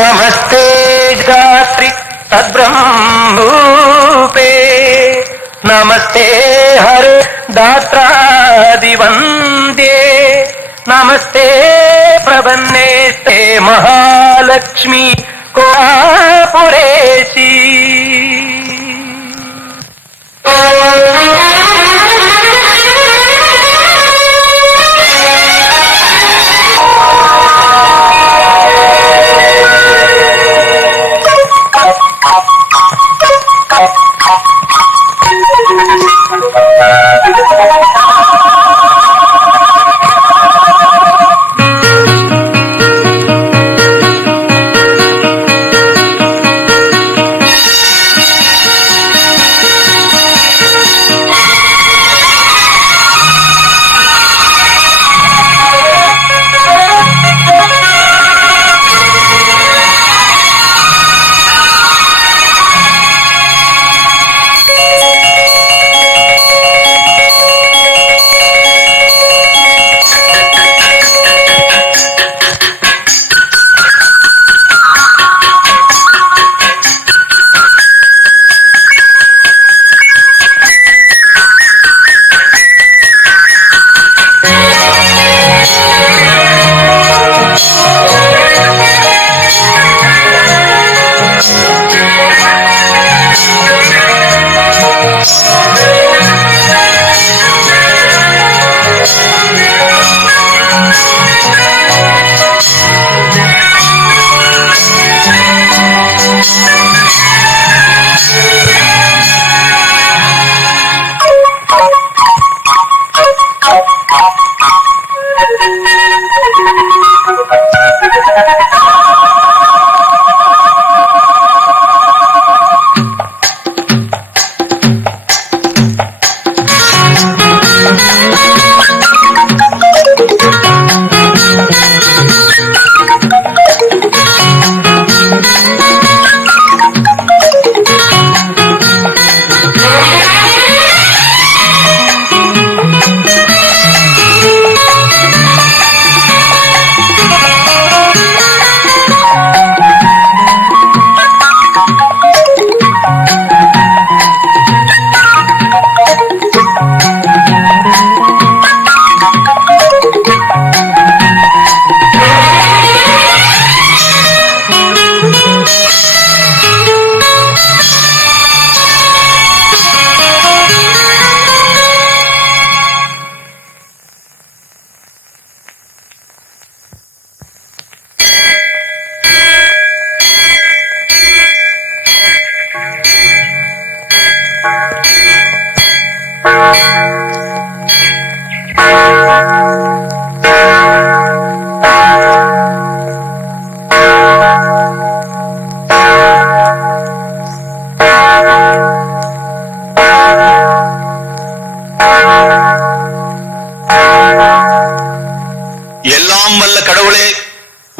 नमस्ते गात्री तद्ब्रह्मरूपे नमस्ते हरे दात्रादिवन्द्ये नमस्ते प्रपन्नेस्ते महालक्ष्मी कोल्हापुरेशी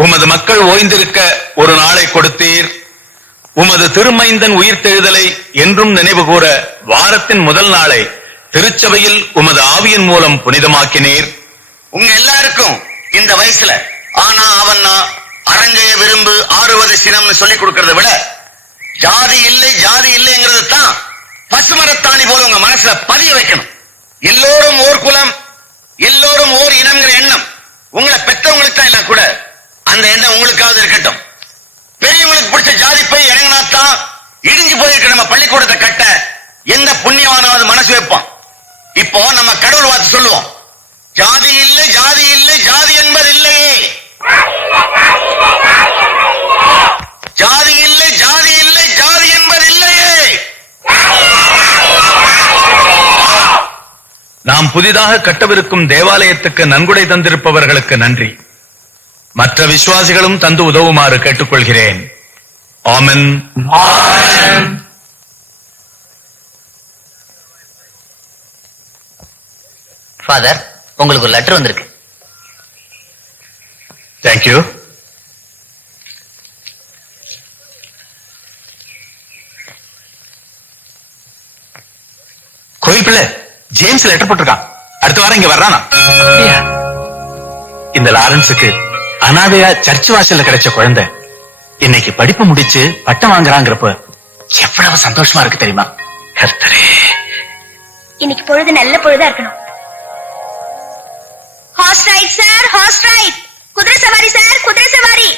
உமது மக்கள் ஓய்ந்திருக்க ஒரு நாளை கொடுத்தீர். உமது திருமைந்தன் உயிர்த்தெழுதலை என்றும் நினைவு கூற வாரத்தின் முதல் நாளை திருச்சபையில் உமது ஆவியின் மூலம் புனிதமாக்கினீர். உங்க எல்லாருக்கும் இந்த வயசுல ஆனா அவன்னா அரங்கைய விரும்பு ஆறுவது சினம்னு சொல்லிக் கொடுக்கறத விட ஜாதி இல்லைங்கிறது தான் பசுமரத்தாணி போல உங்க மனசுல பதிய வைக்கணும். எல்லோரும் ஓர் குலம், எல்லோரும் ஓர் இனம்ங்கிற எண்ணம் உங்களை பெற்றவங்களுக்கு தான் இல்ல கூட அந்த எண்ணம் உங்களுக்காவது இருக்கட்டும். பெரியவங்களுக்கு பிடிச்ச ஜாதி போய் இறங்கினாத்தான் இடிஞ்சு போயிருக்க நம்ம பள்ளிக்கூடத்தை கட்ட எந்த புண்ணியவானாவது மனசு வைப்பான். இப்போ நம்ம கடவுள் வார்த்தை சொல்லுவோம், ஜாதி இல்லை ஜாதி இல்லை ஜாதி என்பது இல்லையே, ஜாதி இல்லை ஜாதி இல்லை ஜாதி என்பது இல்லையே. நாம் புதிதாக கட்டவிருக்கும் தேவாலயத்துக்கு நன்கொடை தந்திருப்பவர்களுக்கு நன்றி. மற்ற விசுவாசிகளும் தந்து உதவுமாறு கேட்டுக்கொள்கிறேன். ஆமென். ஃபாதர், உங்களுக்கு ஒரு லெட்டர் வந்திருக்கு. தேங்க்யூ. கோயில் பிள்ளை ஜேம்ஸ் லெட்டர் போட்டிருக்கான். அடுத்த வாரம் இங்க வர்றானா? இந்த லாரன்ஸுக்கு அனாதையா சர்ச் வாசல்ல கிடைச்ச குழந்தை இன்னைக்கு படிப்பு முடிச்சு பட்டம் வாங்குறாங்கிறப்ப எவ்வளவு சந்தோஷமா இருக்கு தெரியுமா? கர்த்தரே, இன்னைக்கு பொழுது நல்ல பொழுதா இருக்கணும். Horse ride sir, horse ride. குதிரை சவாரி சார், குதிரை சவாரி.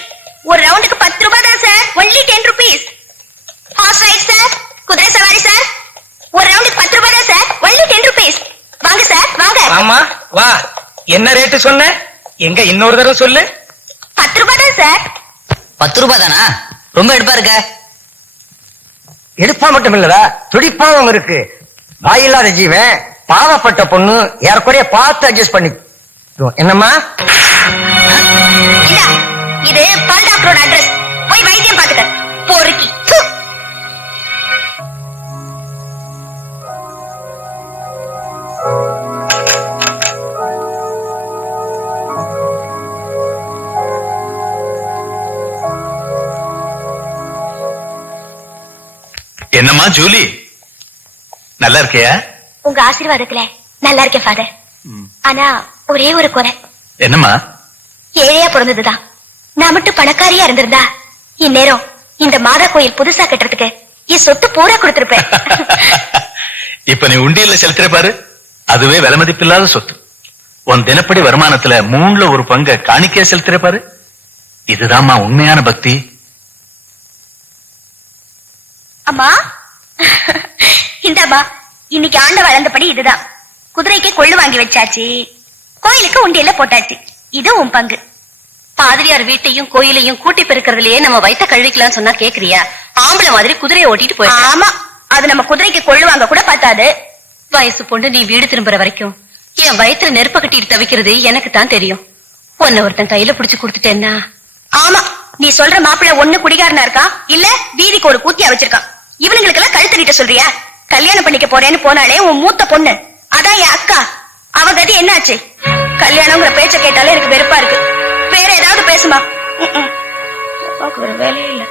ஒரு ரவுண்டுக்கு 10 ரூபாய் தான் sir, only 10 rupees. Horse ride sir, குதிரை சவாரி சார். ஒரு ரவுண்டுக்கு 10 ரூபாய் தான் சார், ஒன்லி 10 rupees. வாங்க சார், வாங்க. ஆமா வா. என்ன ரேட்டு சொன்ன? எங்க இன்னொரு தடவை சொல்லு. 10 ரூபாய் தான் சார். 10 ரூபாய் தானா? ரொம்ப எடுப்பா இருக்க. எடுப்பா மட்டும் இல்லடா, துடிப்பாவும் இருக்கு. வாயில்லாத ஜீவன், பாவப்பட்ட பொண்ணு, ஏறக்குறைய பார்த்து அட்ஜஸ்ட் பண்ணி. என்னம்மா? இல்ல, இது பால் டாக்டரோட அட்ரஸ். போய் வைத்தியம் பாத்துக்க. பொறுக்கி. என்னம்மா ஜூலி, நல்லா இருக்கியா? உங்க ஆசீர்வாதத்துல நல்லா இருக்கேன் ஃபாதர். ஆனா ஒரே ஒரு குறை. என்னம்மா? ஏழையா பிறந்ததுதான். நான் மட்டும் பணக்காரியா இருந்திருந்தா இந்நேரம் இந்த மாதா கோயில் புதுசா கட்டுறதுக்கு என் சொத்து பூரா கொடுத்திருப்பேன். இப்ப நீ உண்டியல்ல செலுத்துற பாரு, அதுவே விலை மதிப்பில்லாத சொத்து. உன் தினப்படி வருமானத்துல 3ல 1 பங்கை காணிக்கையா செலுத்துற பாரு, இதுதாம்மா உண்மையான பக்தி. அம்மா, இந்தாம்மா, இன்னைக்கு ஆண்ட வளர்ந்தபடி இதுதான். குதிரைக்கு கொள்ளு வாங்கி வச்சாச்சு, கோயிலுக்கு உண்டியல்ல போட்டாச்சு. இது உன் பங்கு. பாதிரியார் வீட்டையும் கோயிலையும் கூட்டி பெருக்கிறதுலயே நம்ம வயித்த கழுவிக்கலாம் சொன்னா கேக்குறியா? ஆம்பளை மாதிரி குதிரையை ஓட்டிட்டு போயிட்டு. ஆமா, அது நம்ம குதிரைக்கு கொள்ளு வாங்க கூட பார்த்தாது. வயசு பொண்ணு நீ வீடு திரும்புற வரைக்கும் என் வயித்துல நெருப்ப கட்டிட்டு தவிக்கிறது எனக்கு தான் தெரியும். உன்னை ஒருத்தன் கையில புடிச்சு கொடுத்துட்டேன்னா. ஆமா, நீ சொல்ற மாப்பிள்ள ஒண்ணு குடிகாரனா இருக்கான், இல்ல வீதிக்கு ஒரு கூத்தியா வச்சிருக்கான். இவனுங்களுக்கு எல்லாம் கழுத்து நீட்ட சொல்றியா? கல்யாணம் பண்ணிக்க போறேன்னு போனாலே உன் மூத்த பொண்ணு, அதான் என் அக்கா. அவ கதி என்னாச்சு? கல்யாணம்ங்கிற பேச்ச கேட்டாலே எனக்கு வெறுப்பா இருக்கு. வேற ஏதாவது பேசுமா? ஒரு வேலையே இல்ல.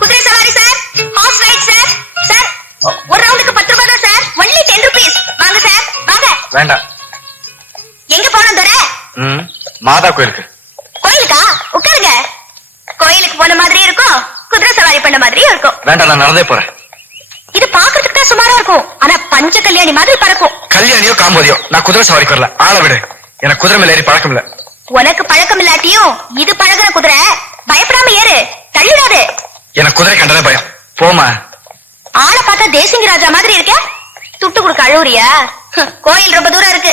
குதிரை சவாரி sir, horse ride sir. Sir, ஒரு ரவுண்டுக்கு 10 ரூபாய் தான் சார், ஒன்லி 10 rupees. வாங்க சார், வாங்க. வேண்டாம். எங்க போனோம் தோர? மாதா கோயிலுக்கு. கோயிலுக்கா? உட்காருங்க. கோயிலுக்கு போன மாதிரி இருக்கும், குதிரை சவாரி பண்ண மாதிரியும் இருக்கும். வேண்டாம், நான் நடந்தே போறேன். இது பாக்குறதுக்கு தான் சுமாரா இருக்கும், ஆனா பஞ்ச கல்யாணி மாதிரி பறக்கும். கல்யாணியோ காம்போதியோ, நான் குதிரை சவாரிக்கு வரல. ஆள விடு, எனக்கு குதிரை மேல ஏறி பழக்கம் இல்ல. உனக்கு பழக்கம் இல்லாட்டியும் இது பழகுற குதிரை. பயப்படாம ஏறு, தள்ளிடாது. எனக்கு குதிரை கண்டதே பயம். போமா. ஆளை பார்த்தா தேசிங்க ராஜா மாதிரி இருக்க. துட்டு கொடுக்க அழுவுறியா? கோயில் ரொம்ப தூரம் இருக்கு.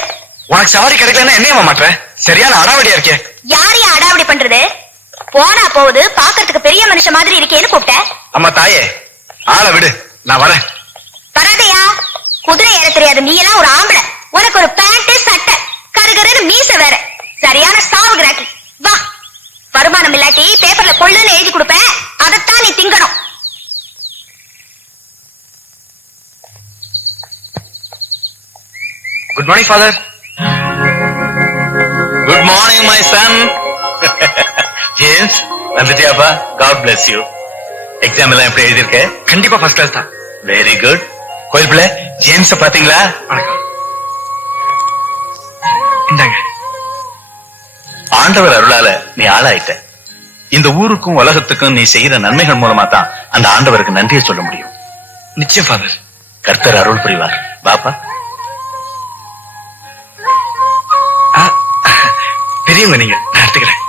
உனக்கு சவாரி கிடைக்கலன்னா என்னையமா மாட்டேன்? சரியான அடாவடியா இருக்கே. யாரையா அடாவடி பண்றது? போனா போகுது, பாக்கிறதுக்கு பெரிய மனுஷன் மாதிரி இருக்கேன்னு கூப்பிட்டேன். அம்மா தாயே, ஆள விடு, நான் வரேன். வராதையா? குதிரை ஏற தெரியாது நீ எல்லாம் ஒரு ஆம்பளை. உனக்கு ஒரு பேண்ட் சட்டை, கருகருன்னு மீச வேற. சரியான சாவு கிராக்கி. வா. வருமானம் இல்லாட்டி பேப்பர்ல கொள்ளுன்னு எழுதி கொடுப்பேன், அதைத்தான் நீ திங்கணும். Good morning father. Good morning my son. James, வந்துட்டியாப்பா? God bless you. எக்ஸாம் எல்லாம் எப்படி எழுதிருக்க? கண்டிப்பா ஃபர்ஸ்ட் கிளாஸ் தான். Very good. கோயில் பிள்ளை ஜேம்ஸ பாத்தீங்களா? வணக்கம். இந்தாங்க. ஆண்டவர் அருளால நீ ஆளாயிட்ட. இந்த ஊருக்கும் உலகத்துக்கும் நீ செய்யற நன்மைகள் மூலமா தான் அந்த ஆண்டவருக்கு நன்றியை சொல்ல முடியும். நிச்சயம் ஃபாதர். கர்த்தர் அருள் புரிவார். பாப்பா, பெரியவங்க நீங்க, நான் எடுத்துக்கிறேன்.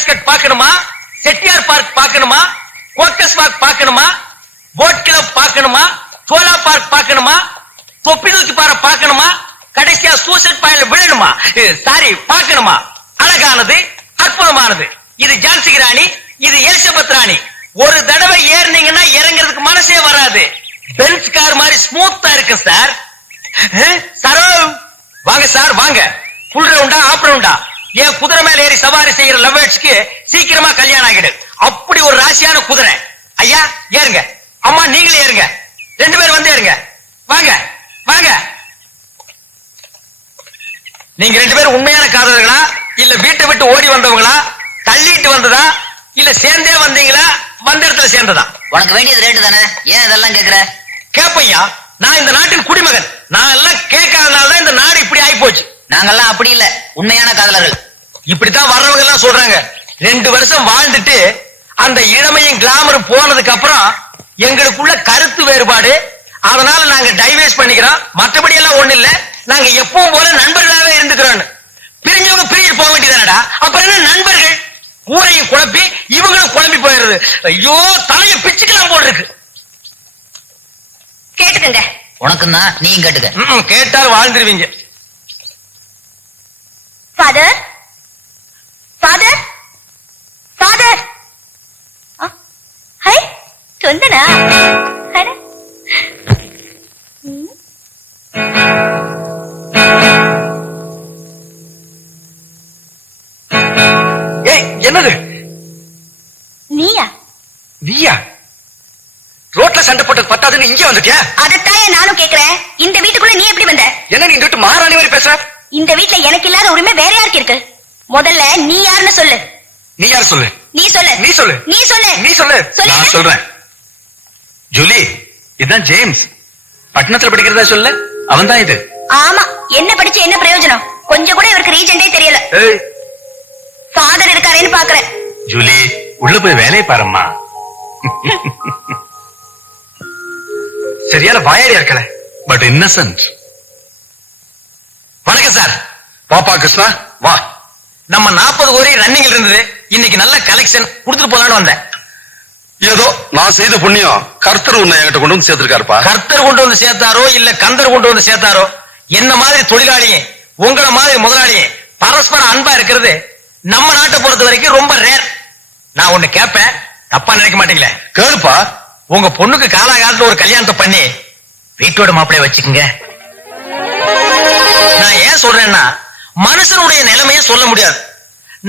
கேஸ்கட் பார்க்கணுமா, செட்டியார் பார்க் பார்க்கணுமா, கோக்கஸ் பார்க் பார்க்கணுமா, போட் கிளப் பார்க்கணுமா, சோலா பார்க் பார்க்கணுமா, தொப்பி தூக்கி பாறை பார்க்கணுமா, கடைசியா சூசைட் பாயில விழணுமா, சாரி பார்க்கணுமா? அழகானது, அற்புதமானது. இது ஜான்சி ராணி, இது எலிசபெத் ராணி. ஒரு தடவை ஏறினீங்கன்னா இறங்குறதுக்கு மனசே வராது. பென்ஸ் கார் மாதிரி ஸ்மூத்தா இருக்கு சார். சரோ வாங்க சார் வாங்க. ஃபுல் ரவுண்டா ஆப் ரவுண்டா? என் குதிரை மேல ஏறி சவாரி செய்யற லவ்வர்ஸ்க்கு சீக்கிரமா கல்யாணம் ஆகிடு. அப்படி ஒரு ராசியான குதிரை. ஐயா ஏறுங்க, அம்மா நீங்களே ஏறுங்க, 2 பேர் வந்து ஏறுங்க. வாங்க வாங்க. நீங்க 2 பேரும் உண்மையான காதலர்களா, இல்ல வீட்டை விட்டு ஓடி வந்தவங்களா, தள்ளிட்டு வந்ததா, இல்ல சேர்ந்தே வந்தீங்களா, வந்த இடத்துல சேர்ந்ததா? உனக்கு வேண்டியது ரேட்டு தானே, ஏன் இதெல்லாம் கேக்குற? கேப்பையா, நான் இந்த நாட்டின் குடிமகன். நான் எல்லாம் கேட்காதனாலதான் இந்த நாடு இப்படி ஆகி போச்சு. நாங்கெல்லாம் அப்படி இல்ல, உண்மையான காதலர்கள். இப்படித்தான் வர்றவங்க எல்லாம் சொல்றாங்க. 2 வருஷம் வாழ்ந்துட்டு அந்த இளமையும் கிளாமரும் போனதுக்கு அப்புறம் எங்களுக்குள்ள கருத்து வேறுபாடு, அதனால நாங்க டைவர்ஸ் பண்ணிக்கிறோம். மற்றபடி எல்லாம் ஒண்ணு இல்ல, நாங்க எப்பவும் போல நண்பர்களாவே இருந்துக்கிறோம். பிரிஞ்சவங்க பிரிஞ்சு போக வேண்டியதானடா, அப்புறம் என்ன நண்பர்கள்? ஊரையும் குழப்பி இவங்களும் குழம்பி போயிடுறது. ஐயோ தலைய பிச்சுக்கலாம் போல் இருக்கு. கேட்டுக்கங்க. உனக்கும் தான், நீயும் கேட்டுக்க. கேட்டால் வாழ்ந்துருவீங்க. Father, father, father. ஹை சொந்தனா? அட. ஏய் என்னது? நீயா? நீயா? ரோட்ல சண்டை போட்டது பத்தாதுன்னு இங்கே வந்துட்டியா? அதத்தான் நானும் கேக்குறேன். இந்த வீட்டுக்குள்ள நீ எப்படி வந்த? என்ன நீ இங்கிட்டு மகாராணி மாதிரி பேசுற? இந்த வீட்ல எனக்கு இல்லாத உரிமை வேற யாருக்கு இருக்கு? முதல்ல நீ யாருன்னு சொல்லு. நீ யார் சொல்லு? நீ சொல்லு. நீ சொல்லு. நீ சொல்லு. நீ சொல்லு. சொல்லு. நான் சொல்றேன். ஜூலி, இதுதான் ஜேம்ஸ். பட்டணத்துல படிக்கிறதா சொல்லு. அவன் தான் இது. ஆமா, என்ன படிச்சு என்ன பிரயோஜனம்? கொஞ்சம் கூட இவருக்கு ரீஜெண்டே தெரியல. ஃபாதர் இருக்காரேன்னு பாக்குறேன். ஜூலி, உள்ள போய் வேலையை பாரும்மா. சரியான வாயாடியா இருக்கல. But Innocent. வணக்கம் சார். பாப்பா கிருஷ்ணா வா. நம்ம 40 கோடி ரன்னிங்ல இருந்தது. இன்னைக்கு நல்ல கலெக்ஷன் கொடுத்துட்டு போலான்னு வந்தேன். ஏதோ நான் செய்த புண்ணியம் கர்த்தர் உன்னை என்கிட்ட கொண்டு வந்து சேர்த்திருக்காருப்பா. கர்த்தர் கொண்டு வந்து சேர்த்தாரோ இல்ல கந்தர் கொண்டு வந்து சேர்த்தாரோ, என்ன மாதிரி தொழிலாளியே உங்களை மாதிரி முதலாளியே பரஸ்பர அன்பா இருக்கிறது நம்ம நாட்டை பொறுத்த வரைக்கும் ரொம்ப ரேர். நான் ஒண்ணு கேட்பேன், தப்பா நினைக்க மாட்டீங்களே? கேளுப்பா. உங்க பொண்ணுக்கு காலாகாலத்துல ஒரு கல்யாணத்தை பண்ணி வீட்டோட மாப்பிளைய வச்சுக்குங்க. நான் ஏன் சொல்றேன்னா, மனுஷனுடைய நிலைமையை சொல்ல முடியாது.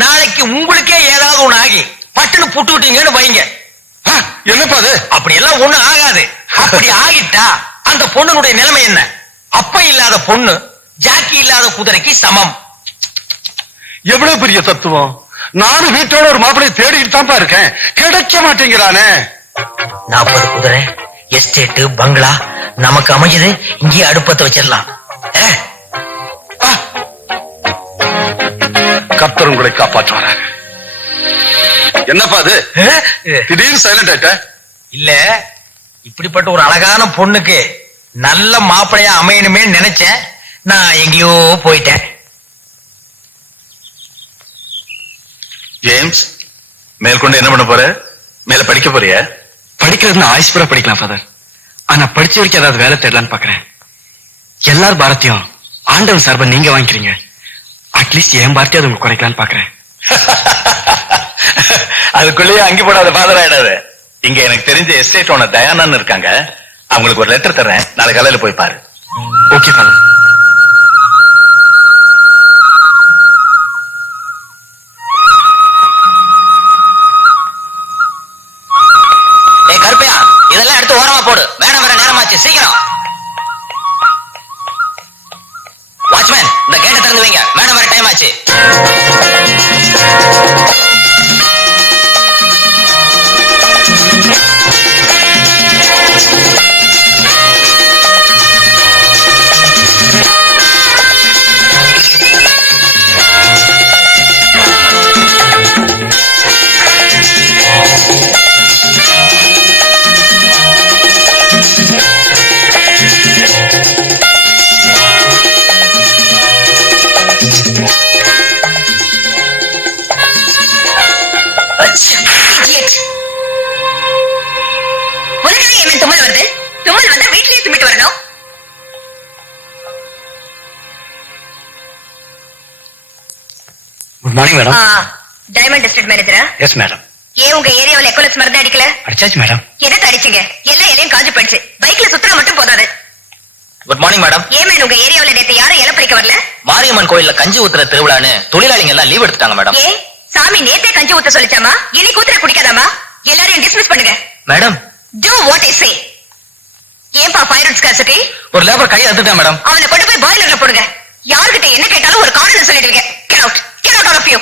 நாளைக்கு உங்களுக்கே ஏதாவது ஒண்ணு ஆகி பட்டுன்னு புட்டு விட்டீங்கன்னு வைங்க. என்னப்பா அது? அப்படி எல்லாம் ஒண்ணு ஆகாது. அப்படி ஆகிட்டா அந்த பொண்ணுடைய நிலைமை என்ன? அப்ப இல்லாத பொண்ணு ஜாக்கி இல்லாத குதிரைக்கு சமம். எவ்வளவு பெரிய தத்துவம். நானும் வீட்டோட ஒரு மாப்பிளையை தேடிட்டு தான்ப்பா இருக்கேன். கிடைக்க மாட்டேங்கிறானே. 40 குதிரை, எஸ்டேட், பங்களா நமக்கு அமைஞ்சது. இங்கே அடுப்பத்தை வச்சிடலாம். கர்த்தர் உங்களை காப்பாற்றுவாராக. என்னப்பா அது? திடீர்னு சைலண்ட் ஆயிட்ட? இல்ல, இப்படிப்பட்ட ஒரு அழகான பொண்ணுக்கு நல்ல மாப்பிளையா அமையணுமே நினைச்சேன். நான் எங்கேயோ போயிட்டேன். ஜேம்ஸ், மேற்கொண்டு என்ன பண்ண போற? மேல படிக்க போறிய? படிக்கிறதுனா ஆயுஷ்புரா படிக்கலாம் ஃபாதர். ஆனா படிச்ச வரைக்கும் ஏதாவது வேலை தேடலான்னு பாக்குறேன். எல்லார் பாரத்தையும் ஆண்டவன் சார்பா நீங்க வாங்கிக்கிறீங்க. அட்லீஸ்ட் என் பாரத்தையும் அது குறைக்கலான்னு பாக்குறேன். அதுக்குள்ளேயே அங்கி போடாத ஃபாதர் ஆயிடாது. இங்க எனக்கு தெரிஞ்ச எஸ்டேட் ஓனர் தயானான்னு இருக்காங்க. அவங்களுக்கு ஒரு லெட்டர் தர்றேன், நாளை காலையில போய் பாரு. Okay father. கருப்பையா, இதெல்லாம் எடுத்து ஓரமா போடு. மேடம் வர நேரமாச்சு, சீக்கிரம். வாட்ச்மேன், இந்த கேட்டை திறந்து வைங்க. மேடம் வர டைம் ஆச்சு. Good morning madam. Diamond estate மேனேஜரா? Yes madam. ஏன் உங்க ஏரியாவுல எக்கோலஸ் மருந்து அடிக்கல? அடிச்சாச்சு மேடம். எதுக்கு அடிச்சீங்க? எல்லா இலையும் காஞ்சு போயிடுச்சு. பைக்ல சுத்தரா மட்டும் போதாது. Good morning madam. ஏன் மேன் உங்க ஏரியாவுல நேத்து யாரும் இலை பறிக்க வரல? மாரியம்மன் கோயில்ல கஞ்சி ஊத்துற திருவிழான்னு தொழிலாளிங்க எல்லாம் லீவ் எடுத்துட்டாங்க மேடம். ஏன் சாமி நேத்தே கஞ்சி ஊத்த சொல்லிச்சாமா? இனி கூத்துற குடிக்காதாமா? எல்லாரையும் டிஸ்மிஸ் பண்ணுங்க. Madam Do what I say. ஏன்பா ஃபயர் ஸ்கார்சிட்டி? ஒரு லேபர் கையை எடுத்துட்டா மேடம். அவனை கொண்டு போய் பாய்லர்ல போடுங்க. யார்கிட்ட என்ன கேட்டாலும் ஒரு காரணம் சொல்லிடுவீங்க. Get out. Get out of you.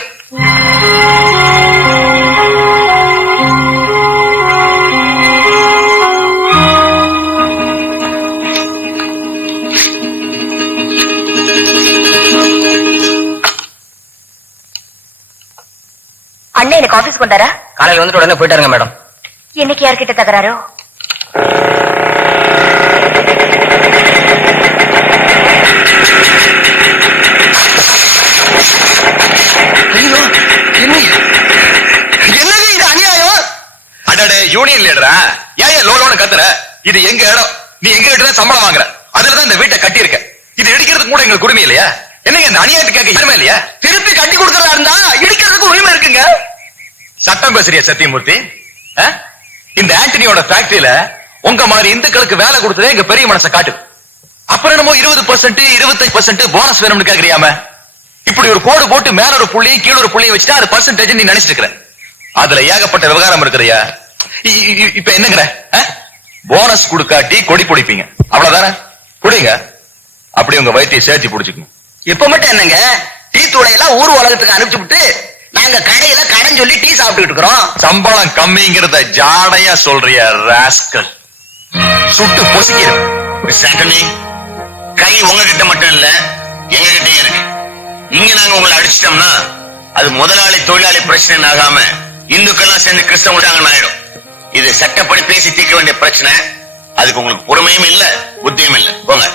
அண்ணன் எனக்கு ஆபீஸ் கொண்டாரா? காலையில வந்துட்டு உடனே போயிட்டாருங்க மேடம். என்னைக்கு யார்கிட்ட தகராறோ? என்னது இது அநியாயம்? அடடே யூனியன் லீடரா? ஏன் லோலோன்னு கத்துற? இது எங்க இடம், நீ எங்க கிட்ட சம்பளம் வாங்குற, அதுலதான் இந்த வீட்டை கட்டி இருக்க. இது இடிக்கிறதுக்கு கூட எங்களுக்கு உரிமை இல்லையா? என்னங்க இந்த அநியாயத்தை கேட்க யாருமே இல்லையா? திருப்பி கட்டி கொடுக்கறதா இருந்தா இடிக்கிறதுக்கு உரிமை இருக்குங்க. சட்டம் பேசுறியா சத்தியமூர்த்தி? இந்த ஆண்டனியோட ஃபேக்டரியில உங்க மாதிரி இந்துக்களுக்கு வேலை கொடுத்ததே எங்க பெரிய மனசை காட்டு. அப்புறம் என்னமோ 20% 25% போனஸ் வேணும்னு கேக்குறியாம? இப்படி ஒரு கோடு போட்டு மேல ஒரு புள்ளியும் கீழ ஒரு புள்ளியும் வச்சுட்டா அது பர்சன்டேஜ் நீ நினைச்சிட்டு இருக்கிற. அதுல ஏகப்பட்ட விவகாரம் இருக்குறியா? இப்ப என்னங்கிற? போனஸ் கொடுக்காட்டி கொடி பிடிப்பீங்க, அவ்வளவுதானே? குடிங்க, அப்படி உங்க வயிற்றையை சேர்த்து பிடிச்சுக்கணும். இப்ப மட்டும் என்னங்க, டீ தூளையெல்லாம் ஊர் உலகத்துக்கு அனுப்பிச்சு விட்டு நாங்க கடையில கடன் சொல்லி டீ சாப்பிட்டுட்டு இருக்கிறோம். சம்பளம் கம்மிங்கிறத ஜாடையா சொல்றியா ராஸ்கல்? சுட்டு பொசிக்கிற கை உங்ககிட்ட மட்டும் இல்ல, எங்க கிட்டயும் இருக்கு. இங்க நாங்க உங்களை அடிச்சிட்டோம்னா அது முதலாளி தொழிலாளி பிரச்சனை ஆகாம இந்துக்கெல்லாம் சேர்ந்து கிறிஸ்தவங்க ஆயிடும். இது சட்டப்படி பேசி தீர்க்க வேண்டிய பிரச்சனை. அதுக்கு உங்களுக்கு பொறுமையும் இல்ல, புத்தியும் இல்ல. போங்க.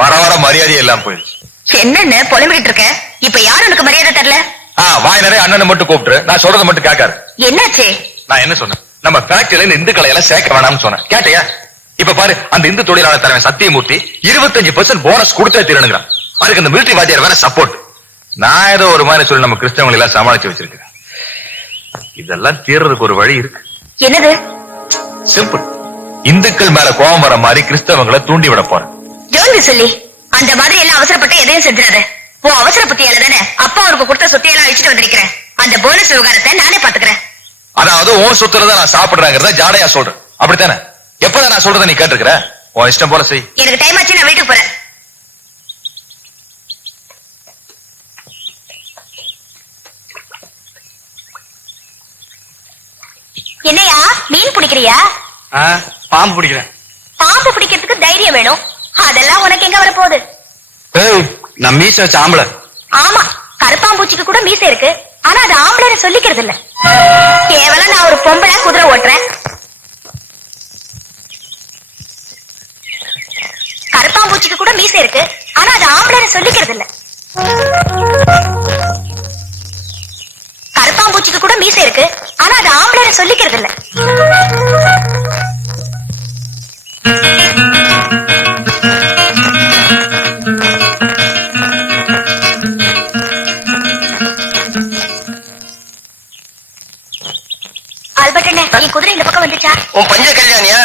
வர வர மரியாதை எல்லாம் போயிடுச்சு. என்னன்னு புலம்பிக்கிட்டு இருக்க? இப்ப யாரும் உனக்கு மரியாதை தரல? வாய் நிறைய அண்ணனை மட்டும் கூப்பிட்டு நான் சொல்றதை மட்டும் கேட்காரு. என்னாச்சு? நான் என்ன சொன்னேன்? நம்ம ஃபேக்டரியில இந்த இந்துக்களை எல்லாம் சேர்க்க வேணாம்னு சொன்னேன், கேட்டையா? இப்ப பாரு, அந்த இந்து தொழிலாளர் தலைவன் சத்தியமூர்த்தி 25% போனஸ் கொடுத்தே தீரணுங்கிறான். அதுக்கு அந்த மிலிட்டரி வாத்தியார் வேற சப்போர்ட். நான் ஏதோ ஒரு மாதிரி சொல்லி நம்ம கிறிஸ்தவங்களை எல்லாம் சமாளிச்சு வச்சிருக்கேன். இதெல்லாம் தீர்றதுக்கு ஒரு வழி இருக்கு. என்னது? சிம்பிள். இந்துக்கள் மேல கோபம் வர மாதிரி கிறிஸ்தவங்களை தூண்டி விட போறேன். ஜோன்வி சொல்லி அந்த மாதிரி எல்லாம் அவசரப்பட்டு எதையும் செஞ்சிடாத. உன் அவசர புத்தியால தானே அப்பா அவருக்கு கொடுத்த சொத்தையெல்லாம் அழிச்சிட்டு வந்திருக்கிறேன். அந்த போனஸ் விவகாரத்தை நானே பாத்துக்கிறேன். அதாவது உன் சொத்துறத நான் சாப்பிடுறேங்கிறத ஜாடையா சொல்றேன், அப்படித்தானே? எப்பதான் நான் சொல்றத நீ கேட்டிருக்கிற? உன் இஷ்டம் போல செய். எனக்கு டைம் ஆச்சு, நான் வீட்டுக்கு போறேன். என்னையா மீன் பிடிக்கிறியா? பாம்பு பிடிக்கிறேன். பாம்பு பிடிக்கிறதுக்கு தைரியம் வேணும். அதெல்லாம் உனக்கு எங்க வர போகுது? நான் மீச வச்ச ஆம்பளை. ஆமா, கருப்பாம்பூச்சிக்கு கூட மீசை இருக்கு. ஆனா அது ஆம்பளை சொல்லிக்கிறது இல்ல. கேவலம் நான் ஒரு பொம்பளை குதிரை ஓட்டுறேன். கருப்பாம்பூச்சிக்கு கூட மீசை இருக்கு. ஆனா அது ஆம்பளை சொல்லிக்கிறது இல்ல. கருப்பாம்பூச்சிக்கு கூட மீசை இருக்கு. ஆனா அது ஆம்பளை சொல்லிக்கிறது இல்ல. நீ குதிரை இந்த பக்கம் வந்துச்சா? உன் பஞ்ச கல்யாணியா?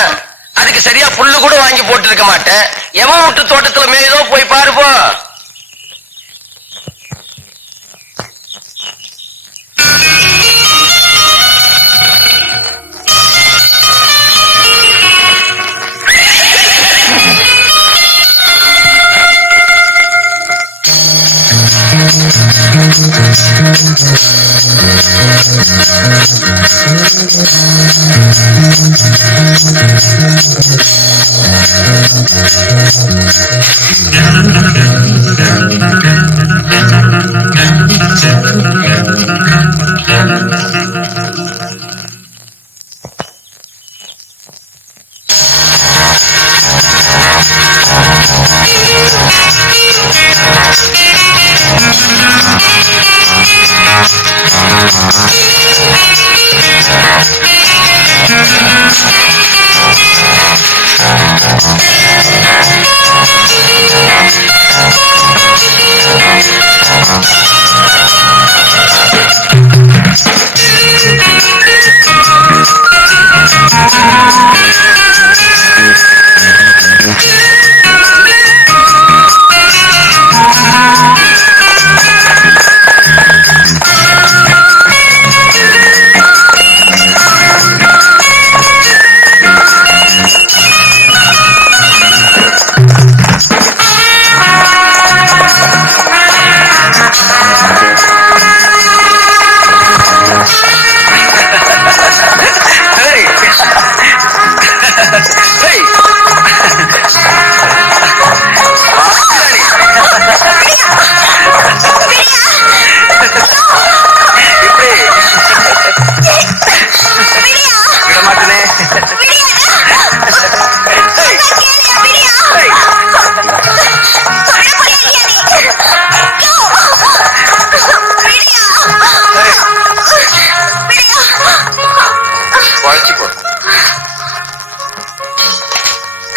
அதுக்கு சரியா புல்லு கூட வாங்கி போட்டு இருக்க மாட்டேன். எவன் விட்டு தோட்டத்துல மேலோ போய் பாருப்போ.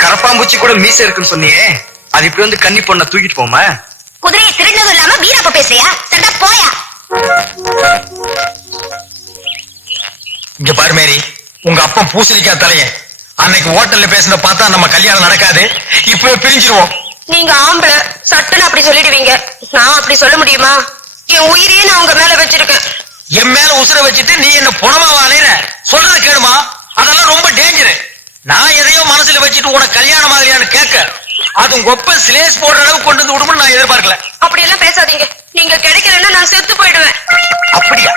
கரப்பாம்பூச்சி கூட மீச இருக்குன்னு சொன்னியே, அது இப்படி வந்து கன்னி பொண்ண தூக்கிட்டு போமா? குதிரையை திருடினதும் இல்லாம வீரப்ப பேசுறியா? சண்டா போயா. இங்க பாரு மேரி, உங்க அப்பா பூசணிக்கா தலையன் அன்னைக்கு ஹோட்டல்ல பேசுன பார்த்தா நம்ம கல்யாணம் நடக்காது, இப்ப பிரிஞ்சிருவோம். நீங்க ஆம்பளை சட்டுன்னு அப்படி சொல்லிடுவீங்க. நான் அப்படி சொல்ல முடியுமா? என் உயிரையே நான் உங்க மேல வச்சிருக்கேன். என் மேல உசுர வச்சுட்டு நீ என்ன புணமாவா அலையிற? சொல்றது கேளுமா, அதெல்லாம் ரொம்ப டேஞ்சர். நான் எதையோ மனசுல வச்சுட்டு உனக்கு கல்யாணம் மாதிரியான்னு கேட்க, அது உங்க ஒப்ப சிலேஸ் போடுற அளவுக்கு கொண்டு வந்து விடுமுன்னு நான் எதிர்பார்க்கல. அப்படி எல்லாம் பேசாதீங்க. நீங்க கிடைக்கலன்னா நான் செத்து போயிடுவேன். அப்படியா?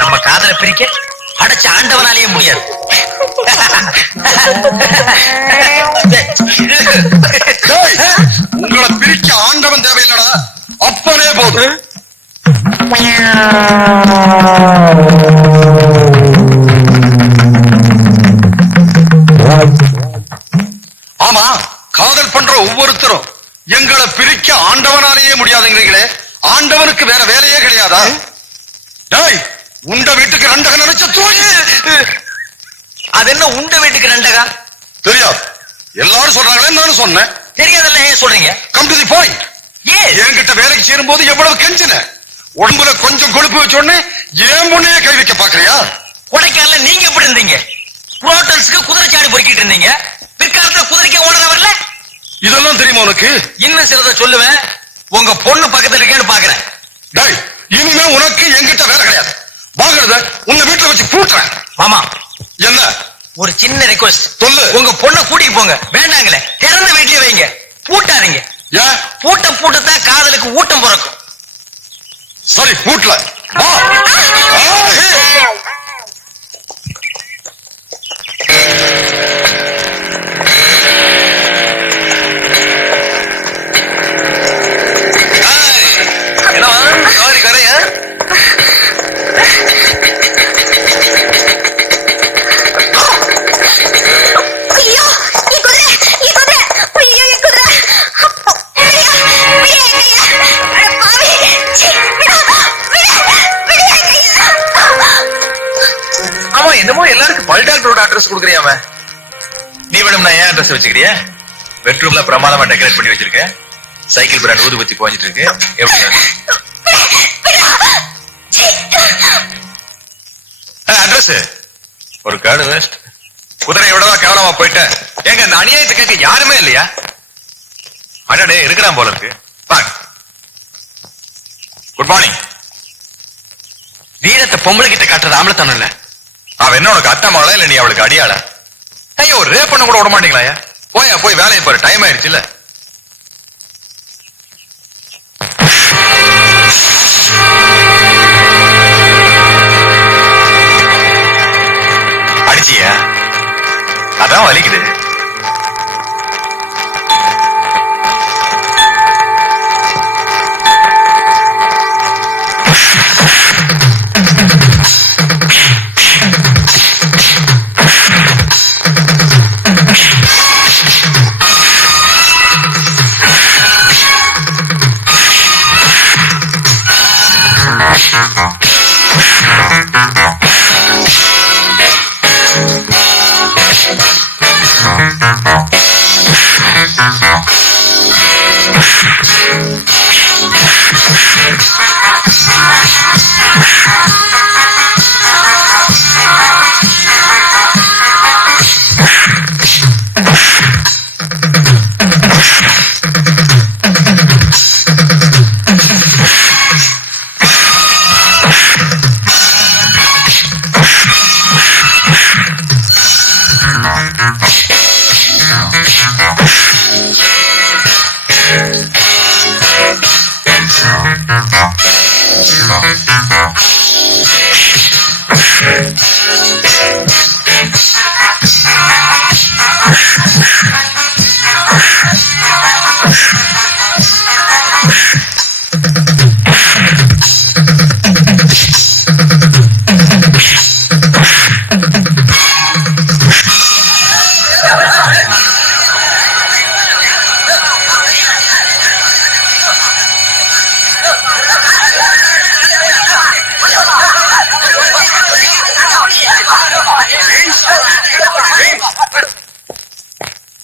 நம்ம காதலை பிரிக்க அடைச்ச ஆண்டவனாலேயே முடியாது. உங்களை பிரிக்க ஆண்டவன் தேவையில்லடா, அப்பனே போதும். ஆமா, காதல் பண்ற ஒவ்வொருத்தரும் எங்களை பிரிக்க ஆண்டவனாலேயே முடியாதுங்கிறீங்களே, ஆண்டவனுக்கு வேற வேலையே கிடையாதா? டேய், உண்ட வீட்டுக்கு ரெண்டக நினைச்ச தூக்கி. அது என்ன உண்ட வீட்டுக்கு ரெண்டகா? தெரியாது, எல்லாரும் சொல்றாங்களே, நானும் சொன்னேன். தெரியாதல்ல, ஏன் சொல்றீங்க? Come to the point. என்கிட்ட வேலைக்கு சேரும் போது எவ்வளவு கெஞ்சின, உடம்புல கொஞ்சம் கொழுப்பு வச்ச உடனே ஏன் முன்னையே கை வைக்க பாக்குறியா? கொடைக்கானல நீங்க எப்படி இருந்தீங்க? புரோட்டல்ஸ்க்கு குதிரை சாணி பொறுக்கிட்டு இருந்தீங்க, பிற்காலத்துல குதிரைக்கு ஓடற வரல. இதெல்லாம் தெரியுமா உனக்கு? இன்னும் சிலதை சொல்லுவேன். உங்க பொண்ணு பக்கத்துல இருக்கேன்னு பாக்குறேன். டேய், இனிமே உனக்கு என்கிட்ட வேலை கிடையாது. வாங்குறத உன்னை வீட்டுல வச்சு பூட்டுறேன். மாமா, என்ன ஒரு சின்ன ரெக்வஸ்ட் சொல்லு. உங்க பொண்ணை கூட்டிட்டு போங்க. வேண்டாங்களே, திறந்த வீட்லயே வைங்க, பூட்டாதீங்க. ஏன்? பூட்டத்தான் காதலுக்கு ஊட்டம் பிறக்கும். சரி, பூட்டல. வா. ஐயோ, நீ குதிரை, நீ குதிரை. ஐயோ, என் குதிரை. விடியா, விடியா என் கையில. அட பாவி. சீ, விடா, விடு, விடு என் கையில. ஆமா, என்னமோ எல்லாருக்கும் பல் டாக்டரோட அட்ரஸ் கொடுக்குறியாம. நீ வேணும் நான் ஏன் அட்ரஸ் வச்சுக்கிறியா? பெட்ரூம்ல பிரமாதமா டெக்கரேட் பண்ணி வச்சிருக்கேன். சைக்கிள் பிராண்ட் ஊதுபத்தி போஞ்சிட்டு இருக்கு. எப்படி அட்ரஸ்? ஒரு கார்டு வேஸ்ட். குதிரையோட கேவலமா போயிட்டேன். ஏங்க, இந்த அநியாயத்தை கேட்க யாருமே இல்லையா? அடடே, இருக்கிறான் போல இருக்கு. Good morning. வீரத்தை பொம்பளை கிட்ட காட்டுறது ஆம்பளத்தனம் இல்ல. அவன் என்ன உனக்கு அத்தை மகளா இல்ல நீ அவளுக்கு அடியாளா? ஐயோ, ஒரு ரேப் பண்ண கூட விட மாட்டீங்களா? போயா, போய் வேலையை பாரு, டைம் ஆயிடுச்சு இல்ல. அடிச்சியா? அதான் வலிக்குது.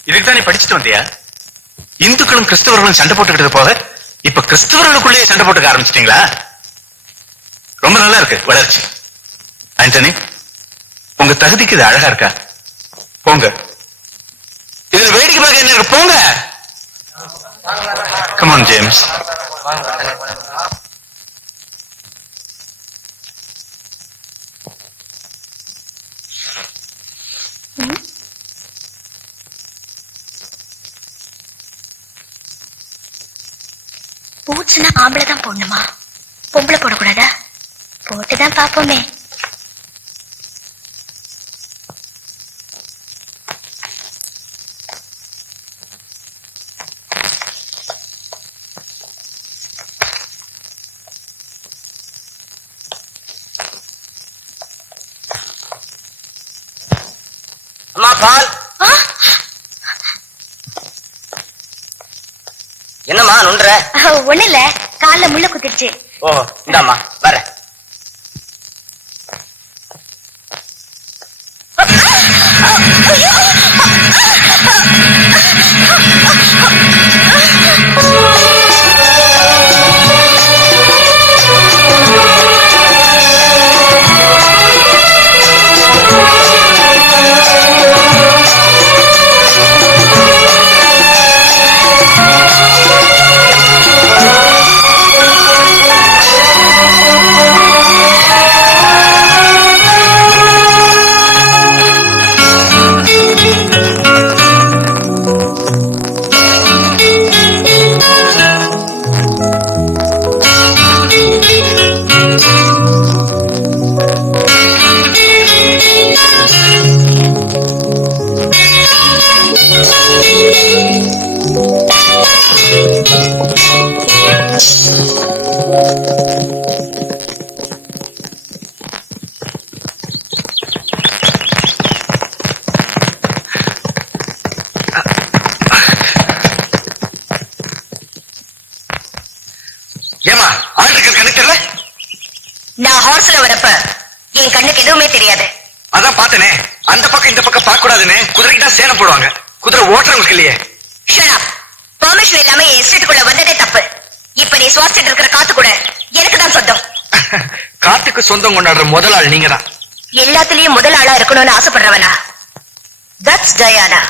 இதுக்குதான் நீ படிச்சுட்டு வந்தியா? இந்துக்களும் கிறிஸ்தவர்களும் சண்டை போட்டுக்கிட்டது போக இப்ப கிறிஸ்தவர்களுக்குள்ளேயே சண்டை போட்டுக்க ஆரம்பிச்சிட்டீங்களா? ரொம்ப நல்லா இருக்கு வளர்ச்சி. ஆண்டனி, உங்க தகுதிக்கு இது அழகா இருக்கா? போங்க. இதுல வேடிக்கை பார்க்க என்ன இருக்கு? போங்க. Come on, James. பூச்சுன்னா ஆம்பளை தான் போடணுமா? பொம்பளை போடக்கூடாதா? போட்டுதான் பாப்போமே. அம்மா பால். என்னம்மா நொன்ற? ஒண்ணு இல்ல, கால்ல முள்ள குத்திடுச்சு. ஓ இந்தாம்மா வர. ஏமா ஆளுக்கு கண்ணு தெரியல? நான் ஹார்ஸ்ல வரப்ப என் கண்ணுக்கு எதுவுமே தெரியாது. அதான் பார்த்தனே, அந்த பக்கம் இந்த பக்கம் பார்க்க கூடாதுன்னு குதிரைக்கு தான் சேலம் போடுவாங்க. குதிரை ஓட்டுறவங்களுக்கு இல்லையே. Shut up. பெர்மிஷன் இல்லாம என் எஸ்டேட்டுக்குள்ள வந்ததே தப்பு. இப்ப நீ சுவாசிட்டு இருக்கிற காத்து கூட எனக்கு தான் சொந்தம். காத்துக்கு சொந்தம் கொண்டாடுற முதல் ஆள் நீங்க தான். எல்லாத்துலயும் முதல் ஆளா இருக்கணும்னு ஆசைப்படுறவனா? That's Diana.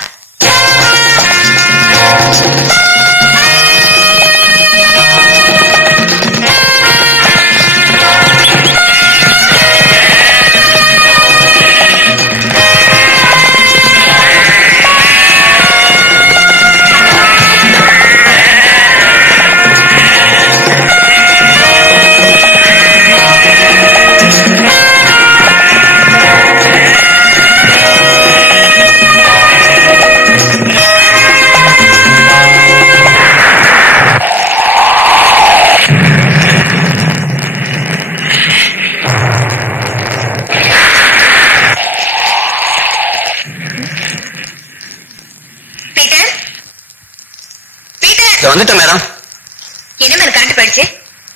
வந்துட்டேன் மேடம். என்ன மேல கரண்ட் போயிடுச்சு?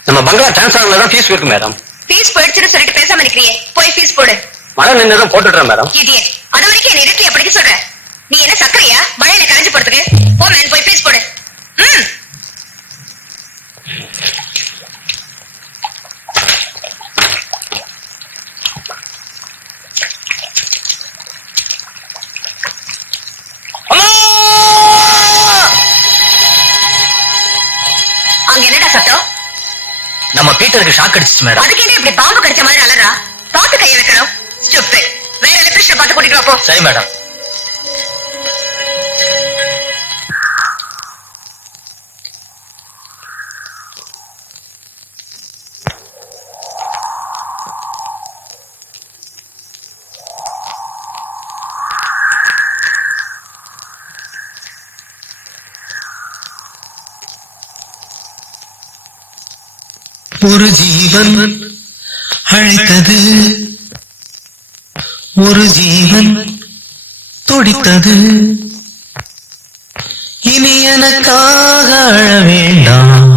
நம்ம பங்களா டிரான்ஸ்ஃபார்மர்ல தான் ஃபீஸ் இருக்கு மேடம். ஃபீஸ் போயிடுச்சுன்னு சொல்லிட்டு பேசாம நிக்கிறியே, போய் ஃபீஸ் போடு. மழை நின்னதும் போட்டுடுறேன் மேடம். இடியட், அது வரைக்கும் என்ன இருட்டி அப்படி சொல்ற? நீ என்ன சக்கரையா மழையில கரைஞ்சு போறதுக்கு? போ மேன், போய் ஃபீஸ் போடு. அங்க என்னடா சத்தம்? நம்ம பீட்டருக்கு ஷாக் அடிச்சிச்சு மேடம். அதுக்கு என்ன இப்படி பாம்பு கடிச்ச மாதிரி அலறா? பாத்து கைய வைக்கணும். ஸ்டூபிட். வேற எலக்ட்ரிஷியன் பார்த்து கூட்டிட்டு வா போ. சரி மேடம். ஒரு ஜீவன் அழைத்தது, ஒரு ஜீவன் துடித்தது. இனி எனக்காக அழ வேண்டாம்,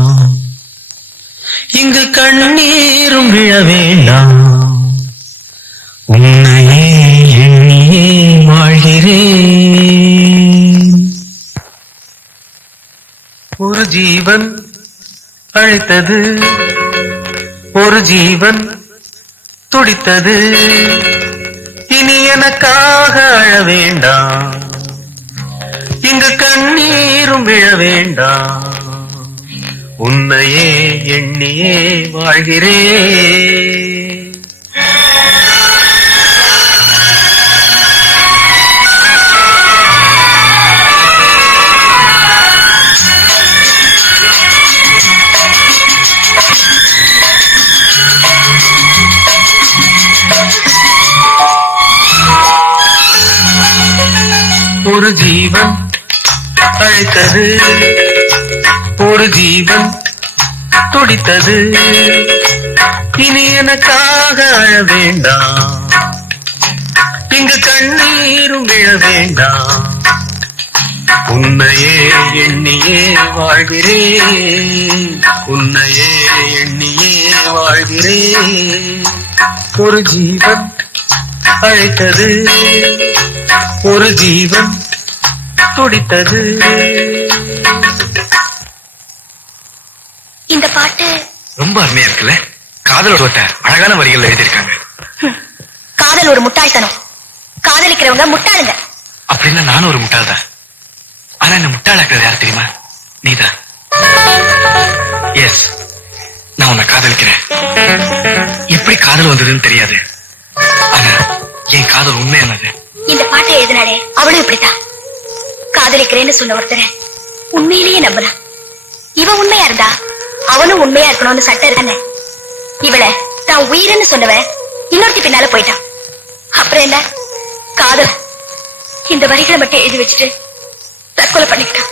இங்கு கண்ணீரும் விழ வேண்டாம். உன்னையே எண்ணியே வாழ்கிறேன். ஒரு ஜீவன் அழைத்தது, ஒரு ஜீவன் துடித்தது. இனி எனக்காக அழ வேண்டாம், இங்கு கண்ணீரும் விழ வேண்டாம். உன்னையே எண்ணியே வாழ்கிறேன். ஒரு ஜீவன் அழைத்தது, ஒரு ஜீவன் துடித்தது. இனி எனக்காக அழ வேண்டாம், இங்கு கண்ணீரும் விழ வேண்டாம். உன்னையே எண்ணியே வாழ்கிறேன், உன்னையே எண்ணியே வாழ்கிறேன். ஒரு ஜீவன் அழைத்தது, ஒரு ஜீவன் துடித்தது. இந்த பாட்டு ரொம்ப அருமையா இருக்குல்ல? காதலோட அழகான வரிகள் எழுதியிருக்காங்க. காதல் ஒரு முட்டாள்தனம், காதலிக்கிறவங்க முட்டாளுங்க. அப்படின்னா நானும் ஒரு முட்டாள் தான். ஆனா என்ன முட்டாளாக்குறது யார் தெரியுமா? நீதான். எஸ், நான் உன்னை காதலிக்கிறேன். எப்படி காதல் வந்ததுன்னு தெரியாது, ஆனா என் காதல் உண்மையானது. இந்த பாட்டை எழுதினாலே அவளும் இப்படித்தான். காதலிக்கிறேன்னு சொன்ன ஒருத்தரை உண்மையிலேயே நம்பலாம். இவ உண்மையா இருந்தா அவனும் உண்மையா இருக்கணும்னு சட்டம் இருக்கானே. இவளை நான் உயிர்னு சொன்னவன் இன்னொருத்தி பின்னால போயிட்டான். அப்புறம் என்ன காதல்? இந்த வரிகளை மட்டும் எழுதி வச்சுட்டு தற்கொலை பண்ணிக்கிட்டான்.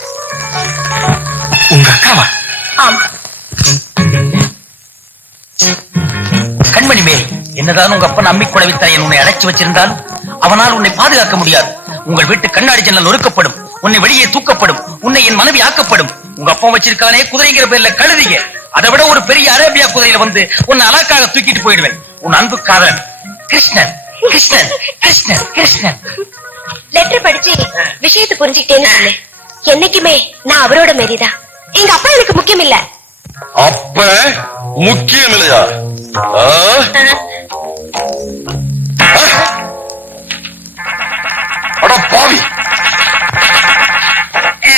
உங்க அக்காவா? ஆமா. கண்மணி மேரி, என்னதான் உங்க அப்பா நம்பி குடவித்தரையன் உன்னை அடைச்சு வச்சிருந்தாலும் அவனால் உன்னை பாதுகாக்க முடியாது. உங்கள் வீட்டு கண்ணாடி ஜன்னல் நொறுக்கப்படும், உன்னை வெளியே தூக்கப்படும், உன்னை என் மனைவி ஆக்கப்படும். உங்க அப்பா வச்சிருக்கானே குதிரைங்கிற பேர்ல கழுதிங்க, அதை விட ஒரு பெரிய அரேபியா குதிரையில வந்து உன்னை அலாக்காக தூக்கிட்டு போயிடுவேன். உன் அன்பு காதலன் கிருஷ்ணன். கிருஷ்ணன் கிருஷ்ணன் கிருஷ்ணன். லெட்டர் படிச்சு விஷயத்தை புரிஞ்சுக்கிட்டேன்னு சொல்லு. என்னைக்குமே நான் அவரோட மாரிதான். எங்க அப்பா எனக்கு முக்கியம் இல்ல. அப்ப முக்கியம் இல்லையா? அட பாவி,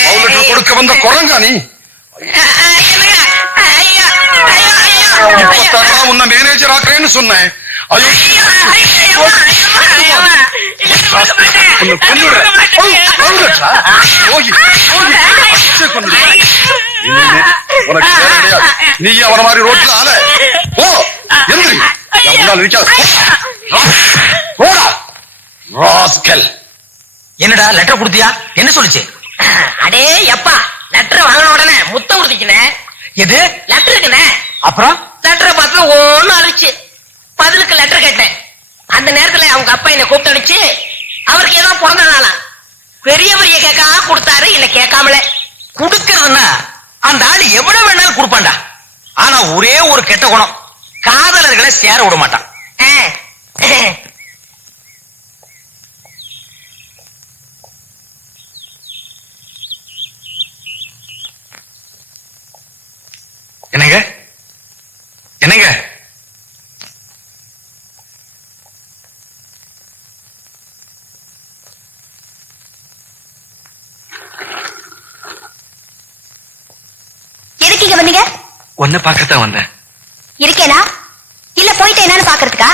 அவளுக்கு கொடுக்க வந்த குரங்கா நீ? இப்பதான் உன்னை மேனேஜர் ஆக்குறேன்னு சொன்னேன். உனக்கு நீ அவன மாதிரி ரோட்ல ஆல போ. என்னடா லெட்டர் கொடுத்தியா? என்ன சொல்லுச்சு? அடே எப்பா, லெட்டர் வாங்கின உடனே முத்தம் கொடுத்துச்சுனே. எது? லெட்டருக்குனே. அப்புறம் லெட்டரை பார்த்து ஒண்ணு அழிச்சு பதிலுக்கு லெட்டர் கேட்டேன். அந்த நேரத்துல அவங்க அப்பா என்ன கூப்பிட்டு அடிச்சு அவருக்கு ஏதோ பிறந்த நாளா பெரிய பெரிய கேக்கா கொடுத்தாரு. என்ன கேட்காமல குடுக்கறதுன்னா அந்த ஆளு எவ்வளவு வேணாலும் கொடுப்பான்டா. ஆனா ஒரே ஒரு கெட்ட குணம், காதலர்களை சேர விட மாட்டான். என்னங்க என்னங்க? எதுக்கு இங்க வந்தீங்க? உன்னை பார்க்கத்தான் வந்தேன். இருக்கேனா இல்ல போயிட்டேனான்னு பாக்குறதுக்கா?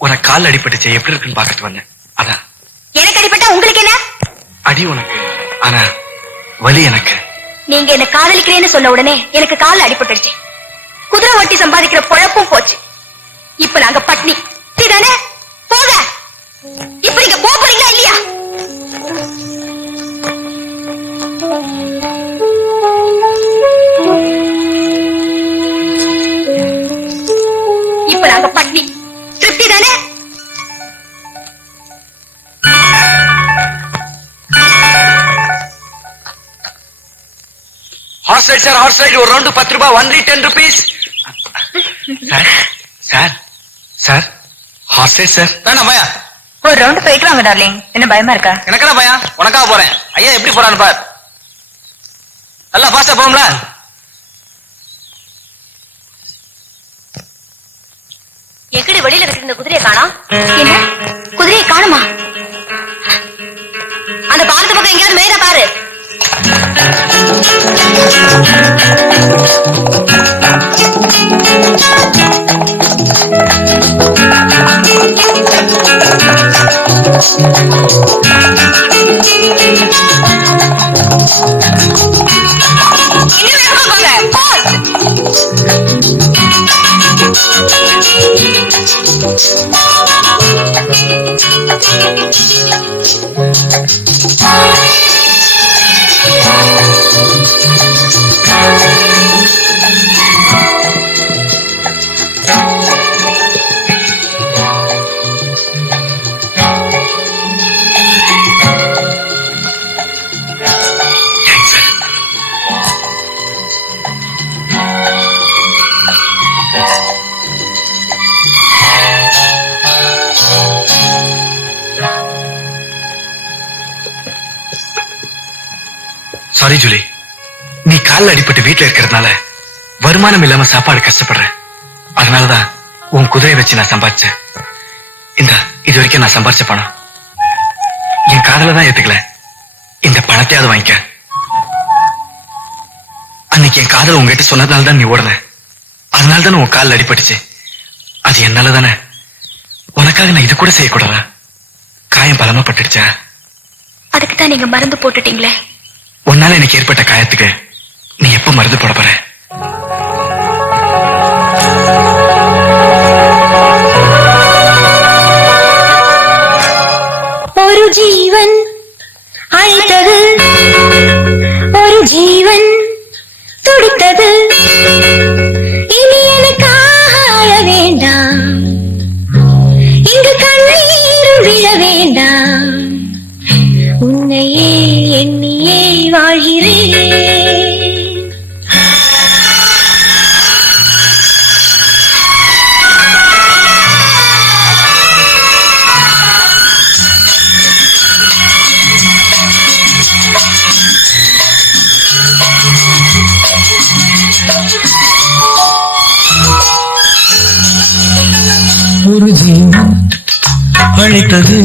உனக்கு கால் அடிபட்டுச்சு, எப்படி இருக்குன்னு பாக்கத்து வந்தேன். அதான். எனக்கு அடிபட்டா உங்களுக்கு என்ன? அடி உனக்கு, ஆனா வலி எனக்கு. நீங்க என்ன காதலிக்கிறேன்னு சொன்ன உடனே எனக்கு கால் அடிபட்டுடுச்சு. குதிரை ஓட்டி சம்பாதிக்கிற பொழப்பும் போச்சு. இப்ப நாங்க பட்னி தானே. போங்க. இப்ப நீங்க போறீங்களா இல்லையா? ஹார்ஸ் ரைடு ஒரு ரவுண்டு 10 ரூபாய், only 10 rupees. Sir sir horse ride sir. வேணாம் பயா, ஒரு ரவுண்ட் போயிட்டு வாங்க டார்லிங். என்ன பயமா இருக்கா? எனக்கெல்லாம் பயா, உனக்காக போறேன். ஐயா எப்படி போறான்னு பார். நல்லா ஃபாஸ்டா போகும்ல. எங்கடி வெளியில இருக்கு இந்த குதிரையை காணோம்? என்ன குதிரையை காணுமா? அந்த பாலத்து பக்கம் எங்கேயாவது மேய்தா பாரு. இன்னும் வேகமா போங்க. சாரி ஜூலி, நீ காலில் அடிபட்டு வீட்டுல இருக்கிறதுனால வருமானம் இல்லாம சாப்பாடு கஷ்டப்படுறேன். அதனாலதான் உன் குதிரையை வச்சு நான் சம்பாதிச்சேன். இந்த இது வரைக்கும் நான் சம்பாதிச்ச பணம் என் காதல தான் ஏத்துக்கல. இந்த பணத்தையாவது வாங்கிக்க. அன்னைக்கு என் காதல் உங்ககிட்ட சொன்னதால தான் நீ ஓடுன. அதனால தானே உன் காலில் அடிபட்டுச்சு. அது என்னால தானே. உனக்காக நான் இது கூட செய்யக்கூடாதா? காயம் பலமா பட்டுடுச்சா? அதுக்கு தான் நீங்க மருந்து போட்டுட்டீங்களே. உன்னால எனக்கு ஏற்பட்ட காயத்துக்கு நீ எப்ப மருந்து போட போற? ஒரு ஜீவன் அழைத்தது, ஒரு ஜீவன் துடித்தது. இனி எனக்காக அழ வேண்டாம், இங்கு கண்ணீரும் விழ வேண்டாம். உன்னையே எண்ணியே வாழ்கிறேன். ஒரு ஜீவன் அழைத்தது,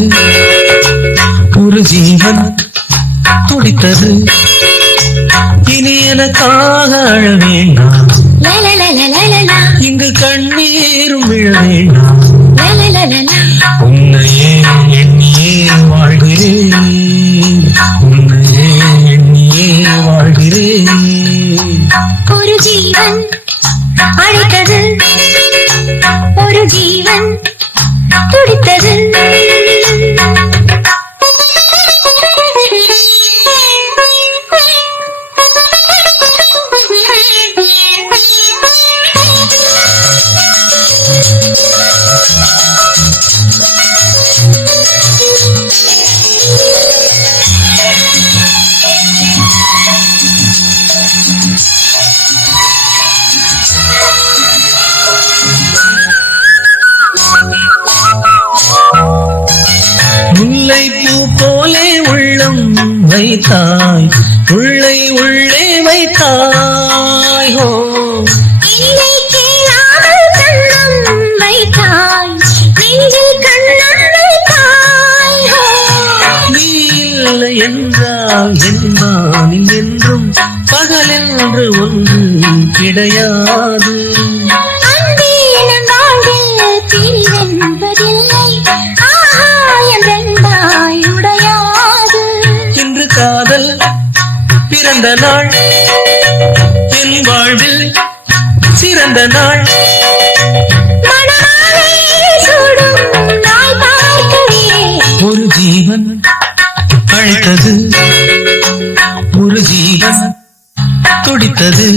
ஒரு ஜீவன் துடித்தது. இனி எனக்காக அழ வேண்டாம், இங்கு கண்ணீரும் விழ வேண்டாம். உன்னையே எண்ணியே வாழ்கிறேன், உன்னையே எண்ணியே வாழ்கிறேன். ஒரு ஜீவன் அழைத்தது, ஒரு ஜீவன் துடித்தது. முல்லை பூ போலே உள்ளம் வைத்தாய், உள்ளை உள்ளே வைத்தாய். ஹோ இல்லை கேளாமல் கண்ணம் வைத்தாய், நெஞ்சில் கண்ணம் வைத்தாய். நீ இல்லை என்றால் என்பானில் என்றும் பகலென்று ஒன்று கிடையாது. அன்பீனம் வாழ்வில் பிரிவென்பதில்லை, ஆகாயம் வென்பாய் உடையாது. இன்று காதல் பிறந்த நாள், என் வாழ்வில் சிறந்த நாள். மணமாலை சூடும் நாள் பார்க்கவே ஒரு ஜீவன் அழைத்தது, ஒரு ஜீவன் துடித்தது.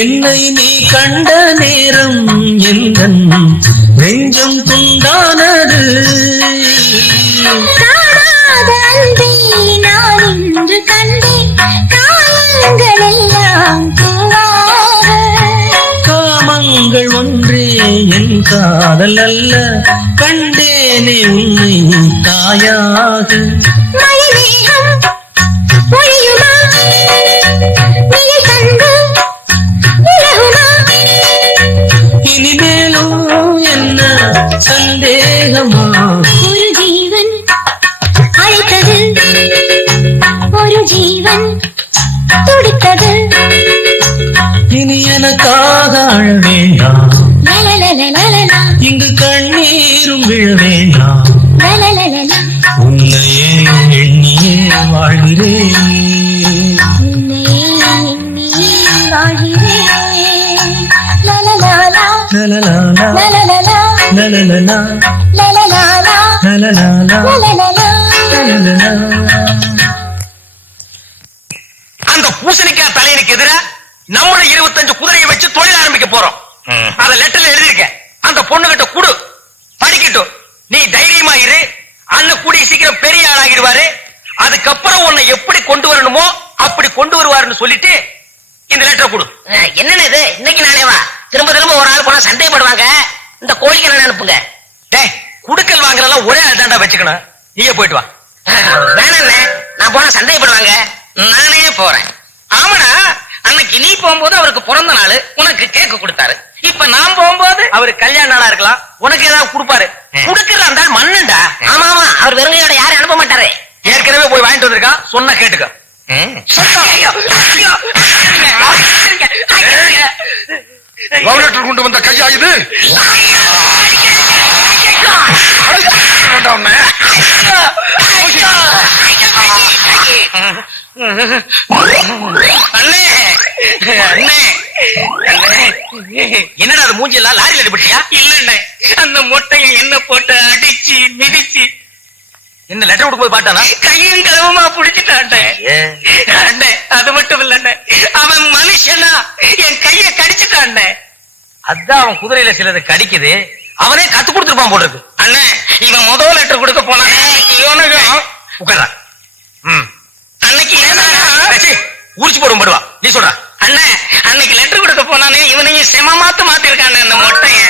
என்னை நீ கண்ட நேரம் எந்தன் நெஞ்சம் துண்டானது. காணாத அன்பை நான் இன்று கண்டேன், காயங்கள் எல்லாம் தூளாக. காமங்கள் ஒன்றே என் காதல் அல்ல, கண்டேனே உன்னை தாயாக. மழைமேகம் பொழியுமா, நிழல் தந்து விலகுமா? இனிமேலும் என்ன சந்தேகமா? ஒரு ஜீவன் அழைத்தது, ஒரு ஜீவன் துடித்தது. இனி எனக்காக அழ வேண்டாம், லலலலலலலா, இங்கு கண்ணீரும் விழ வேண்டாம். லலலலலா, உன்னையே எண்ணியே வாழ்கிறேன். உன்னையே எண்ணி வாழ்கிறேன். லலலாலா, லலலாலா, லலலலா, லலலலா, லலலாலா, லலலாலா, லலலலா. லலலலா. அந்த பூசணிக்காய் தலையனுக்கு எதிரா நம்மள 25 குதிரையை வச்சு தொழில் ஆரம்பிக்க போறோம். அத லெட்டர்ல எழுதியிருக்கேன். அந்த பொண்ணுகிட்ட குடு, படிக்கட்டும். நீ தைரியமா இரு, அண்ணன் கூடிய சீக்கிரம் பெரிய ஆளாகிடுவாரு. அதுக்கப்புறம் உன்னை எப்படி கொண்டு வரணுமோ அப்படி கொண்டு வருவாருன்னு சொல்லிட்டு இந்த லெட்டரை கொடு. என்னன்னு இது இன்னைக்கு நானே வா, திரும்ப திரும்ப ஒரு ஆள் போனா சந்தேகப்படுவாங்க. இந்த கோழிக்கு என்ன அனுப்புங்க. டேய், குடுக்கல் வாங்குறதெல்லாம் ஒரே ஆள் தாண்டா வச்சுக்கணும். நீயே போயிட்டு வா. வேணாண்ணே, நான் போனா சந்தேகப்படுவாங்க. நானே போறேன். ஆமாடா, அன்னைக்கு நீ போகும்போது அவருக்கு பிறந்த நாள், உனக்கு கேக்கு கொடுத்தாரு. இப்ப நான் போகும்போது அவரு கல்யாண நாளா இருக்கலாம், உனக்கு ஏதாவது கொடுப்பாரு. குடுக்கறதா இருந்தால் மண்ணுண்டா. ஆமா ஆமா, அவர் வெறுங்கையோட யாரும் அனுப்ப மாட்டாரு. ஏற்கனவே போய் வாங்கிட்டு வந்திருக்கான், சொன்னா கேட்டுக்க. கவர்னர் கொண்டு வந்த கையா இது? அண்ணே அண்ணே என்னடா அது மூஞ்சி எல்லாம் லாரியில் அடிபட்டியா? இல்லண்ணே, அந்த மொட்டையை என்ன போட்டு அடிச்சு மிதிச்சு என்ன லெட்டர் கொடுக்கும் போது பாட்டானா? கையும் கதவுமா புடிச்சிட்டான்டே. அண்ணே, அது மட்டும் இல்லண்ணே, அவன் மனுஷனா என் கைய கடிச்சுட்டான்டே. அதான் அவன் குதிரையில சிலது கடிக்குது, அவனே கத்து கொடுத்துருப்பான் போல இருக்கு. அண்ணே, இவன் முதல் லெட்டர் கொடுக்க போனானே, இவனுக்கும் உட்கார்றா. அன்னைக்கு உரிச்சு போடும் படுவா. நீ சொல்ற அண்ணே, அன்னைக்கு லெட்டர் கொடுக்க போனானே, இவனையும் மாத்திருக்கானே அந்த மொட்டைய.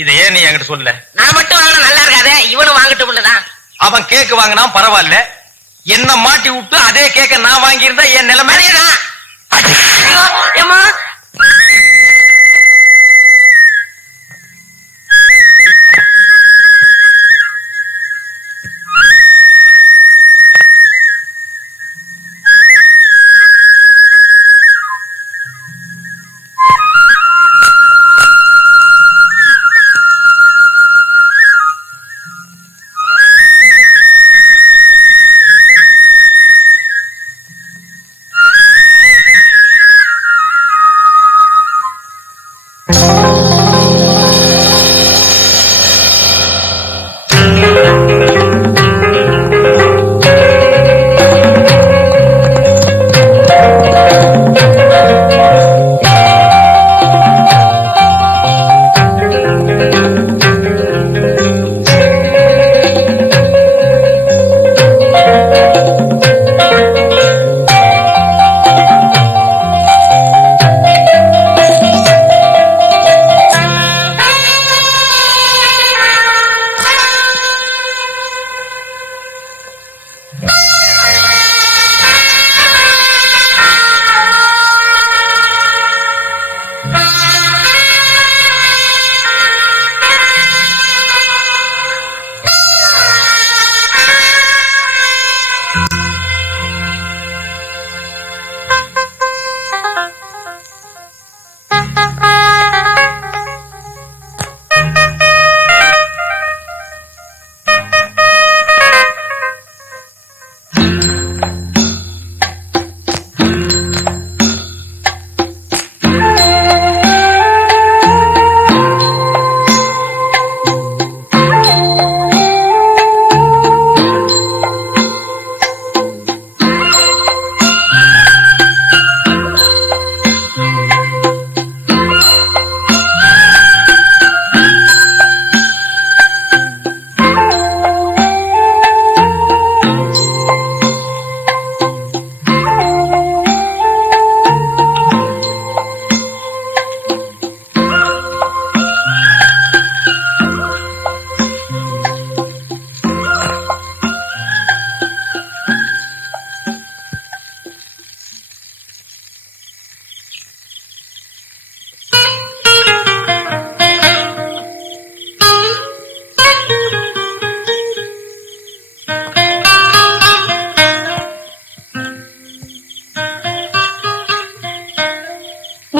இதை ஏன் நீ என்கிட்ட சொல்ல? நான் மட்டும் வாங்கினா நல்லா இருக்காதே, இவனும் வாங்கிட்டு உள்ளதான். அவன் கேக்கு வாங்கினா பரவாயில்ல, என்ன மாட்டி விட்டு அதே கேக்க நான் வாங்கியிருந்தா என் நிலைமை அதேதான். ஏம்மா,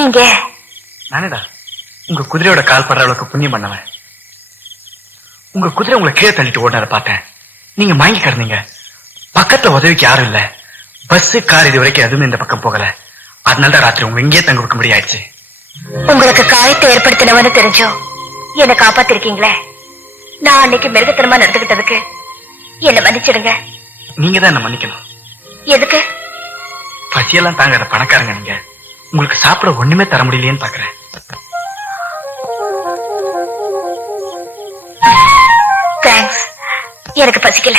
நீங்க நானேதான் உங்க குதிரையோட கால் படுற அளவுக்கு புண்ணியம் பண்ணவன். உங்க குதிரை உங்களை கீழே தள்ளிட்டு ஓடுனதை பார்த்தேன். நீங்க மயங்கி கிடந்தீங்க. பக்கத்துல உதவிக்கு யாரும் இல்ல. பஸ் கார் இது வரைக்கும் எதுவுமே இந்த பக்கம் போகல. அதனாலதான் ராத்திரி உங்க இங்கேயே தங்க வைக்க முடிய ஆயிடுச்சு. உங்களுக்கு காயத்தை ஏற்படுத்தினவன்னு தெரிஞ்சோ என்ன காப்பாத்திருக்கீங்களே. நான் அன்னைக்கு மிருகத்தனமா நடந்துகிட்டதுக்கு என்ன மன்னிச்சிடுங்க. நீங்க தான் என்ன மன்னிக்கணும். எதுக்கு? பசியெல்லாம் தாங்காத பணக்காரங்க நீங்க. உங்களுக்கு சாப்பிட ஒண்ணுமே தர முடியலையேன்னு பாக்குறேன். தேங்க்ஸ். எனக்கு பசிக்கல.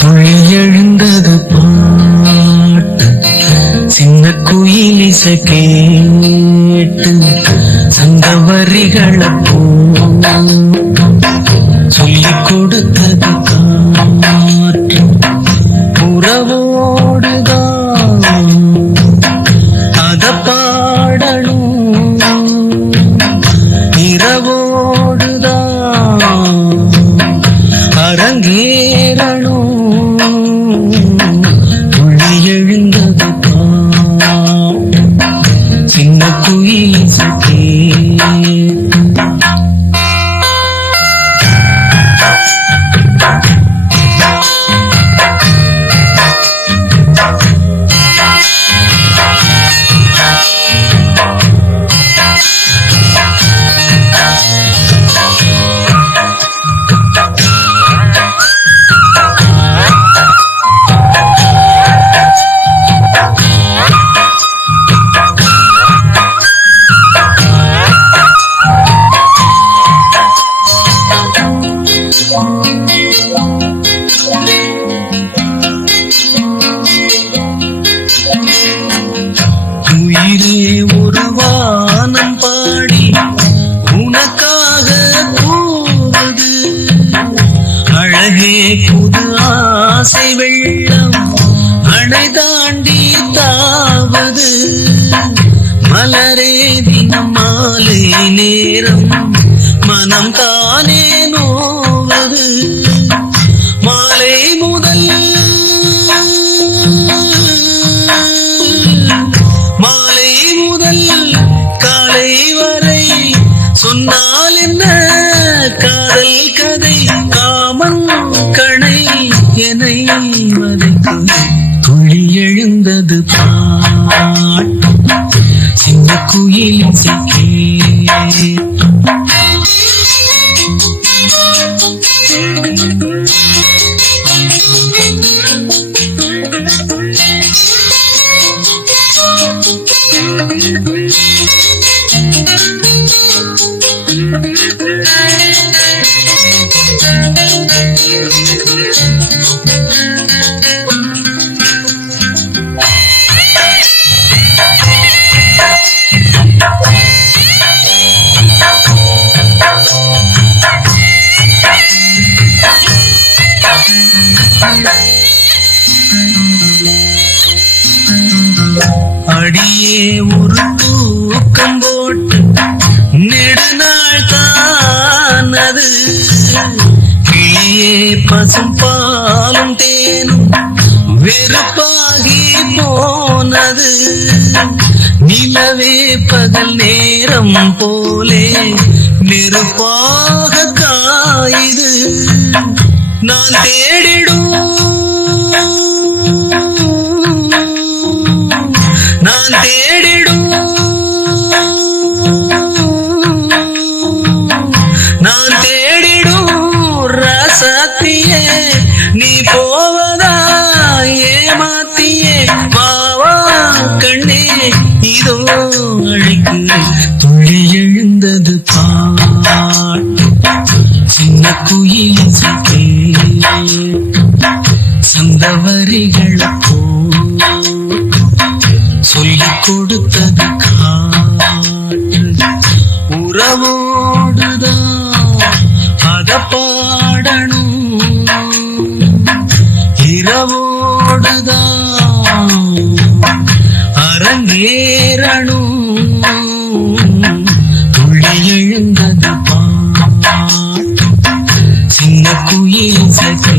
துளி எழுந்தது பாட்டு சின்ன குயில் இசை கேட்டு சங்க வரிகளை சொல்லிக் கொடுத்தது காற்று உறவோடுதான் அத பாடணும் இரவோடுதான் அரங்கேறணும் துளி எழுந்தது சின்ன குயில் இசை கேட்டு உயிரே ஒரு வானம் பாடி உனக்காக கூவது அழகே புது ஆசை வெள்ளம் அணை தாண்டி தாவது மலரே தினம் மாலை நேரம் மனம் தானே நோவது மாலை முதல் மாலை முதல் காலை வரை சொன்னால் என்ன காதல் கதை காமன் கணை என்னை வதைக்கும் துளி எழுந்தது பாட்டு சின்ன குயில் இசை கேட்டு அடியே ஒரு தூக்கம் போட்டு நெடுநாள் தானது கிளியே பசும் பாலும் தேனும் வெறுப்பாகி போனது நிலவே பகல் நேரம் போலே நெருப்பாக காயுது நான் தேடிடும் நான் தேடிடும் நான் தேடிடும் ரசத்தியே நீ போவதா ஏமாத்தியே மாவா கண்ணே இதோ அழைக்கு துளி எழுந்தது பாட்டு சின்ன குயில் இசை கேட்டு சந்த வரிகளை சொல்லிக் கொடுத்தது காற்று உறவோடுதான் அத பாடணும் இரவோடுதான் அரங்க அரங்கேறணும் துள்ளி எழுந்தது பாட்டு சின்ன குயில் சகே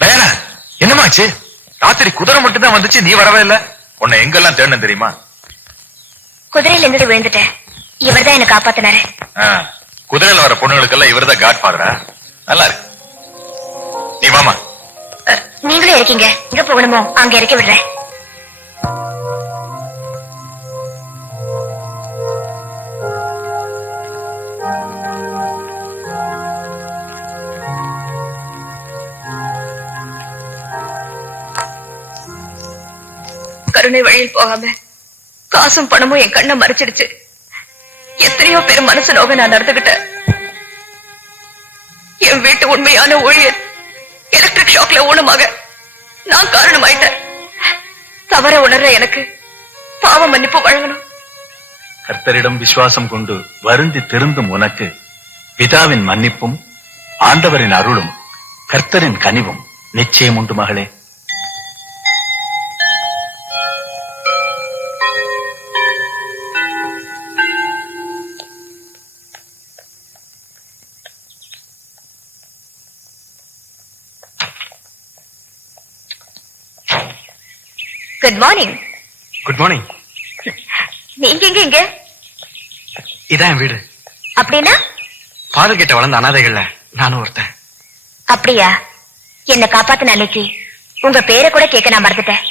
டயானா, என்னமாச்சு? ராத்திரி குதிரை மட்டும் தான் வந்துச்சு, நீ வரவே இல்ல. உன்னை எங்கெல்லாம் தேடணும் தெரியுமா? குதிரையில இருந்து விழுந்துட்டேன். இவர்தான் என்ன காப்பாத்தினாரு. குதிரையில வர பொண்ணுகளுக்கெல்லாம் இவர்தான் காட் ஃபாதரா? நல்லா இருக்கு. நீ வாமா. நீங்களும் இருக்கீங்க. எங்க போகணுமோ அங்க இறக்கி விடுறேன். கருணை வழியில் போகாம காசும் பணமும் என் கண்ணை மறைச்சிடுச்சு. எத்தனையோ பேர் மனசு நோக நான் நடந்துகிட்டேன். என் வீட்டு உண்மையான ஊழியர் எலக்ட்ரிக் ஷாக்ல ஊனமாக நான் காரணமாயிட்டேன். தவற உணர்ற எனக்கு பாவ மன்னிப்பு வழங்கணும். கர்த்தரிடம் விசுவாசம் கொண்டு வருந்தி திருந்தும் உனக்கு பிதாவின் மன்னிப்பும் ஆண்டவரின் அருளும் கர்த்தரின் கனிவும் நிச்சயம் உண்டு மகளே. Good morning. Good morning. நீங்க எங்க இங்க? இதான் என் வீடு. அப்படின்னா? ஃபாதர் கிட்ட வளர்ந்த அனாதைகள்ல நானும் ஒருத்தன். அப்படியா? என்ன காப்பாத்தின அன்னைக்கு உங்க பேரை கூட கேட்க நான் மறந்துட்டேன்.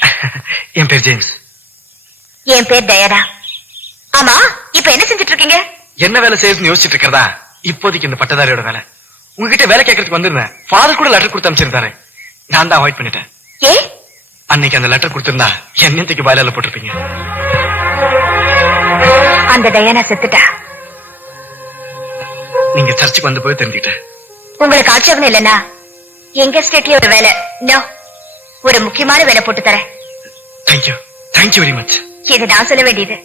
என் பேர் ஜேம்ஸ். என் பேர் டயானா. ஆமா, இப்ப என்ன செஞ்சுட்டு இருக்கீங்க? என்ன வேலை செய்யுதுன்னு யோசிச்சுட்டு இருக்கிறதா இப்போதைக்கு இந்த பட்டதாரியோட வேலை. உங்ககிட்ட வேலை கேட்கறதுக்கு வந்திருந்தேன். ஃபாதர் கூட லெட்டர் கொடுத்து அனுப்பிச்சிருந்தாரு. நான் தான் அவாய்ட் பண்ணிட்டேன். ஏ? அன்னைக்கு அந்த லெட்டர் கொடுத்திருந்தா என்னத்துக்கு பாயில போட்டிருப்பீங்க. அந்த டயானா செத்துட்டா. நீங்க சர்ச்சுக்கு வந்து போய் தெரிஞ்சுக்கிட்டேன். உங்களுக்கு ஆட்சேபம் இல்லைன்னா எங்க ஸ்டேட்லயே ஒரு வேலை, ஒரு முக்கியமான வேலை போட்டு தரேன். தேங்க்யூ. Thank you very much. இது நான் சொல்ல வேண்டியது.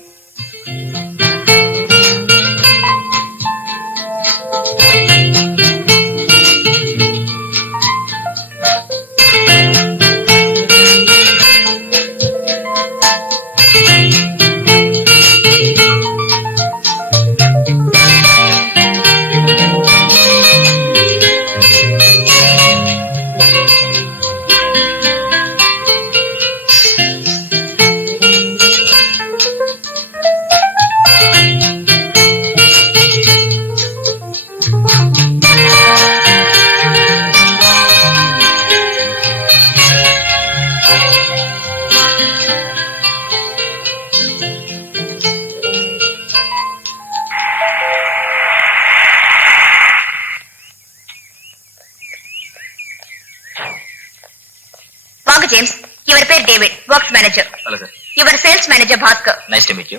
ஜேம்ஸ், இவர் பேர் David, works manager. Hello sir. இவர் sales manager Bhaskar. Nice to meet you.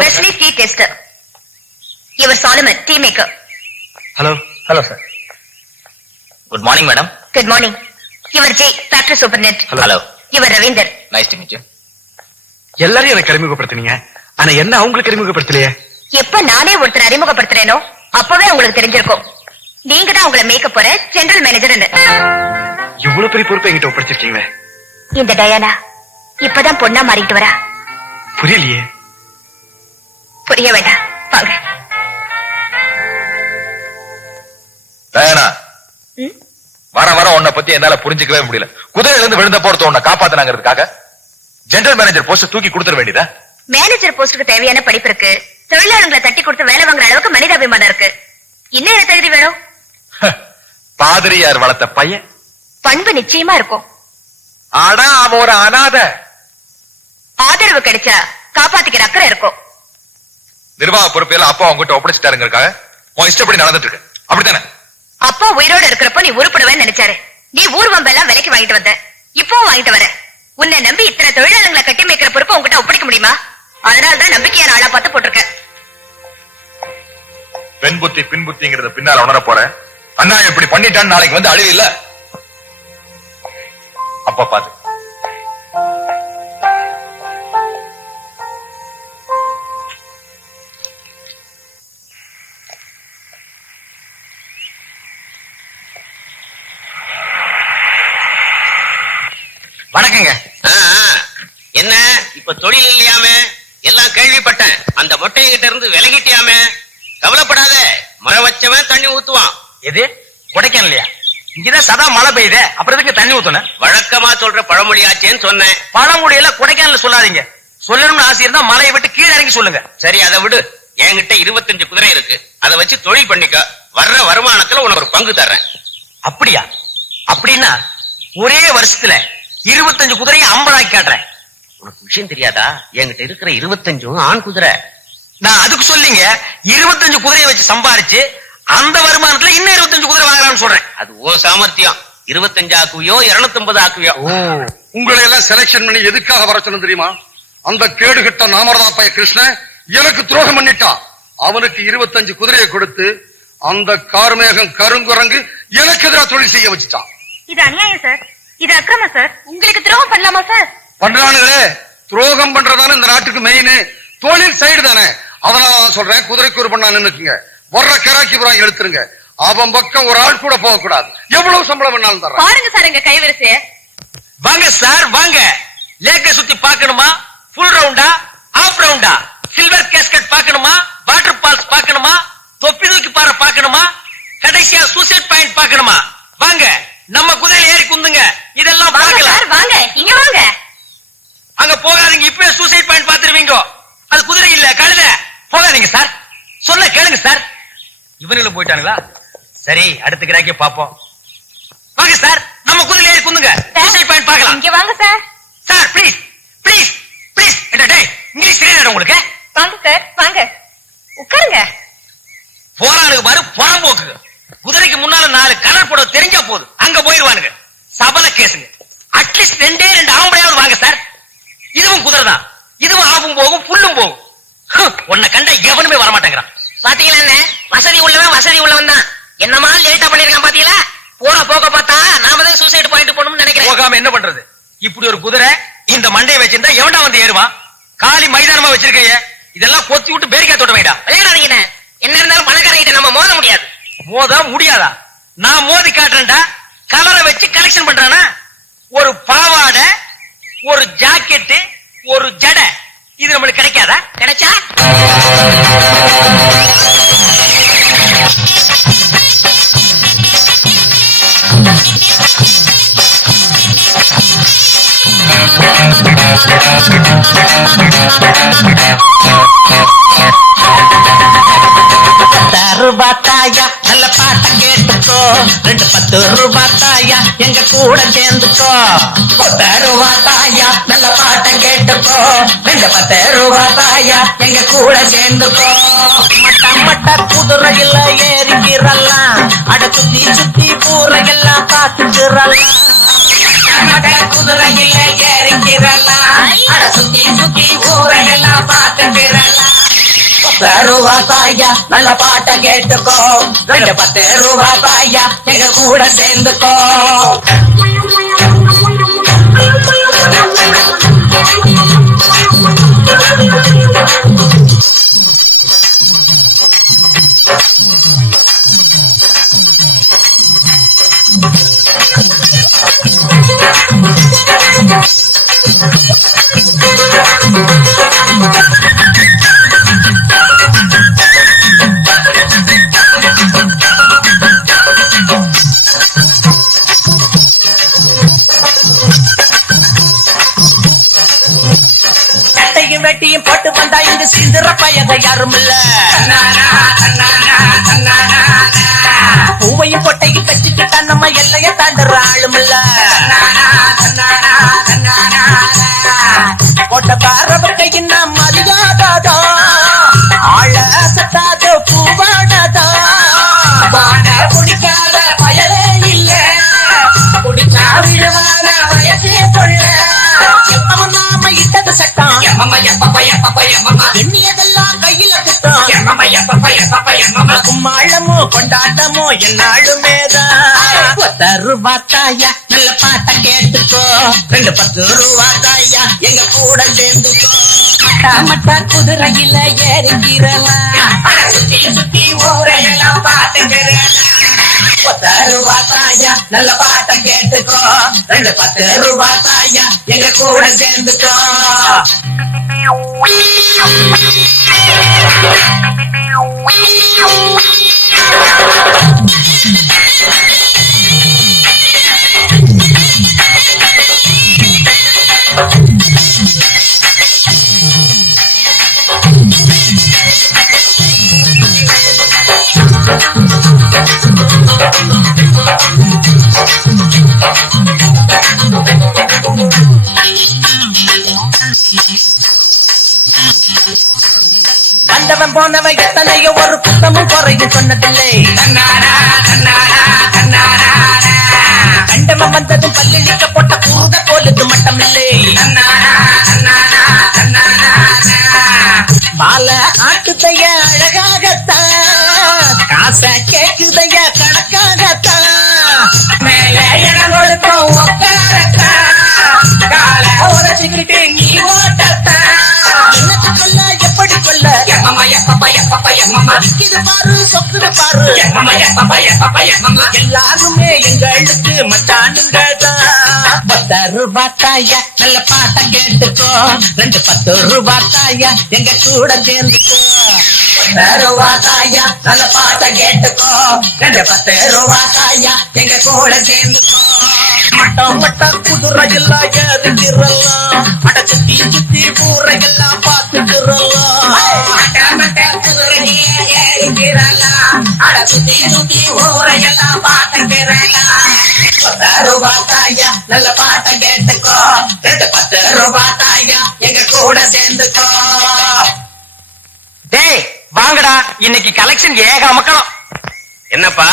Wesley tea taster. இவர் Solomon, tea maker. Hello. Hello sir. Good morning madam. Good morning. இவர் ஜே, ஃபேக்டரி சூப்பர்டென்ட். ஹலோ. இவர் Ravinder. Nice to meet you. எல்லாரையும் எனக்கு அறிமுகப்படுத்தினீங்க, ஆனா என்ன அவங்களுக்கு அறிமுகப்படுத்தலையே? எப்ப நானே ஒருத்தர் அறிமுகப்படுத்துறேனோ அப்பவே உங்களுக்கு தெரிஞ்சிருக்கும். நீங்க தான் உங்களை மேக்கப் போற ஜெனரல் மேனேஜர். இவ்வளவு பெரிய பொறுப்பை என்கிட்ட ஒப்படைச்சிருக்கீங்களே. இந்த டயானா இப்பதான் பொண்ணா மாறிட்டு வரா. புரியலையே. புரிய வேண்டாம், வாங்க. டயானா, வர வர உன்னை பத்தி என்னால புரிஞ்சுக்கவே முடியல. குதிரையில இருந்து விழுந்த போறது உன்னை காப்பாத்தினாங்கிறதுக்காக ஜெனரல் மேனேஜர் போஸ்ட் தூக்கி கொடுத்துட வேண்டியதா? மேனேஜர் போஸ்டுக்கு தேவையான படிப்பு இருக்கு, தொழிலாளர்களை தட்டி கொடுத்து வேலை வாங்குற அளவுக்கு மனிதாபிமானம் இருக்கு. இன்னும் என்ன தகுதி வேணும்? பாதிரியார் வளர்த்த பையன். பண்பு நிச்சயமா இருக்கும். ஆனா அவன் ஒரு அனாதை. ஆதரவு கிடைச்சா காப்பாத்திக்கிற அக்கறை இருக்கும். நிர்வாக பொறுப்பையெல்லாம் அப்பா அவங்ககிட்ட ஒப்படைச்சிட்டாருங்கிறதுக்காக உன் இஷ்டப்படி நடந்துட்டு இருக்கு, அப்படித்தானே? அப்பா உயிரோட இருக்கிறப்ப நீ உருப்படுவேன்னு நினைச்சாரு. நீ ஊர்வம்பெல்லாம் விலைக்கு வாங்கிட்டு வந்த, இப்பவும் வாங்கிட்டு வர. உன்னை நம்பி இத்தனை தொழிலாளர்களை கட்டி மேய்க்கிற பொறுப்பு உங்ககிட்ட ஒப்படைக்க முடியுமா? அதனாலதான் நம்பிக்கையான ஆளா பார்த்து போட்டிருக்க. பெண் புத்தி பின் புத்திங்கிறத பின்னால உணர போற. அண்ணா இப்படி பண்ணிட்டான்னு நாளைக்கு வந்து அழிவு இல்ல. அப்ப பாத்து வணக்கங்க. என்ன இப்ப தொழில் இல்லையாமே? எல்லாம் கேள்விப்பட்டேன். அந்த மொட்டையங்கிட்ட இருந்து விலகிட்டியாமே? கவலைப்படாத, மழை வச்சவன் தண்ணி ஊத்துவான். எது கொடைக்கானலையா? இங்கதான் சதா மழை பெய்யுது, அப்புறம் எதுக்கு தண்ணி ஊத்தணும்? வழக்கமா சொல்ற பழமொழியாச்சேன்னு சொன்னேன். பழங்குடியில கொடைக்கானல சொல்லாதீங்க. சொல்லணும்னு ஆசை இருந்தா மலையை விட்டு கீழே இறங்கி சொல்லுங்க. சரி, அதை விடு. என்கிட்ட 25 குதிரை இருக்கு. அதை வச்சு தொழில் பண்ணிக்க. வர்ற வருமானத்துல உனக்கு ஒரு பங்கு தர்றேன். அப்படியா? அப்படின்னா ஒரே வருஷத்துல 25 குதிரையை 50 ஆக்கி காட்டுறேன். உனக்கு விஷயம் தெரியாதா? என்கிட்ட இருக்கிற 25 ஆண் குதிரை. நான் அதுக்கு சொல்லிங்க 25 குதிரையை வச்சு சம்பாரிச்சு அந்த வருமானத்துல இன்னும் 25 குதிரை வாங்கலாம்னு சொல்றேன். அது ஓ சாமர்த்தியம். 25 ஆக்குவியோ 250 ஆக்குவியோ? உங்களை எல்லாம் செலக்ஷன் பண்ணி எதுக்காக வர சொன்ன தெரியுமா? அந்த கேடுகட்ட நாமரதாப்பைய கிருஷ்ணன் எனக்கு துரோகம் பண்ணிட்டான். அவனுக்கு 25 குதிரையை கொடுத்து அந்த கார்மேகம் கருங்குரங்கு எனக்கு எதிராக தொழில் செய்ய வச்சுட்டான். இது அநியாயம் சார், இது அக்கிரமம் சார். உங்களுக்கு துரோகம் பண்ணலாமா சார்? பண்றானுங்களே, துரோகம் பண்றதானே இந்த நாட்டுக்கு மெயின். தொழில் சைடு தானே. அதனால நான் சொல்றேன், குதிரைக்கு ஒரு பண்ணா நின்னுக்குங்க. வர்ற கராக்கி புறம் எழுத்துருங்க. அவன் பக்கம் ஒரு ஆள் கூட போக கூடாது. எவ்வளவு சம்பளம் வேணாலும் தர்றேன். பாருங்க சார் எங்க கைவரிசைய. வாங்க சார் வாங்க. லேக்க சுத்தி பார்க்கணுமா? ஃபுல் ரவுண்டா ஆஃப் ரவுண்டா? சில்வர் கேஸ்கட் பார்க்கணுமா? வாட்டர் ஃபால்ஸ் பார்க்கணுமா? தொப்பி தூக்கி பாறை பார்க்கணுமா? கடைசியா சூசைட் பாயிண்ட் பார்க்கணுமா? வாங்க நம்ம குதிரையில ஏறி குந்துங்க. இதெல்லாம் பார்க்கலாம். வாங்க இங்க வாங்க. அங்க போகாதீங்க, இப்பவே சூசைட் பாயிண்ட் பாத்துருவீங்க. அது குதிரை இல்ல கழுத. போகாதீங்க சார், சொல்ல கேளுங்க சார். இவனும் போயிட்டானுங்களா? சரி, அடுத்த கிராக்கிய பாப்போம். வாங்க சார், நம்ம குதிரையில ஏறி குந்துங்க. சூசைட் பாயிண்ட் பார்க்கலாம். இங்க வாங்க sir. Sir please please please. டேய், இங்கிலீஷ் தெரியாது உங்களுக்கு? வாங்க சார் வாங்க, உட்காருங்க. போறானுங்க பாரு புறம்போக்கு. குதிரைக்கு முன்னால 4 கலர் போட தெரிஞ்சா போதும், அங்க போயிருவானுங்க. சபல கேசுங்க. அட்லீஸ்ட் 2 ஆம்பளையாவது வாங்க சார். இதுவும் குதிரை தான். இதுவும் ஆகும் போகும் புல்லும் போகும். உன்னை கண்டா எவனுமே வரமாட்டேங்கிறான். பாத்தீங்களா என்ன? வசதி உள்ளவன் தான். என்னமா லேட்டா பண்ணிருக்கான் பாத்தீங்களா? போற போக பார்த்தா நாம தான் சூசைட் பாயிண்ட் போகணும்னு நினைக்கிறேன். போகாம என்ன பண்றது? இப்படி ஒரு குதிரை இந்த மண்டையை வச்சிருந்தா எவன்டா வந்து ஏறுவான்? காலி மைதானமா வச்சிருக்கைய, இதெல்லாம் கொத்தி விட்டு பேரிக்கா தொட்ட வைடா. விளையாடாதீங்க. என்ன இருந்தாலும் பணக்காரங்கிட்ட நம்ம மோத முடியாது. மோத முடியாதா? நான் மோதி காட்டுறேன்டா. கலரை வச்சு கலெக்ஷன் பண்றானா? ஒரு பாவாடை, ஒரு ஜாக்கெட், ஒரு ஜடை, இது நம்மளுக்கு கிடைக்காதா? கிடைச்சா ரூபாத்தாயா நல்ல பாட்ட கேட்டுக்கோ. 10 ரூபாத்தாயா எங்க கூட சேர்ந்துக்கோ. 10 ரூபாத்தாயா நல்ல பாட்ட கேட்டுக்கோ. 10 ரூபாத்தாயா எங்க கூட சேர்ந்துக்கோ. மட்ட குதிரையில ஏறிக்கிறலாம். அட சுத்தி சுத்தி ஊரையெல்லாம் பார்த்துக்கிறலாம். குதிரையில ஏறிக்கிறலாம். அட சுத்தி சுத்தி ஊரையெல்லாம் பார்த்துக்கிறலாம். 10 ரூபாத்தாயா நல்ல பாட்ட கேட்டுக்கோ. 10 ரூபாத்தாயா எங்க கூட சேர்ந்துக்கோ. வெட்டியும் போட்டு வந்தா இங்கு சீந்திர பயக யாரும் இல்ல. பூவையும் பொட்டையும் கட்டிக்கிட்டா நம்ம எல்லைய தாண்டுற ஆளும் இல்ல. போட்ட பாரவர்க்கையின் நாம் மரியாதாதா. ஆள சட்டாத பூவாடாதா. பாட குடிக்காத கும்மாளமோ கொண்டாட்டமோ என்னாலுமேதான் ரூபாத்தாயா நல்ல பாட்ட கேட்டுக்கோ 2 ரூபாத்தாயா எங்க கூட சேர்ந்துக்கோ மட்டா குதிரையில ஏறிக்கிறலாம் சுத்தி சுத்தி ஊரையெல்லாம் பாத்துக்கிறேன் 10 ரூபாத்தாயா நல்ல பாட்ட கேட்டுக்கோ 10 ரூபாத்தாயா எங்க கூட சேர்ந்துக்கோ வந்தவன் போனவன் எத்தனையோ ஒரு புத்தமும் குறையும் சொன்னதில்லை கண்டவன் வந்ததும் பல்லிழிக்க போட்ட பூத போலுது மட்டமில்லை பால ஆட்டுதைய அழகாகத்தான் காச கேக்குதைய கணக்காகத்தான் மேல இடம் கொடுக்கும் உட்காரத்தான் கால உரைச்சுக்கிட்டு நீ ஓட்டத்தான் என்னத்து கொல்ல எப்படி கொல்ல இது பாரு சொக்குது பாரு எல்லாருமே எங்களுக்கு மச்சானுங்கதான் 10 ரூபாத்தாயா நல்ல பாட்ட கேட்டுக்கோ 10 ரூபாத்தாயா எங்க கூட சேர்ந்துக்கோ 10 ரூபாத்தாயா நல்ல பாட்ட கேட்டுக்கோ 10 ரூபாத்தாயா எங்க கூட சேர்ந்துக்கோ மட்டம் குதிரையெல்லாம் ஏறிக்கிறலாம் அட சுத்தி சுத்தி ஊரையெல்லாம் பார்த்துக்கிறலாம் குதிரையில ஏறிக்கிறலாம் அட சுத்தி சுத்தி ஊரையெல்லாம் பார்த்துக்கிறலாம் 10 ரூபாத்தாயா நல்ல பாட்ட கேட்டுக்கோ 10 ரூபாத்தாயா எங்க கூட சேர்ந்துக்கோ டேய் வாங்கடா, இன்னைக்கு கலெக்ஷன் ஏக மக்களும். என்னப்பா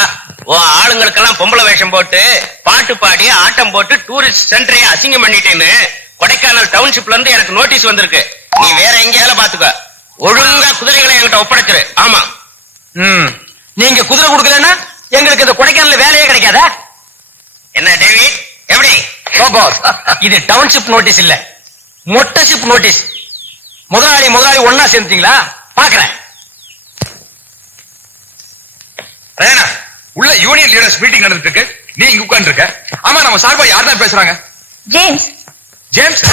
ஓ ஆளுங்களுக்கெல்லாம் பொம்பளை வேஷம் போட்டு பாட்டு பாடி ஆட்டம் போட்டு டூரிஸ்ட் சென்டரையே அசிங்கம் பண்ணிட்டேன்னு கொடைக்கானல் டவுன்ஷிப்ல இருந்து எனக்கு நோட்டீஸ் வந்திருக்கு. நீ வேற எங்கேயால பாத்துக்க. ஒழுங்கா குதிரைகளை என்கிட்ட ஒப்படைச்சிரு. ஆமா. நீங்க குதிரை கொடுக்கலன்னா எங்களுக்கு இந்த கொடைக்கானல் வேலையே கிடைக்காதா? என்ன டேவி எப்படி? இது டவுன்ஷிப் நோட்டீஸ் இல்ல, மொட்டஷிப் நோட்டீஸ். முதலாளி ஒன்னா சேர்ந்தீங்களா பாக்குறேன். உள்ள யூனியன் லீடர்ஸ் மீட்டிங் நடந்துட்டு இருக்கு, நீ இங்க உட்கார்ந்து இருக்க. ஆமா, நம்ம சார்பா யார் தான் பேசுறாங்க? ஜேம்ஸ். ஜேம்ஸ்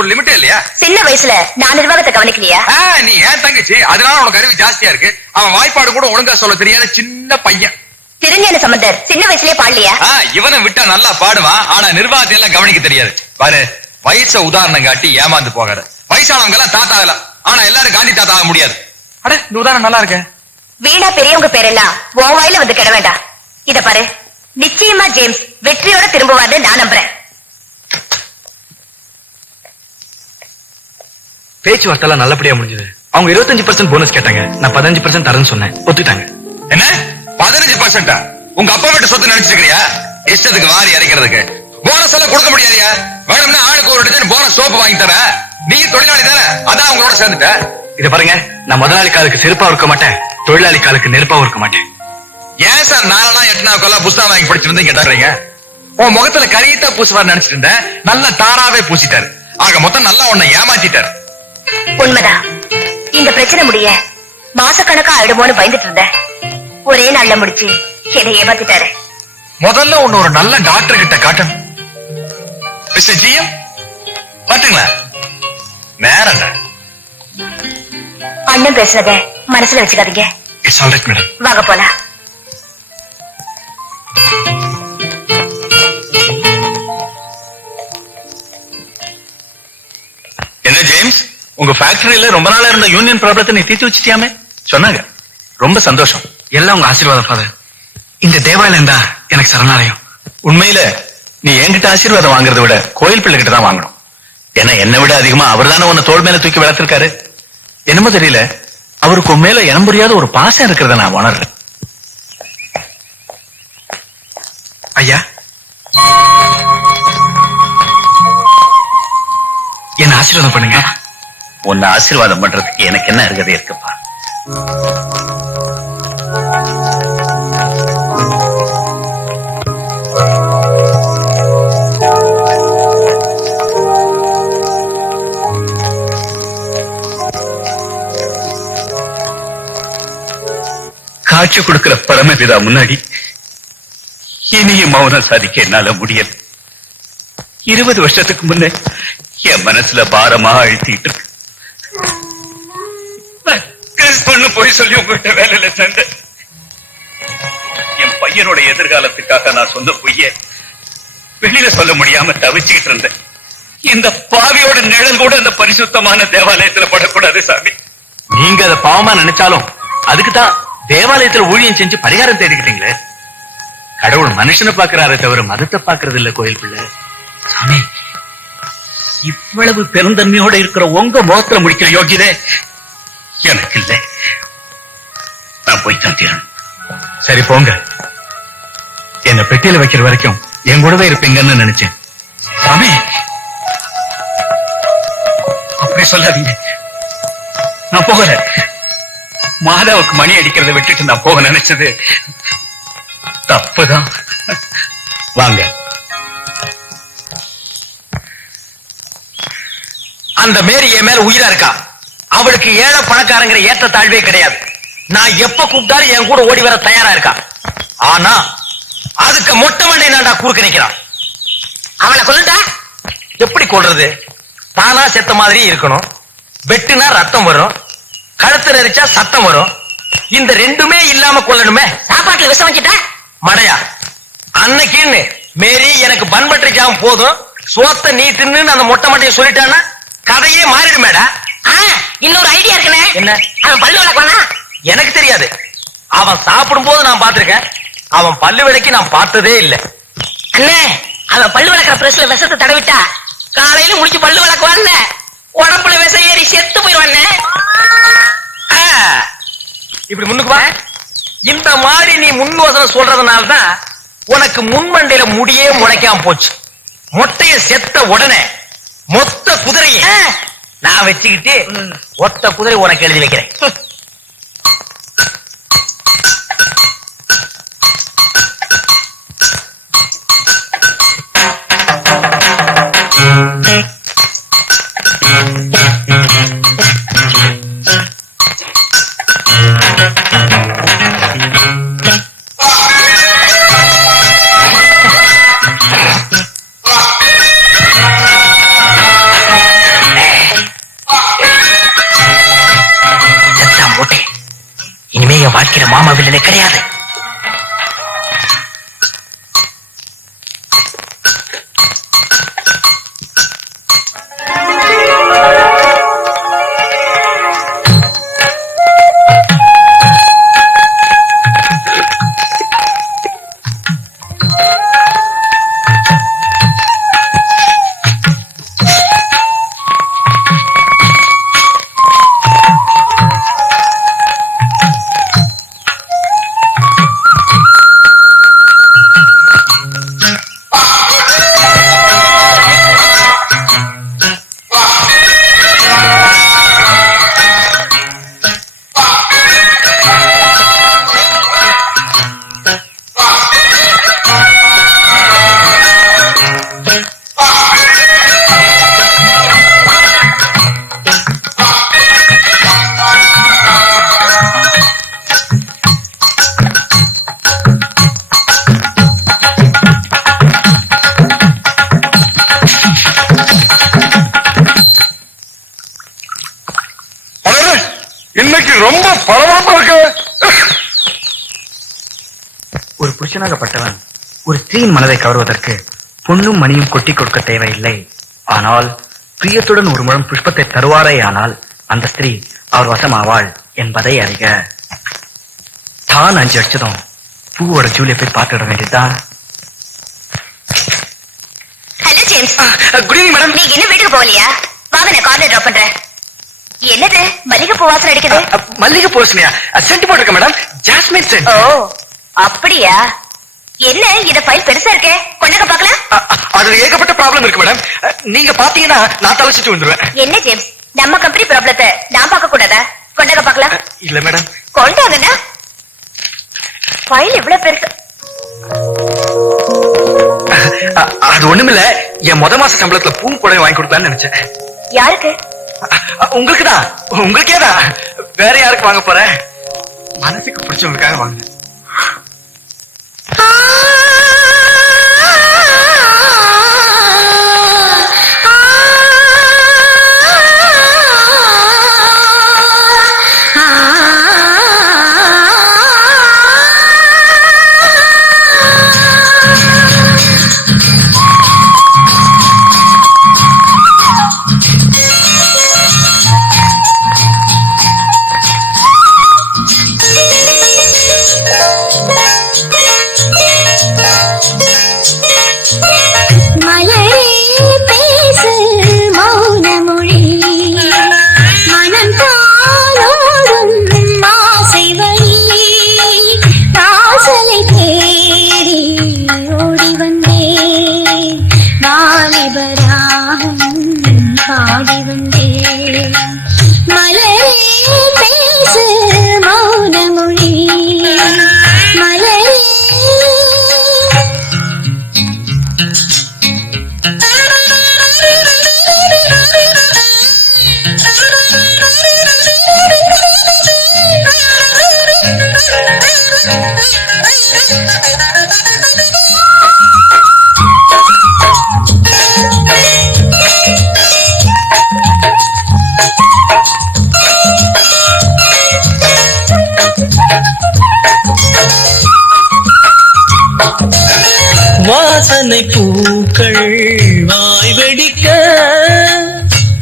ஒரு லிமிட்டே இல்லையா? சின்ன வயசுல நான் நிர்வாகத்தை கவனிக்கலையா? நீ ஏன் தங்கச்சி, அதனால உனக்கு அறிவு ஜாஸ்தியா இருக்கு. அவன் வாய்ப்பாடு கூட ஒழுங்கா சொல்ல தெரியாத சின்ன பையன். திருஞான சம்பந்தர் சின்ன வயசுலயே பாடலையா? இவனை விட்டா நல்லா பாடுவான், ஆனா நிர்வாகத்தை எல்லாம் கவனிக்க தெரியாது. பாரு, வயச உதாரணம் காட்டி ஏமாந்து போகாத. வயசானவங்க எல்லாம் தாத்தா ஆகலாம், ஆனா எல்லாரும் காந்தி தாத்தா ஆக முடியாது. அட, இந்த உதாரணம் நல்லா இருக்கு. வீணா பெரியவங்க பேரெல்லாம் உன் வாயில வந்து கிட வேண்டாம். இத பாரு, நிச்சயமா ஜேம்ஸ் வெற்றியோட திரும்புவான்னு நான் நம்புறேன். பேச்சுவார்த்தை எல்லாம் நல்லபடியா முடிஞ்சது. அவங்க 25% போனஸ் கேட்டாங்க, நான் 15% தரேன்னு சொன்னேன், ஒத்துட்டாங்க. என்ன 15%? உங்க அப்பா வீட்டு சொத்து நினைச்சிருக்கியா? இஷ்டத்துக்கு வாரி இறைக்கிறதுக்கு போனஸ் எல்லாம் கொடுக்க முடியாதியா? வேணும்னா ஆளுக்கு ஒரு டஜன் போனஸ் சோப்பு வாங்கி தர. நீ தொழிலாளி தானே, அதான் அவங்களோட சேர்ந்துட்ட. இத பாருங்க, நான் முதலாளி காலுக்கு செருப்பா இருக்க மாட்டேன், தொழிலாளி காலுக்கு நெருப்பாவும் இருக்க மாட்டேன். ஏன் சார் 4 8 புஸ்தகம் வாங்கி படிச்சிருந்தீங்க கேட்டாருங்க? உன் முகத்துல கரியத்தா பூசுவார் நினைச்சிட்டு இருந்தேன், நல்ல தாராவே பூசிட்டாரு. ஆக மொத்தம் நல்லா உன்னை ஏமாத்திட்டாரு. உண்மைதான். இந்த பிரச்சனை முடிய மாசக்கணக்கா ஆயிடுமோன்னு பயந்துட்டு இருந்தேன். ஒரே நாள்ல முடிச்சு என்னை ஏமாத்திட்டாரு. முதல்ல உன்ன ஒரு நல்ல டாக்டர் கிட்ட காட்டணும். Mister GM பாட்டுங்களா? நேரங்க அண்ணன் பேசுறத மனசுல வச்சுக்காதீங்க. It's all right madam. வாங்க போலாம். என்ன ஜேம்ஸ், உங்க ஃபேக்டரியில ரொம்ப நாளா இருந்த யூனியன் ப்ராப்ளத்தை நீ தீர்த்து வச்சிட்டியாமே சொன்னாங்க. ரொம்ப சந்தோஷம். எல்லாம் உங்க ஆசீர்வாதம் ஃபாதர். இந்த தேவாலயம் தான் எனக்கு சரணாலயம். உண்மையில நீ என்கிட்ட ஆசீர்வாதம் வாங்குறதை விட கோயில் பிள்ளை கிட்ட தான் வாங்கணும். ஏன்னா என்னை விட அதிகமா அவர் தானே உன்னை தோள் மேல தூக்கி வளர்த்திருக்காரு. என்னமோ தெரியல, அவருக்கு உன் மேல இனம் புரியாத ஒரு பாசம் இருக்கிறத நான் உணர்றேன். ஐயா, என்ன ஆசீர்வாதம் பண்ணுங்க. உன்னை ஆசீர்வாதம் பண்றதுக்கு எனக்கு என்ன அருகதை இருக்குப்பா? காட்சி கொடுக்கிற பரமபிதா முன்னாடி இனிய மௌனம் சாதிக்க என்னால முடியல. 20 வருஷத்துக்கு முன்ன என் மனசுல பாரமா அழுத்திட்டு இருக்கு. பொண்ணு போய் சொல்லி உங்ககிட்ட வேலையில சேர்ந்த என் பையனோட எதிர்காலத்துக்காக நான் சொந்த பொய்ய வெளியில சொல்ல முடியாம தவிச்சுக்கிட்டு இருந்தேன். இந்த பாவியோட நிழல் கூட அந்த பரிசுத்தமான தேவாலயத்துல படக்கூடாது சாமி. நீங்க அதை பாவமா நினைச்சாலும் அதுக்குதான் தேவாலயத்துல ஊழியம் செஞ்சு பரிகாரம் தேடிக்கிட்டீங்களே. கடவுள் மனுஷனை பாக்குறாரே தவிர மதத்தை பாக்குறது இல்ல கோயில் பிள்ளை. சாமி, இவ்வளவு பெருந்தன்மையோட இருக்கிற உங்க முகத்துல முடிக்கிற யோகியதே எனக்கு இல்லை. நான் போய்தான் தீரணும். சரி போங்க. என்ன பெட்டியில வைக்கிற வரைக்கும் என் கூடவே இருப்பீங்கன்னு நினைச்சேன். சாமி, அப்படி சொல்லாதீங்க. நான் போகல. மாதாவுக்கு மணி அடிக்கிறத விட்டுட்டு நான் போக நினைச்சது தப்புதான். வாங்க. அந்த மேரி என் மேல உயிரா இருக்கா. அவளுக்கு ஏழை பணக்காரங்கிற ஏற்ற தாழ்வே கிடையாது. நான் எப்ப கூப்பிட்டாலும் என் கூட ஓடி வர தயாரா இருக்கா. ஆனா அதுக்கு மொட்டை மண்டை நான்டா குறுக்க நிக்கிறான். அவளை கொல்லுடா. எப்படி கொல்றது? தானா செத்த மாதிரி இருக்கணும். வெட்டுனா ரத்தம் வரும், கழுத்து நெரிச்சா சத்தம் வரும். இந்த ரெண்டுமே இல்லாம கொல்லணுமே. சாப்பாட்டுல விஷம் வச்சுட்டா மடையா, அன்னைக்குன்னு மேரி எனக்கு பண்பற்றி ஜாம் போதும், சோத்த நீ தின்னு அந்த மொட்டை மண்டையை சொல்லிட்டான்னா கதையே மாறிடுமேடா. இன்னொரு ஐடியா இருக்குண்ணே. என்ன? அவன் பல்லு விளக்குவானா? எனக்கு தெரியாது. அவன் சாப்பிடும் போது நான் பார்த்திருக்கேன். அவன் பல்லு விளக்கி நான் பார்த்ததே இல்லை. அண்ணே, அவன் பல்லு விளக்குற பிரஸ்ல விஷத்தை தடவிட்டா காலையில முடிச்சு பல்லு விளக்குவான்ல, உடம்புல விஷம் ஏறி செத்து போயிடுவானே. இப்படி முன்னுக்கு வா. இந்த மாதிரி நீ முன்வாசனை சொல்றதுனால்தான் உனக்கு முன்மண்டையில முடியே முளைக்காம போச்சு. மொட்டைய செத்த உடனே மொத்த குதிரைய நான் வச்சுக்கிட்டு ஒத்த குதிரை உனக்கு எழுதி வைக்கிறேன். இனிமே என் வாழ்க்கையில மாமா வில்லனே கிடையாது. இன்னைக்கு ரொம்ப பரபரப்பா இருக்கு. ஒரு புருஷனாகப்பட்டவன் ஒரு ஸ்திரீயின் மனதை கவர்வதற்கு பொன்னும் மணியும் கொட்டி கொடுக்க தேவையில்லை. ஆனால் பிரியத்துடன் ஒரு முழம் புஷ்பத்தை தருவாரே ஆனால் அந்த ஸ்திரீ அவர் வசமாவாள் என்பதை அறிக. தான் 5 அடிச்சதும் பூவோட ஜூலியை போய் பார்த்துட வேண்டியதுதான். ஜேம்ஸ். Good evening madam. நீங்க என்ன வீட்டுக்கு போகலையா? வாங்க நான் கார்ல டிராப் பண்றேன். என்னது மல்லிகைப்பூ வாசனை அடிக்குது? மல்லிகை பூசணியா? சென்ட் போட்டிருக்க மேடம், ஜாஸ்மின் சென்ட். ஓ அப்படியா? என்ன இந்த ஃபைல் பெருசா இருக்கே, கொண்டாங்க பாக்கலாம். அதுல ஏகப்பட்ட ப்ராப்ளம் இருக்கு மேடம். நீங்க பாத்தீங்கன்னா நான் தலைச்சிட்டு வந்துருவேன். என்ன ஜேம்ஸ், நம்ம கம்பெனி ப்ராப்ளத்தை நான் பார்க்க கூடாதா? கொண்டாங்க பாக்கலாம். இல்ல மேடம். கொண்டாங்கண்ணா. ஃபைல் இவ்வளவு பெருசு. அது ஒண்ணுமில்ல, என் முத மாச சம்பளத்துல பூ புடவை வாங்கி கொடுக்கலாம்னு நினைச்சேன். யாருக்கு? உங்களுக்குதான். உங்களுக்கேதான், வேற யாருக்கு வாங்க போறேன்? மனசுக்கு பிடிச்சவங்களுக்காக வாங்க. வாசனை பூக்கள் வாய் வெடிக்க,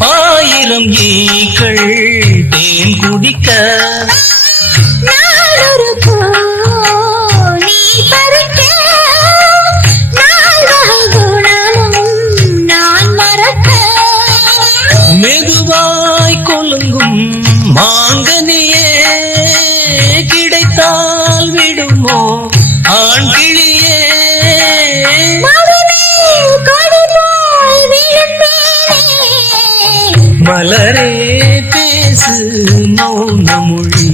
ஆயிரம் ஈக்கள் தேன் குடிக்க, மெதுவாய் கொலுங்கும் மாங்கனியே கிடைத்தால் விடுமோ ஆண் கிளியே, மலரே பேசு மௌன மொழி,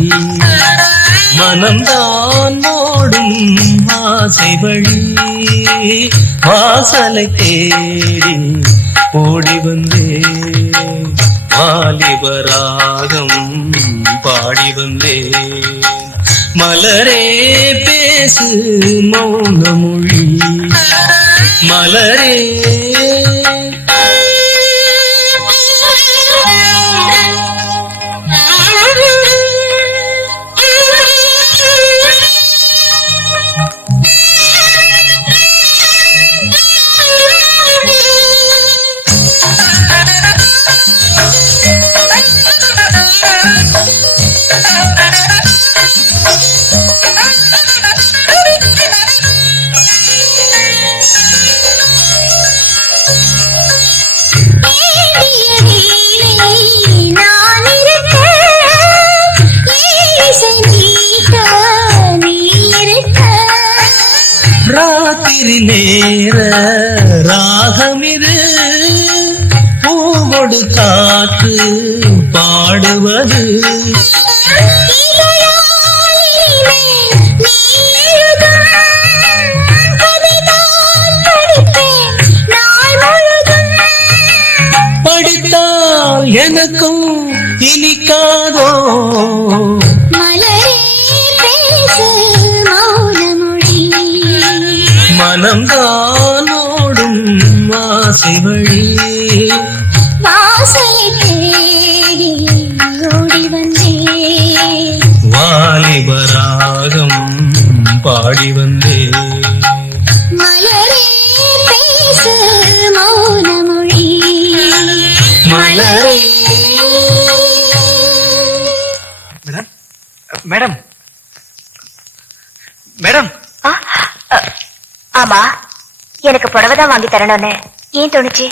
மனம்தான் ஓடும் ஆசை வழி, வாசலை தேடி ஓடி வந்தே, வாலிபராகம் பாடி வந்தே, மலரே பேசு மௌன மொழி, மலரே. ராத்திரி நேர ராகமிது, பூவொடு காத்து பாடுவது, படித்தால் எனக்கும் இனிக்காதோ, மனம்தான் ஓடும் ஆசை வழி, வாசலை தேடி ஓடி வந்தே, வாலிபராகம் பாடி வந்தே, மலரே பேசு மௌன மொழி, மலரே. Madam, madam, madam. ஆமா, எனக்கு புடவைதான் வாங்கி தரணும்னு ஏன் தோணுச்சு?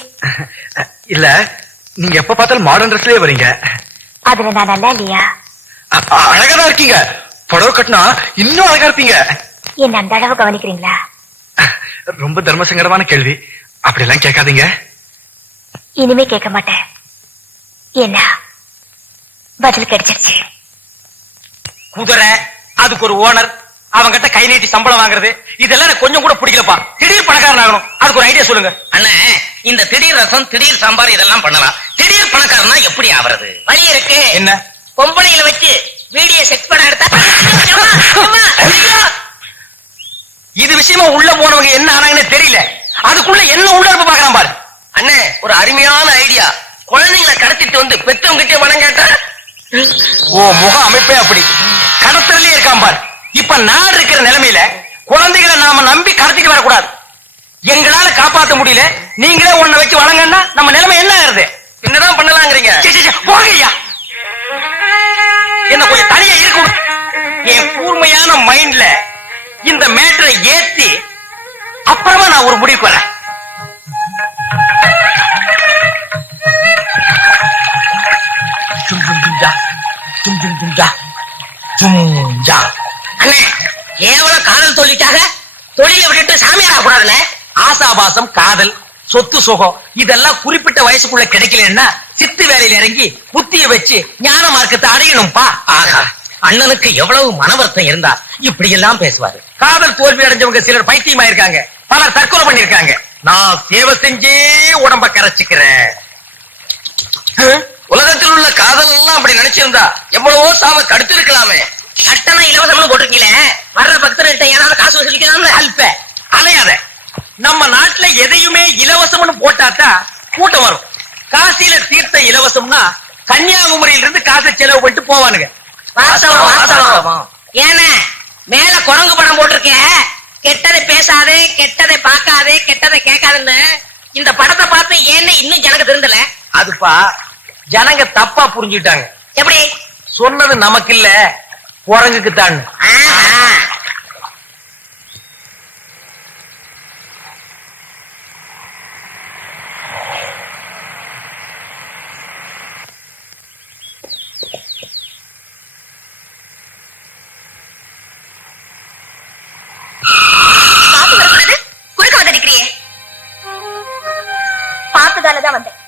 இல்ல நீங்க எப்ப பார்த்தாலும் மாடர்ன் ட்ரெஸ்லயே வரீங்க. அதுல நான் நல்லா இல்லையா? அழகாதான் இருக்கீங்க. புடவை கட்டினா இன்னும் அழகா இருப்பீங்க. என்ன அந்த அளவு கவனிக்கிறீங்களா? ரொம்ப தர்ம சங்கடமான கேள்வி. அப்படி எல்லாம் கேட்காதீங்க. இனிமே கேட்க மாட்டேன். என்ன பதில் கிடைச்சிருச்சு. குதிரை, அதுக்கு ஒரு ஓனர், அவங்கிட்ட கை நீட்டி சம்பளம் வாங்குறது, இதெல்லாம் எனக்கு கொஞ்சம் கூட பிடிக்கலப்பா. திடீர் பணக்காரன் ஆகணும், அதுக்கு ஒரு ஐடியா சொல்லுங்க. அண்ணே, இந்த திடீர் ரசம், திடீர் சாம்பார் இதெல்லாம் பண்ணலாம். திடீர் பணக்காரனா எப்படி ஆவறது? வழி இருக்கு. என்ன? பொம்பளைகளை வச்சு வீடியோ செட் பண்ண எடுத்தா அம்மா, அம்மா, ஐயோ! இது விஷயமா உள்ள போனவங்க என்ன ஆனாங்கன்னு தெரியல. அதுக்குள்ள என்ன உள்ள இருப்ப பாக்கலாம் பாரு. அண்ணே, ஒரு அருமையான ஐடியா. குழந்தைங்களை கடத்திட்டு வந்து பெத்தவங்க கிட்டே பணம் கேட்டா ஓ முக அமைப்பே அப்படி கடத்தலே இருக்கான் பாரு. இப்ப நாடு இருக்கிற நிலைமையில குழந்தைகளை நாம நம்பி கடத்திட்டு வரக்கூடாது. எங்களால காப்பாத்த முடியல, நீங்களே ஒண்ணு வச்சு வழங்கன்னா நம்ம நிலைமை என்ன ஆகுது? என்னதான் பண்ணலாங்கிறீங்க? போகையா என்ன கொஞ்சம் தனியா இருக்கும். என் கூர்மையான மைண்ட்ல இந்த மேட்டரை ஏத்தி அப்புறமா நான் ஒரு முடிவுக்கு வரேன். அண்ணே, எவ்வளவு காதல் சொல்லிட்டாங்க. தொழிலை விட்டுட்டு சாமியார் ஆகக்கூடாதுண்ணே. ஆசாபாசம், காதல், சொத்து சுகம் இதெல்லாம் குறிப்பிட்ட வயசுக்குள்ள கிடைக்கலன்னா சித்து வேலையில இறங்கி புத்திய வச்சு ஞான மார்க்கத்தை அடையணும்பா. ஆஹா, அண்ணனுக்கு எவ்வளவு மனவர்த்தம் இருந்தா இப்படி எல்லாம் பேசுவாரு. காதல் தோல்வி அடைஞ்சவங்க சிலர் பைத்தியமா இருக்காங்க, பலர் தற்கொலை பண்ணிருக்காங்க. நான் சேவை செஞ்சே உடம்ப கரைச்சுக்கிறேன். உலகத்தில் உள்ள காதல் எல்லாம் அப்படி நினைச்சிருந்தா எவ்வளவோ சாம தடுத்து இருக்கலாமே. கட்டண இலவசம்னு போட்டிருக்கீங்களே, வர்ற பக்தர்கிட்ட ஏதாவது காசு வசூலிக்கலாம்ல. அல்ப அலையாத. நம்ம நாட்டுல எதையுமே இலவசம்னு போட்டாதான் கூட்டம் வரும். காசியில தீர்த்த இலவசம்னா கன்னியாகுமரியில இருந்து காசை செலவு பண்ணிட்டு போவானுங்க. வாஸ்தவம், வாஸ்தவம். ஏன்னா மேல குரங்கு படம் போட்டிருக்கேன், கெட்டதை பேசாதே, கெட்டதை பார்க்காதே, கெட்டதை கேட்காதுன்னு. இந்த படத்தை பார்த்து ஏன்னு இன்னும் எனக்கு தெரிந்தல. அதுப்பா ஜனங்க தப்பா புரிஞ்சுட்டாங்க. எப்படி? சொன்னது நமக்கு இல்ல, குரங்குக்கு தான். குறுக்க வந்து அடிக்கிறியே. பார்த்ததாலதான் வந்தேன்.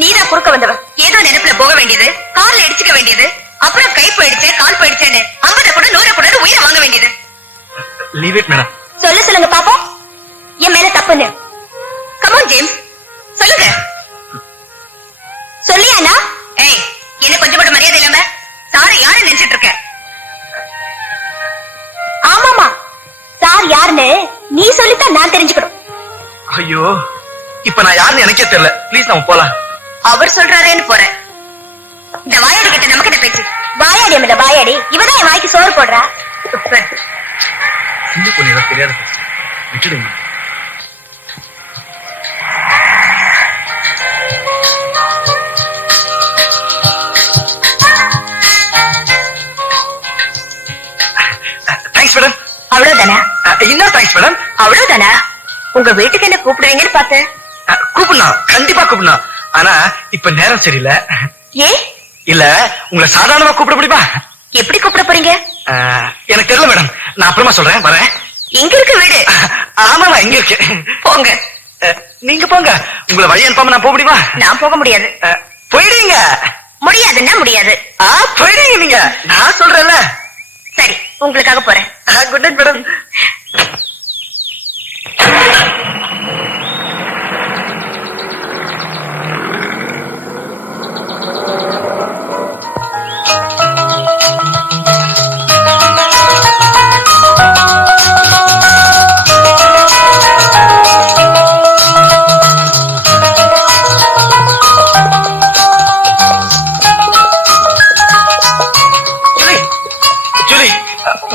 நீதான் குறுக்க வந்தவன். ஏதோ நினைப்புல போக வேண்டியது, கால்ல இடிச்சுக்க வேண்டியது, அப்புறம் கை போயிடுச்சு, கால் போயிடுச்சேன்னு 50 கூட 100 கூட உயிரை வாங்க வேண்டியது. Leave it madam. சொல்லுங்க பாப்போம், என் மேல தப்புன்னு. கமான் ஜேம்ஸ், சொல்லுங்க. சொல்லியானா? ஏய், என்ன கொஞ்சம் கூட மரியாதை இல்லாம சார் யாரு நினைச்சிட்டு இருக்க? ஆமாமா, சார் யாருன்னு நீ சொல்லித்தான் நான் தெரிஞ்சுக்கணும். ஐயோ, இப்ப நான் யாருன்னு எனக்கே தெரியல. ப்ளீஸ் நம்ம போலாம். அவர் சொல்றாரேன்னு போறேன். இந்த வாயாடி கிட்ட நமக்கு என்ன பேச்சு? வாயாடி இல்ல வாயாடி, இவதான் என் வாய்க்கு சோறு போடுறா. சின்ன பொண்ணு ஏதாவது தெரியாத விட்டுடுங்க. Thanks madam. அவ்வளவுதானா? இன்னும் தேங்க்ஸ் மேடம். அவ்வளவுதானா? உங்க வீட்டுக்கு என்ன கூப்பிடுவீங்கன்னு பார்த்தேன். கூப்பிடலாம், கண்டிப்பா கூப்பிடலாம். ஆனா இப்ப நேரம் சரியில்லை. ஏ? இல்ல, உங்களை சாதாரணமா கூப்பிட முடியுமா? எப்படி கூப்பிட போறீங்க? எனக்கு தெரியல மேடம், நான் அப்புறமா சொல்றேன். வரேன். எங்க இருக்கு வீடு? ஆமாமா, இங்க இருக்கு. போங்க. நீங்க போங்க. உங்களை வழி அனுப்பாம நான் போக முடியுமா? நான் போக முடியாது. போயிடுங்க. முடியாதுன்னா முடியாது. போயிடுங்க நீங்க, நான் சொல்றேன்ல. சரி, உங்களுக்காக போறேன். Good night madam.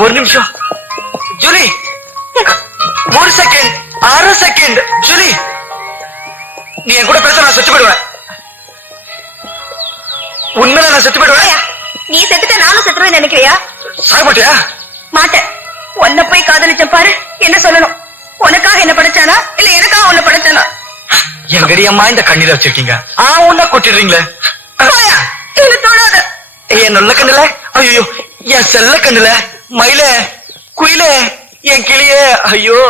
ஒரு நிமிஷம் ஜூலி, ஒரு செகண்ட், 6 செகண்ட். ஜூலி, நீ என் கூட பேச நான் செத்து போயிடுவேன். உண்மையில நான் செத்து போயிடுவேன். நீ செத்துட்ட நானும் செத்துருவேன் நினைக்கிறியா? சாக மாட்டியா? மாட்டேன். உன்ன போய் காதலிச்ச பாரு, என்ன சொல்லணும்? உனக்காக என்ன படைச்சானா இல்ல எனக்காக உன்னை படைச்சானா? எங்கடி அம்மா இந்த கண்ணீரை வச்சிருக்கீங்க? உன்ன கொட்டிடுறீங்களே. போயா, என்ன தொடாத. என் நல்ல கண்ணுல, ஐயோ என் செல்ல கண்ணுல, மயில குயில என் கிளியே, ஐயோ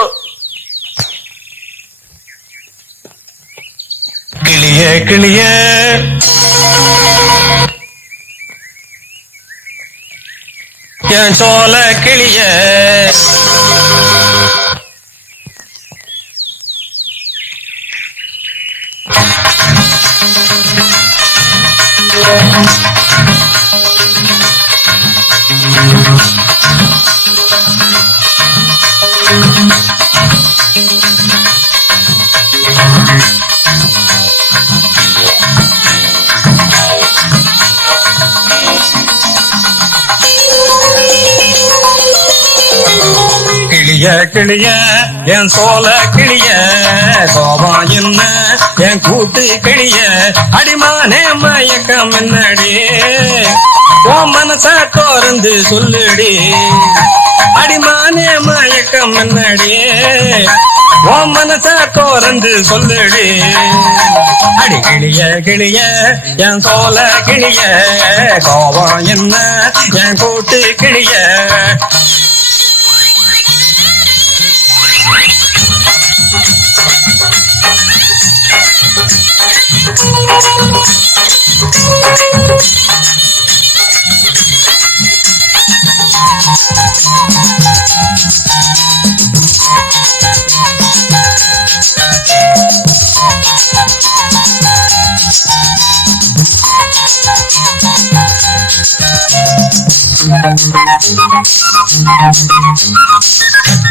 கிளியே கிளியே என் சோல கிளியே. கிளிய கிளிய என் சோல கிளிய, கோபம் என்ன என் கூட்டு கிளிய, அடிமானே மயக்கம் என்னடி உன் மனச தோர்ந்து சொல்லுடி, அடிமானே மயக்கம் என்னடி உன் மனச தோர்ந்து சொல்லுடி. அடி கிளிய கிளிய என் சோல கிளிய, கோபம் என்ன என் கூட்டு கிளிய.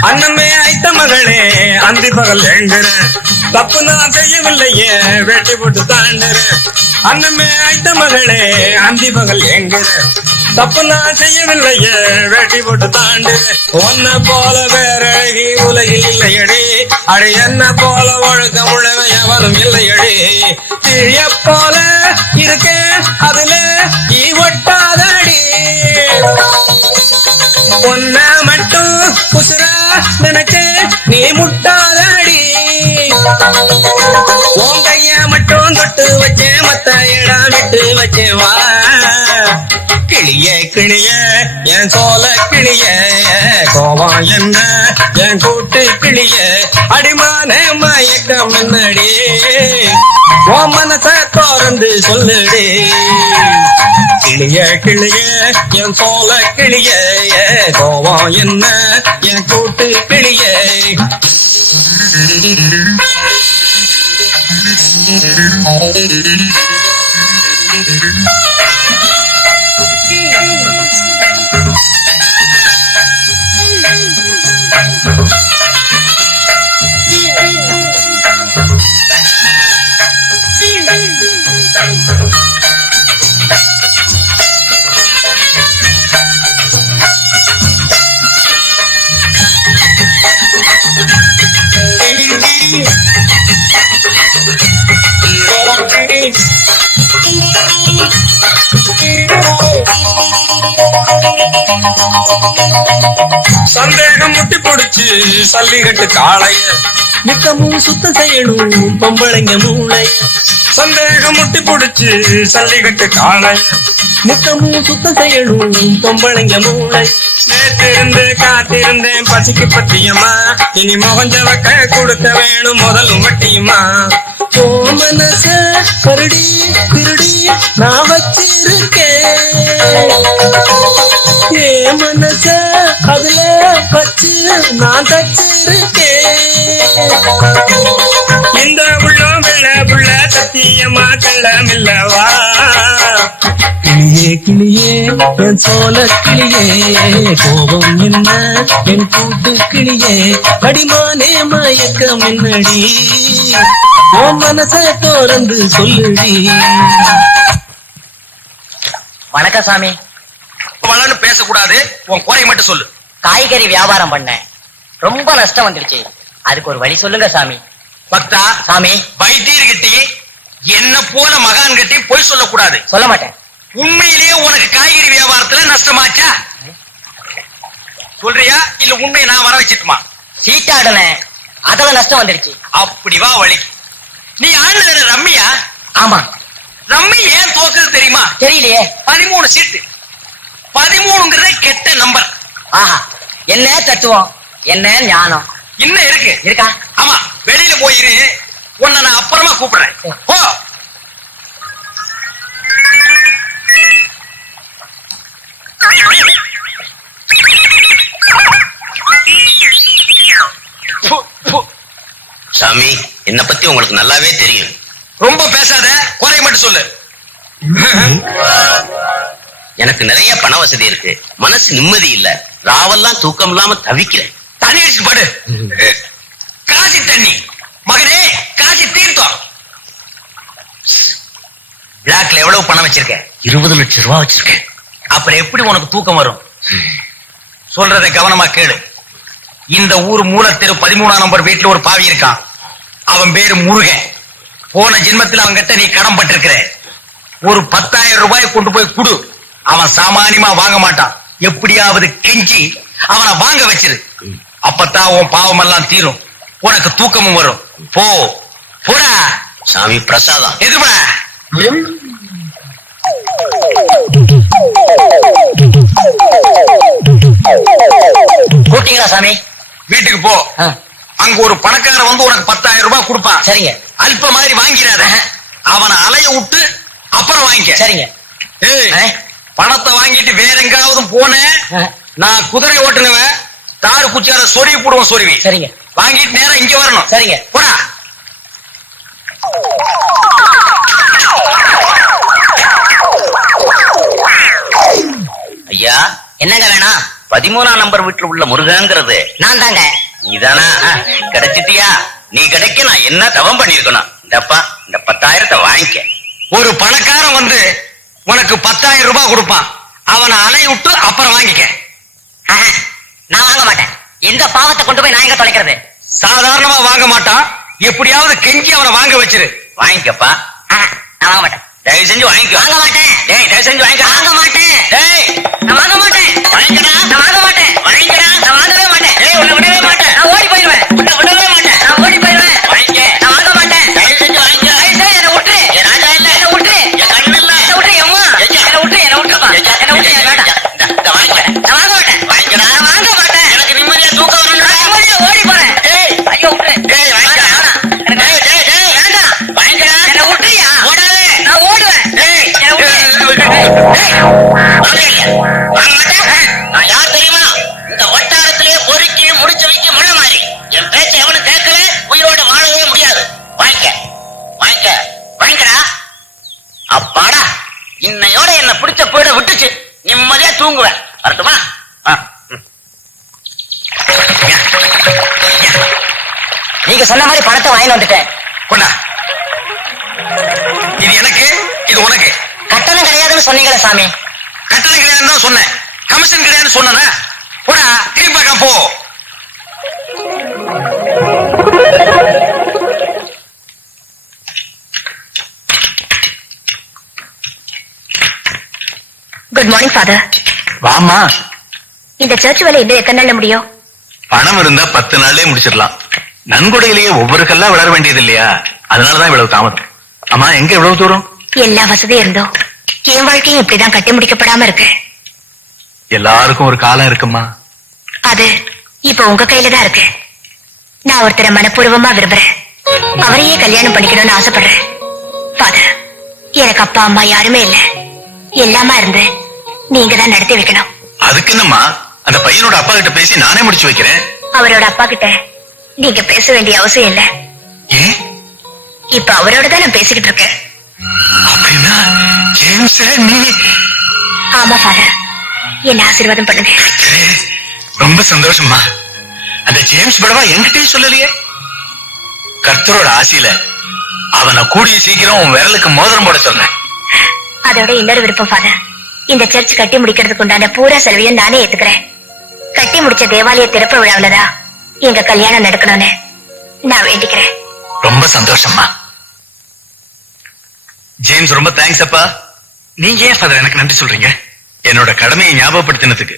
அண்ணமே ஐத்த மகளே அந்தி பகல் எங்குற, தப்பு நான் செய்யவில்லையே வெட்டி போட்டு தாண்டுற. அண்ணமே ஐத்த மகளே அந்தி பகல் எங்குற, தப்பு நான் செய்யவில்லையே வெட்டி போட்டு தாண்டுற. ஒன்ன போல வேறழகி உலகில் இல்லையடி, அடி என்ன போல ஒழுக்கம் உழவன் எவனும் இல்லையடி. தீய போல இருக்கேன் அதுல ஈ ஒட்டாதடி, ஒன்ன மட்டும் குசுரா நினைச்சு நீ முட்டாதடி. உன் கைய மட்டும் தொட்டு வச்சேன் மத்த இடம் விட்டு வச்சேன் வா. கிளிய கிளிய என் சோல கிளிய, கோபம் என்ன என் கூட்டு கிளிய, அடிமான மயக்கம் என்னடி உன் மனச தோர்ந்து சொல்லுடி. கிளிய கிளிய என் சோல கிளிய, கோபம் என்ன என் கூட்டு கிளிய. சந்தேகம் முட்டி பொடிச்சு சல்லிகட்டு காளைய, நித்தமும் சுத்தம் செய்யணும் பொம்பளைங்க மூளைய. சந்தேகம் முட்டி பொடிச்சு சல்லிகட்டு காளைய, நித்தமும் சுத்தம் செய்யணும் பொம்பளைங்க மூளை. நேற்றிருந்து காத்திருந்தேன் பசிக்கு பத்தியம்மா, இனி முகஞ்சவக்க கொடுக்க வேணும் முதலும் வட்டியுமா. ஓ மனச கருடி திருடி நான் வச்சிருக்கேன், ஏ மனச அதுல வச்சு நான் தச்சிருக்கேன். இந்த உள்ளம் வெள்ள புள்ள சத்தியமா கள்ளமில்லவா. கிளியே கிளியே என் சோல கிளியே, கோபம் என்ன என் கூட்டு கிளியே, அடிமானே மயக்கம் என்னடி உன் மனச தோர்ந்து சொல்லுடி. வணக்கம் சாமி. வளன்னு பேசக்கூடாது, உன் குறை மட்டும் சொல்லு. காய்கறி வியாபாரம் பண்ணேன், ரொம்ப நஷ்டம் வந்துருச்சு, அதுக்கு ஒரு வழி சொல்லுங்க சாமி. பக்தா சாமி, வைத்தியர்கிட்ட என்ன போல மகான் கிட்ட போய் சொல்லக்கூடாது. சொல்ல மாட்டேன். உண்மையிலேயே உனக்கு காய்கறி வியாபாரத்துல நஷ்டமாச்சா சொல்றியா இல்ல உண்மையை நான் வர வச்சிட்டுமா? சீட்டாடுனேன், அதுல நஷ்டம் வந்துருச்சு. அப்படி வா வழி. நீ ஆண்டது ரம்மியா? ஆமா. ரம்மி ஏன் தோக்குது தெரியுமா? தெரியலையே. 13 சீட்டு. 13ங்கிறதே கெட்ட நம்பர். ஆஹா, என்ன தத்துவம், என்ன ஞானம் இன்னும் இருக்கு. இருக்கா? ஆமா, வெளியில போயிரு, உன்னை நான் அப்புறமா கூப்பிடுறேன். போ. சாமி, என்ன பத்தி உங்களுக்கு நல்லாவே தெரியும். ரொம்ப பேசாத, குறைய மட்டும் சொல்லு. எனக்கு நிறைய பண வசதி இருக்கு, மனசு நிம்மதி இல்ல, ராவெல்லாம் தூக்கம் இல்லாம தவிக்கிறேன். தண்ணி அடிச்சு பாடு. காசி தண்ணி மகனே, காசி தீர்த்தம். பிளாக்ல எவ்வளவு பணம் வச்சிருக்க? 20 லட்சம் ரூபாய் வச்சிருக்கேன். அப்புறம் எப்படி உனக்கு தூக்கம் வரும்? சொல்றதை கவனமா கேளு. இந்த ஊர் மூலத்தெரு 13ஆம் நம்பர் வீட்டுல ஒரு பாவி இருக்கான். அவன் பேரு முருகன். போன ஜென்மத்தில் அவன்கிட்ட நீ கடன் பட்டிருக்கிற. ஒரு 10,000 ரூபாய் கொண்டு போய் குடு. அவன் சாமானியமா வாங்க மாட்டான். எப்படியாவது கெஞ்சி அவனை வாங்க வச்சிரு. அப்பதான் உன் பாவம் எல்லாம் தீரும், உனக்கு தூக்கமும் வரும். போ போடா. சாமி பிரசாதம். எதுமா? கூட்டிங்களா சாமி? வீட்டுக்கு போ. அங்க ஒரு பணக்காரன் வந்து உனக்கு 10,000 ரூபாய் கொடுப்பான். சரிங்க. அல்ப மாதிரி வாங்கிறாத. அவனை அலைய விட்டு அப்புறம் வாங்கிக்க. சரிங்க. ஏய், பணத்தை வாங்கிட்டு வேற எங்காவது போனேன், நான் குதிரை ஓட்டுனுவேன், தாறு குச்சார சொருவி போடுவோம். சொருவி. சரிங்க. வாங்கிட்டு நேரம் இங்க வரணும். சரிங்க. போடா. ஐயா, என்னங்க வேணும்? 13ஆம் நம்பர் வீட்டுல உள்ள முருகங்கிறது நான் தாங்க. நீதானா? கிடைச்சிட்டியா? நீ கிடைக்க நான் என்ன தவம் பண்ணிருக்கணும்? இந்தப்பா, இந்த 10,000 வாங்கிக்க. ஒரு பணக்காரன் வந்து உனக்கு 10,000 ரூபாய் கொடுப்பான். அவனை அலைய விட்டு அப்புறம் வாங்கிக்க. நான் வாங்க மாட்டேன். இந்த பாவத்தை கொண்டு போய் நான் எங்க தொலைக்கிறது? சாதாரணமா வாங்க மாட்டான். எப்படியாவது கெஞ்சி அவனை வாங்க வச்சிரு. வாங்கிக்கப்பா. நான் வாங்க மாட்டேன். தயவு செஞ்சு வாங்கிக்க. வாங்க மாட்டேன். டேய், தயவு செஞ்சு வாங்கிக்க. வாங்க மாட்டேன். டேய், நான் வாங்க மாட்டேன். வாங்கிக்கடா. நான் வாங்க மாட்டேன். வாங்கிக்கடா. நான் வாங்கவே மாட்டேன். டேய், உன்னை விடவே மாட்டேன். நான் ஓடி போயிடுவேன். உன்னை விடவே மாட்டேன். நான் ஓடி போயிடுவேன். வாங்கிக்க. நான் வாங்க மாட்டேன். தயவு செஞ்சு வாங்கிக்க. என்னை விட்டுரு. என் ராஜா இல்ல. என்னை விட்டுரு. என் கண்ணு இல்ல. என்னை விட்டுரு அம்மா. ஐயா. என்னை விட்டுரு. என்னை விட்டுருப்பா. என்னை விட்டுரு. எனக்கு வேண்டாம். இந்த வாங்கிக்க. நான் வாங்க மாட்டேன். வாங்கிக்கடா. நான் வாங்க மாட்டேன். எனக்கு நிம்மதியா தூக்கம் வரணும்டா. நான் நிம்மதியா ஓடி போறேன். டேய், ஐயோ விட்டுரு. டேய், வாங்கிக்கடா. வேண்டாம். டேய், டேய், டேய். வேண்டாம். வாங்கிக்கடா. என்னை விட்டுறியா? ஓடாதே. நான் ஓடுவேன். டேய், என்னை விட்டுரு. நான் யார் தெரியுமா? இந்த வட்டாரத்திலே பொறுக்கி முடிச்சு வைக்க முள்ள மாதிரி. என் பேச்ச எவனும் கேட்கல, உயிரோட வாழவே முடியாது. வாங்கிக்க, வாங்கிக்க, வாங்கிக்கடா. அப்பாடா, இன்னையோட என்ன பிடிச்ச போயிட விட்டுச்சு. நிம்மதியா தூங்குவேன். வரட்டுமா? நீங்க சொன்ன மாதிரி பணத்தை வாங்கி வந்துட்டேன். கொண்டா. இது எனக்கு, இது உனக்கு. கட்டணம் கிடையாதுன்னு சொன்னீங்களே சாமி. கட்டணம் கிடையாதுன்னு தான் சொன்னேன். கமிஷன் கிடையாதுன்னு சொன்னேன். போடா, திரும்பி பார்க்காம போ. Good morning father. வாமா. இந்த சர்ச் வேலை இன்னும் எத்தனை நாள்ல முடியும்? பணம் இருந்தா 10 நாள்லயே முடிச்சிடலாம். நன்கொடையிலேயே ஒவ்வொரு கல்லா விளர வேண்டியது இல்லையா? அதனாலதான் இவ்வளவு தாமதம். அம்மா, எங்க இவ்வளவு தூரம்? எல்லா வசதியும் இருந்தோம் என் வாழ்க்கையும் இப்படிதான் கட்டி முடிக்கப்படாம இருக்கு. எல்லாருக்கும் ஒரு காலம் இருக்குமா? அது இப்ப உங்க கையில தான் இருக்கு. நான் ஒருத்தரை மனப்பூர்வமா விரும்புறேன். அவரையே கல்யாணம் பண்ணிக்கணும்னு ஆசைப்படுறேன். ஃபாதர், எனக்கு அப்பா அம்மா யாருமே இல்ல. எல்லாமா இருந்து நீங்க தான் நடத்தி வைக்கணும். அதுக்கு என்னம்மா, அந்த பையனோட அப்பா கிட்ட பேசி நானே முடிச்சு வைக்கிறேன். அவரோட அப்பா கிட்ட நீங்க பேச வேண்டிய அவசியம் இல்ல. ஏன்? இப்ப அவரோட தான் நான் பேசிக்கிட்டு இருக்கேன். அப்படின்னா ஜேம்ஸ், நீ? ஆமா ஃபாதர், என்ன ஆசீர்வாதம் பண்ணுங்க. ரொம்ப சந்தோஷமா. அந்த ஜேம்ஸ் படவா என்கிட்டயும் சொல்லலையே. கர்த்தரோட ஆசையில அவனை கூடிய சீக்கிரம் உன் விரலுக்கு மோதிரம் போட சொன்னேன். அதோட இன்னொரு விருப்பம் ஃபாதர், இந்த சர்ச் கட்டி முடிக்கிறதுக்கு உண்டான பூரா செலவையும் நானே ஏத்துக்கிறேன். கட்டி முடிச்ச தேவாலய திறப்பு விழாவிலதான் எங்க கல்யாணம் நடக்கணும்னு நான் வேண்டிக்கிறேன். ரொம்ப சந்தோஷமா. ஜேம்ஸ், ரொம்ப தேங்க்ஸ் அப்பா. நீங்க ஏன் ஃபாதர் எனக்கு நன்றி சொல்றீங்க? என்னோட கடமையை ஞாபகப்படுத்தினதுக்கு.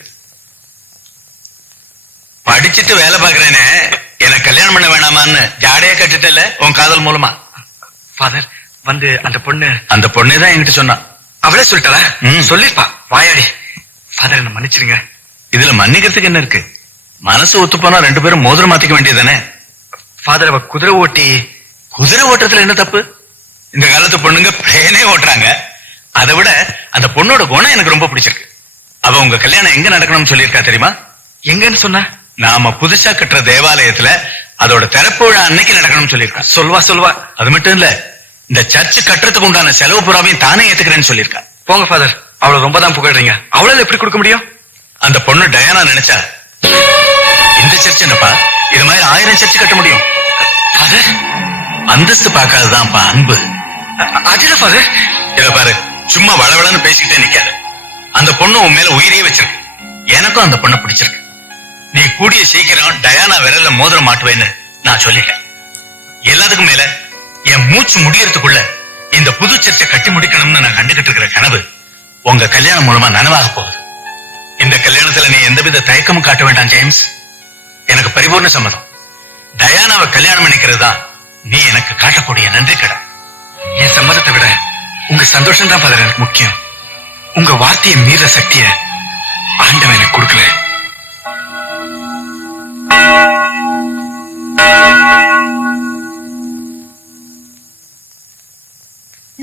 படிச்சுட்டு வேலை பாக்குறேன்னு எனக்கு கல்யாணம் பண்ண வேணாமான்னு ஜாடையா கட்டுட்டல உன் காதல் மூலமா. ஃபாதர் வந்து அந்த பொண்ணே தான் என்கிட்ட சொன்னா. அவளே சொல்லிட்டாளா? ம். சொல்லிருப்பா வாயாடி. ஃபாதர் என்ன மன்னிச்சிருங்க. இதுல மன்னிக்கிறதுக்கு என்ன இருக்கு? மனசு ஒத்து போனா 2 பேரும் மோதிரம் மாத்திக்க வேண்டியதானே. ஃபாதர் அவ குதிரை ஓட்டுறதுல என்ன தப்பு? இந்த காலத்து பொண்ணுங்க பிளேனே ஓட்டுறாங்க. அதை விட அந்த பொண்ணோட குணம் எனக்கு ரொம்ப பிடிச்சிருக்கு. அவ உங்க கல்யாணம் எங்க நடக்கணும்னு சொல்லியிருக்கா தெரியுமா? எங்கன்னு சொன்னா? நாம புதுசா கட்டுற தேவாலயத்துல அதோட திறப்பு விழா அன்னைக்கு நடக்கணும்னு சொல்லியிருக்கா. சொல்வா. அது மட்டும் இல்ல, இந்த சர்ச் கட்டுறதுக்கு உண்டான செலவு புறாவையும் தானே ஏத்துக்கிறேன்னு சொல்லியிருக்கா. போங்க ஃபாதர், அவளை ரொம்ப தான் புகழ்றீங்க. அவளால எப்படி கொடுக்க முடியும்? அந்த பொண்ணு டயானா நினைச்சா இந்த சர்ச் என்னப்பா, இது மாதிரி 1000 சர்ச் கட்ட முடியும். ஃபாதர், அந்தஸ்து பார்க்காததான்ப்பா அன்பு. அதுல ஃபாதர், இத பாரு, சும்மா வளவளன்னு பேசிக்கிட்டே நிக்காது. அந்த பொண்ணு உன் மேல உயிரையே வச்சிருக்கு. எனக்கும் அந்த பொண்ணை பிடிச்சிருக்கு. நீ கூடிய சீக்கிரம் டயானா விரல்ல மோதிரம் மாட்டுவேன்னு நான் சொல்லிட்டேன். எல்லாத்துக்கும் மேல என் மூச்சு முடியறதுக்குள்ள இந்த புது சர்ச்சை கட்டி முடிக்கணும்னு நான் கண்டுகிட்டு இருக்கிற கனவு உங்க கல்யாணம் மூலமா நனவாக போகுது. இந்த கல்யாணத்துல நீ எந்தவித தயக்கமும் காட்ட வேண்டாம் ஜேம்ஸ். எனக்கு பரிபூர்ண சம்மதம். டயானாவை கல்யாணம் பண்ணிக்கிறது தான் நீ எனக்கு காட்டக்கூடிய நன்றி கடன். என் சம்மதத்தை விட உங்க சந்தோஷம் தான் ஃபாதர் எனக்கு முக்கியம். உங்க வார்த்தையை மீற சக்திய ஆண்டவன் எனக்கு கொடுக்கல.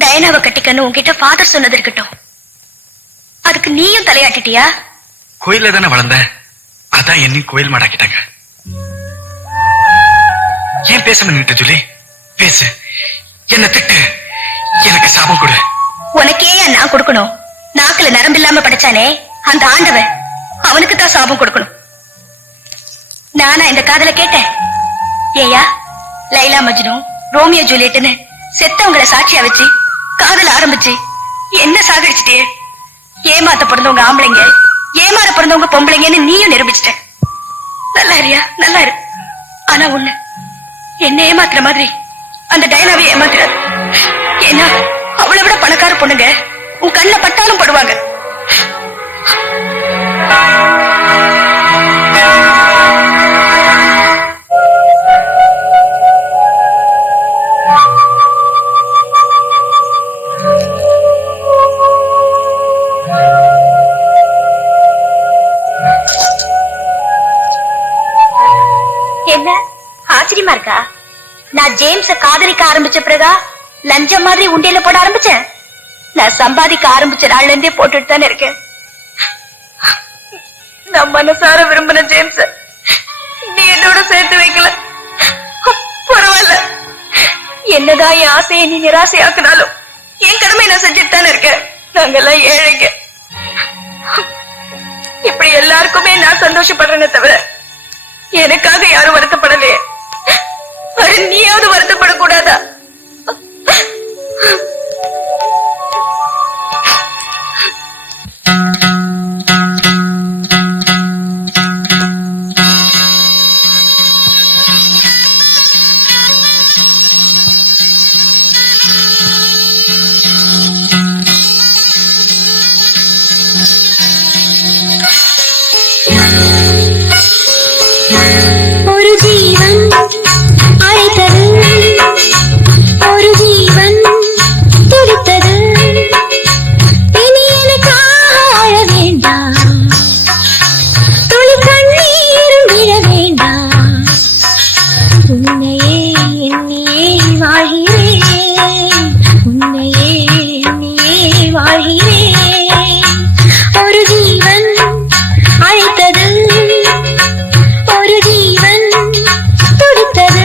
டயனாவை கட்டிக்கன்னு உன்கிட்ட ஃபாதர் சொன்னது இருக்கட்டும், அதுக்கு நீயும் தலையாட்டிட்டியா? கோயில்ல தானே வளர்ந்த, அதான் என்னையும் கோயில் மாடாக்கிட்டாங்க. ஏன் பேசாம நின்னுட்ட ஜூலி? பேசு, என்ன திட்டு, எனக்கு சாபம் கொடு. உனக்கே நான் கொடுக்கணும்? நாக்குல நரம்பு இல்லாம படைச்சானே அந்த ஆண்டவன், அவனுக்கு தான் சாபம் கொடுக்கணும். நானா இந்த காதல கேட்டேன்? ஏயா, லைலா மஜ்னு, ரோமியோ ஜூலியட்னு செத்தவங்களை சாட்சியா வச்சு காதல ஆரம்பிச்சு என்ன சாகடிச்சிட்டே? ஏமாத்த பிறந்தவங்க ஆம்பளைங்க, ஏமாற பிறந்தவங்க பொம்பளைங்கன்னு நீயும் நிரூபிச்சிட்ட. நல்லா இருயா, நல்லா இரு. ஆனா ஒண்ணு, என்ன ஏமாத்துற மாதிரி அந்த டயனாவை ஏமாத்துறாரு. ஏன்னா அவளை விட பணக்கார பொண்ணுங்க உன் கண்ணுல பட்டாலும் படுவாங்க. என்ன ஆச்சரியமா இருக்கா? நான் ஜேம்ஸ காதலிக்க ஆரம்பிச்ச பிறகா லஞ்சம் மாதிரி உண்டியல போட ஆரம்பிச்சேன். நான் சம்பாதிக்க ஆரம்பிச்ச நாள்ல இருந்தே போட்டுட்டு தானே இருக்கேன். நான் மனசார விரும்பின ஜேம்ஸ நீ என்னோட சேர்த்து வைக்கல. பரவாயில்ல, என்னதான் என் ஆசையை நீ நிராசையாக்குனாலும் என் கடமை நான் செஞ்சுட்டு தானே இருக்கேன். நாங்கெல்லாம் ஏழைங்க. இப்படி எல்லாருக்குமே நான் சந்தோஷப்படுறேனே தவிர எனக்காக யாரும் வருத்தப்படலையே. அது நீயாவது வருத்தப்படக்கூடாதா? ஒரு ஜீவன் அழைத்தது, ஒரு ஜீவன் துடித்தது. இனி எனக்காக அழ வேண்டாம், துளி கண்ணீரும் விழ வேண்டாம். உன்னையே எண்ணியே வாழ்கிறேன், உன்னையே எண்ணியே வாழ்கிறேன். ஒரு ஜீவன் அழைத்தது, ஒரு ஜீவன் துடித்தது.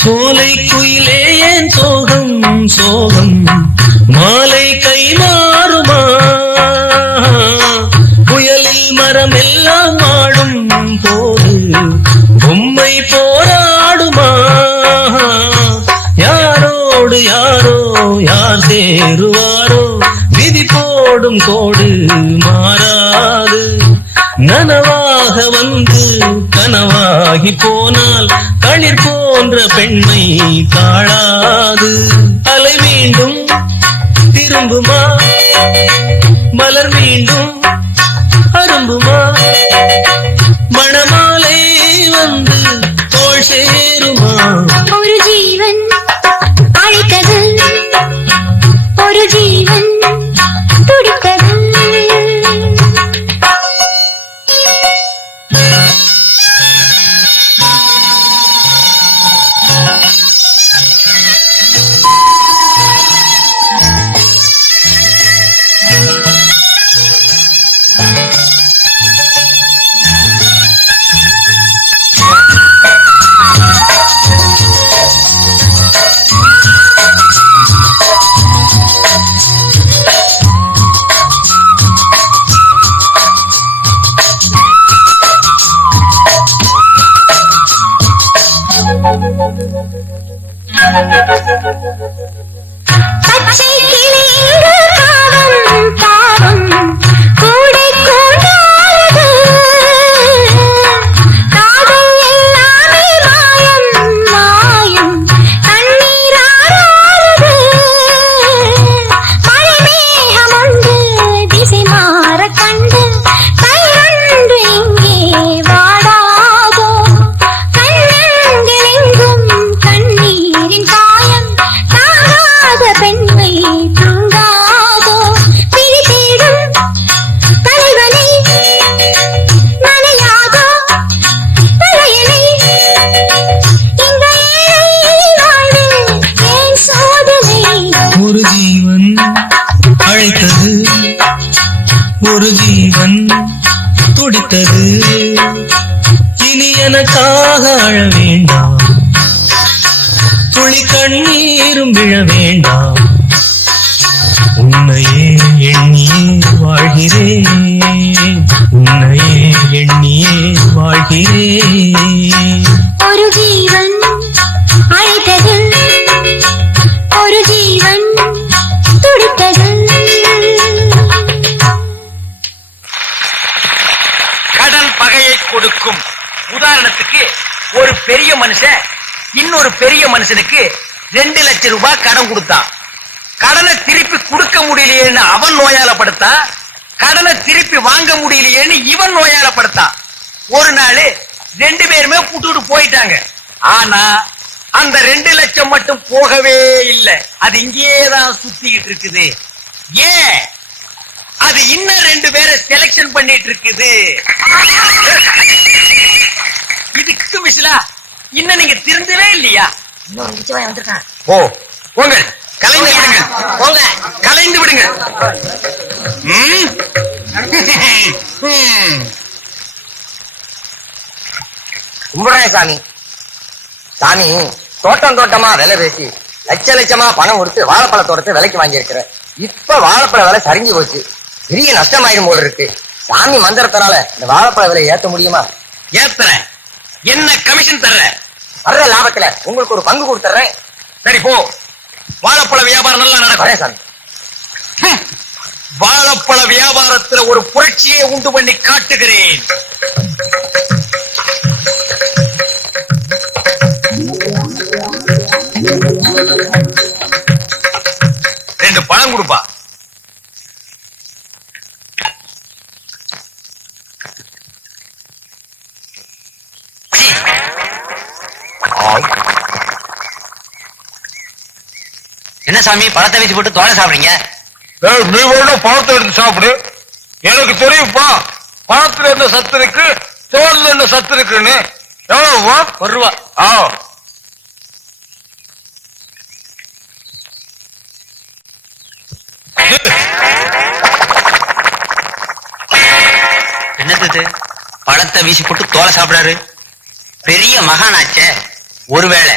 சோலை குயிலே ஏன் சோகம் சோகம், மாலை கை மாறுமா புயலில் மரம் எல்லாம் ஆடும் போது பொம்மை போராடுமா யாரோடு யாரோ யார் சேருவாரோ விதி போடும் கோடு மாறாது நனவாக வந்து கனவாகி போனால் களிர் போன்ற பெண்மை தாழாது அலை மீண்டும் திரும்புமா மலர் மீண்டும் அரும்புமா மணமாலை வந்து தோள் சேருமா ஒரு ஜீவன் அழைத்தது ஒரு ஜீவன் துடித்தது பச்சை கிளிங்கு பாவம் பாவம் கூடை கூடாது காதல் எல்லாமே மாயம் மாயம் கண்ணீராடாது மழை மேகம் உண்டு திசை மாற கண்டு கையொன்று இங்கே வாடாதோ கண்ணெங்கும் கண்ணீரின் காயம் தாங்காத பெண்மை தூங்காதோ பிடி தேடும் தலைவனை நனையாதோ தலையணை இந்த ஏழை வாழ்வில் ஏன் சோதனை ஒரு ஜீவன் அழைத்தது ஒரு ஜீவன் துடித்தது இனி எனக்காக அழ வேண்டாம் துளி கண்ணீரும் விழ வேண்டாம் உன்னையே எண்ணியே வாழ்கிறேன் உன்னையே எண்ணியே வாழ்கிறேன் ஒரு ஜீவன் அழைத்தது ஒரு ஜீவன் துடித்தது கடன் பகையை கொடுக்கும். உதாரணத்துக்கு ஒரு பெரிய மனுஷன் இன்னொரு பெரிய மனுஷனுக்கு 2 லட்சம் ரூபாய் கடன் கொடுத்தான். கடனை திருப்பி கொடுக்க முடியலையேன்னு அவன் நோயாளப்படுத்தான், கடனை திருப்பி வாங்க முடியலையேன்னு இவன் நோயாளப்படுத்தான். ஒரு நாள் 2 பேருமே கூட்டுட்டு போயிட்டாங்க. ஆனா அந்த 2 லட்சம் மட்டும் போகவே இல்லை. அது இங்கேதான் சுத்திக்கிட்டு இருக்குது. ஏன்? அது இன்னும் 2 பேரை செலக்ஷன் பண்ணிட்டு இருக்குது. இதுக்கு மிஸ்லா இன்னும் நீங்க திருந்தவே இல்லையா? இன்னொரு நிச்சயம் வந்திருக்கான். ஓ போங்க, கலைந்து விடுங்க, போங்க கலைந்து விடுங்க. கும்பிடுறேன் சாமி. சாமி, தோட்டம் தோட்டமா விலை பேசி லட்ச லட்சமா பணம் கொடுத்து வாழைப்பழ தோட்டத்தை விலைக்கு வாங்கியிருக்கிறேன். இப்ப வாழைப்பழ விலை சரிஞ்சு போச்சு, பெரிய நஷ்டமாயிரும் போல இருக்கு. சாமி மந்திரத்தினால இந்த வாழைப்பழ விலை ஏத்த முடியுமா? ஏத்துறேன். என்ன கமிஷன் தர்ற? வர்ற லாபத்துல உங்களுக்கு ஒரு பங்கு கொடுத்துறேன். சரி போ, வாழைப்பழ வியாபாரம் நல்லா நடக்கும். வரேன் சாமி. வாழைப்பழ வியாபாரத்துல ஒரு புரட்சியை உண்டு பண்ணி காட்டுகிறேன். ரெண்டு பழம் கொடுப்பா. என்ன சாமி பழத்தை வச்சு போட்டு தோலை சாப்பிடுறீங்க? நீ வேணும் பழத்தை எடுத்து சாப்பிடு. எனக்கு தெரியும்ப்பா பழத்துல என்ன சத்து இருக்கு, தோல்ல என்ன சத்து இருக்குன்னு. எவ்வளவுப்பா? ₹1. என்னது பழத்தை வீசி போட்டு தோலை சாப்பிடாரு? பெரிய மகானாச்சே. ஒருவேளை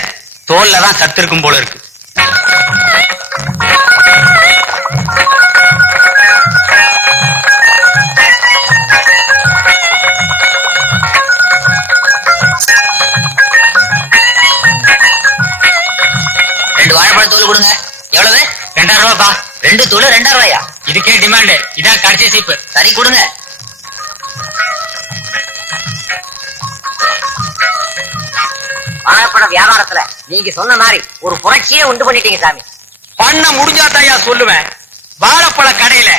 தோல்ல தான் சத்து இருக்கும் போல இருக்கு. 2000 ரூபாப்பா. 2 தூள் 2000 ரூபாயா? இதுக்கே டிமாண்ட். இதான் கடைசி சீப்பு. சரி கொடுங்க. வாழைப்பழ வியாபாரத்துல நீங்க சொன்ன மாதிரி ஒரு புரட்சியே உண்டு பண்ணிட்டீங்க சாமி. பண்ண முடிஞ்சாதாயா சொல்லுவேன். வாழைப்பழ கடையில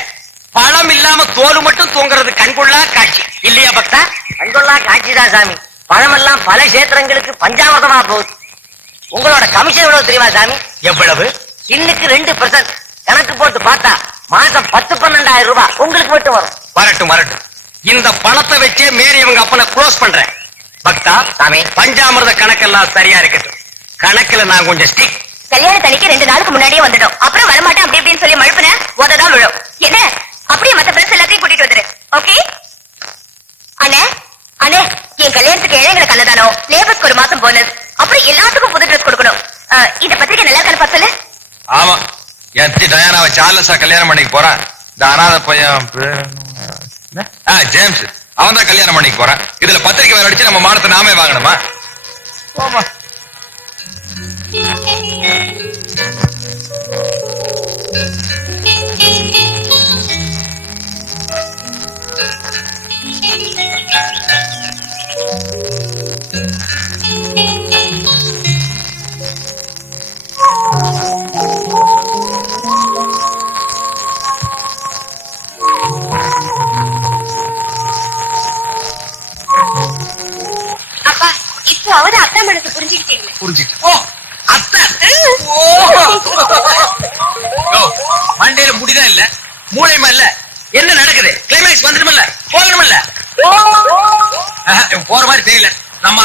பழம் இல்லாம தோல் மட்டும் தூங்குறது கண்கொள்ளா காட்சி இல்லையா பக்தா? கண்கொள்ளா காட்சிதான் சாமி. பழமெல்லாம் பல கஷேத்திரங்களுக்கு பஞ்சாமிர்தமா போகுது. உங்களோட கமிஷன் எவ்வளவு தெரியுமா சாமி? எவ்வளவு? இன்னுக்கு 2% கணக்கு போட்டு பார்த்தா மாசம் 10-12,000 ரூபாய் உங்களுக்கு மட்டும் வரும். வரட்டும் வரட்டும். இந்த பணத்தை வச்சே மேரி இவங்க அப்பனை க்ளோஸ் பண்றேன். பக்தா சாமி, பஞ்சாமிர்த கணக்கெல்லாம் சரியா இருக்கட்டும். கணக்குல நான் கொஞ்சம் ஸ்டிக். கல்யாண தனிக்கு 2 நாளுக்கு முன்னாடியே வந்துடும். அப்புறம் வரமாட்டேன் அப்படி இப்படின்னு சொல்லி மழுப்புன உததான் விழும். என்ன அப்படியே மத்த ஃப்ரெண்ட்ஸ் எல்லாத்தையும் கூட்டிட்டு வந்துரு. ஓகே அண்ணே? அண்ணே, என் கல்யாணத்துக்கு ஏழைங்களுக்கு அன்னதானம், லேபர்ஸ்க்கு 1 மாசம் போனஸ், அப்புறம் எல்லாத்துக்கும் புது ட்ரெஸ் கொடுக்கணும். இந்த பத்திரிக்கை நல்லா இருக்கான்னு பார்த்து சொல்லு. ஆமா, என் டயானாவை சார்லஸா கல்யாணம் பண்ணிக்க போறான். இந்த அனாதை பையன் ஜேம்ஸ், அவன் தான் கல்யாணம் பண்ணிக்க போறான். இதுல பத்திரிக்கை வேற அடிச்சு நம்ம மானத்தை நாமே வாங்கணுமா? போமா. அப்பா, இப்போ அவரு அத்தா மனசு புரிஞ்சுக்கிட்டீங்க. புரிஞ்சுக்கிட்டு ஓ அத்தை. மண்டையில முடிதான் இல்ல, மூளையுமா இல்ல. என்ன நடக்குது? கிளைமேக்ஸ் வந்துடுமில்ல, போகணுமில்ல. போற மாதிரி தெரியல. நம்ம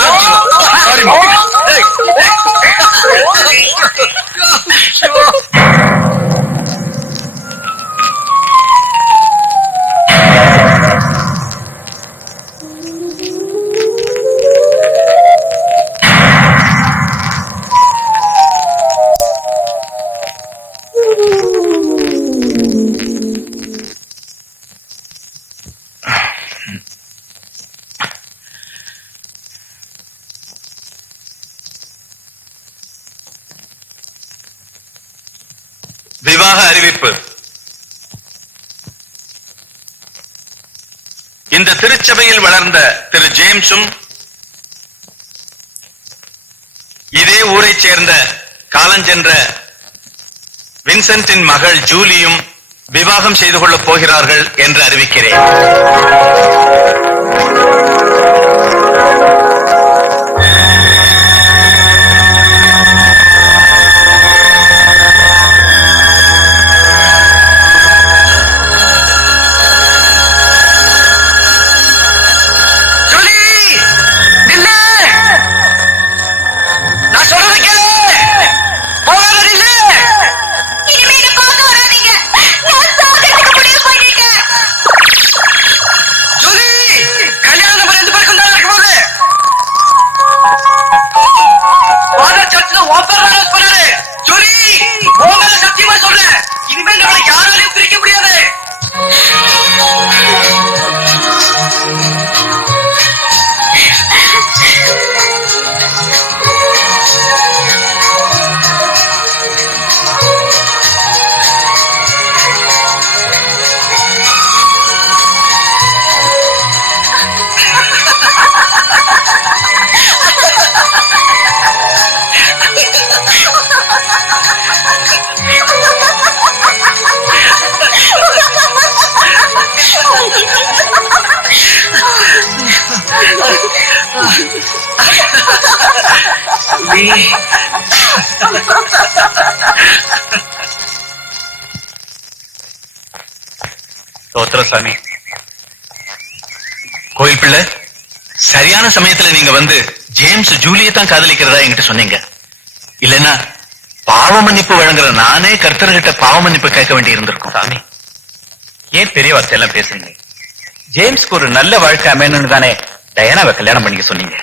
விவாக அறிவிப்பு. இந்த திருச்சபையில் வளர்ந்த திரு ஜேம்ஸும் இதே ஊரைச் சேர்ந்த காலஞ்சென்ற வின்சென்டின் மகள் ஜூலியும் விவாகம் செய்து கொள்ளப் போகிறார்கள் என்று அறிவிக்கிறேன். தோத்திரசாமி, கோயில் பிள்ளை, சரியான சமயத்துல நீங்க வந்து ஜேம்ஸ் ஜூலியை தான் காதலிக்கிறதா என்கிட்ட சொன்னீங்க. இல்லைன்னா பாவ மன்னிப்பு வழங்குற நானே கர்த்தர்கிட்ட பாவ மன்னிப்பு கேட்க வேண்டி இருந்திருக்கும். சாமி, ஏன் பெரிய வார்த்தை எல்லாம் பேசுறீங்க? ஜேம்ஸ்க்கு ஒரு நல்ல வாழ்க்கை அமையணும்னு தானே டயானாவை கல்யாணம் பண்ணிக்க சொன்னீங்க.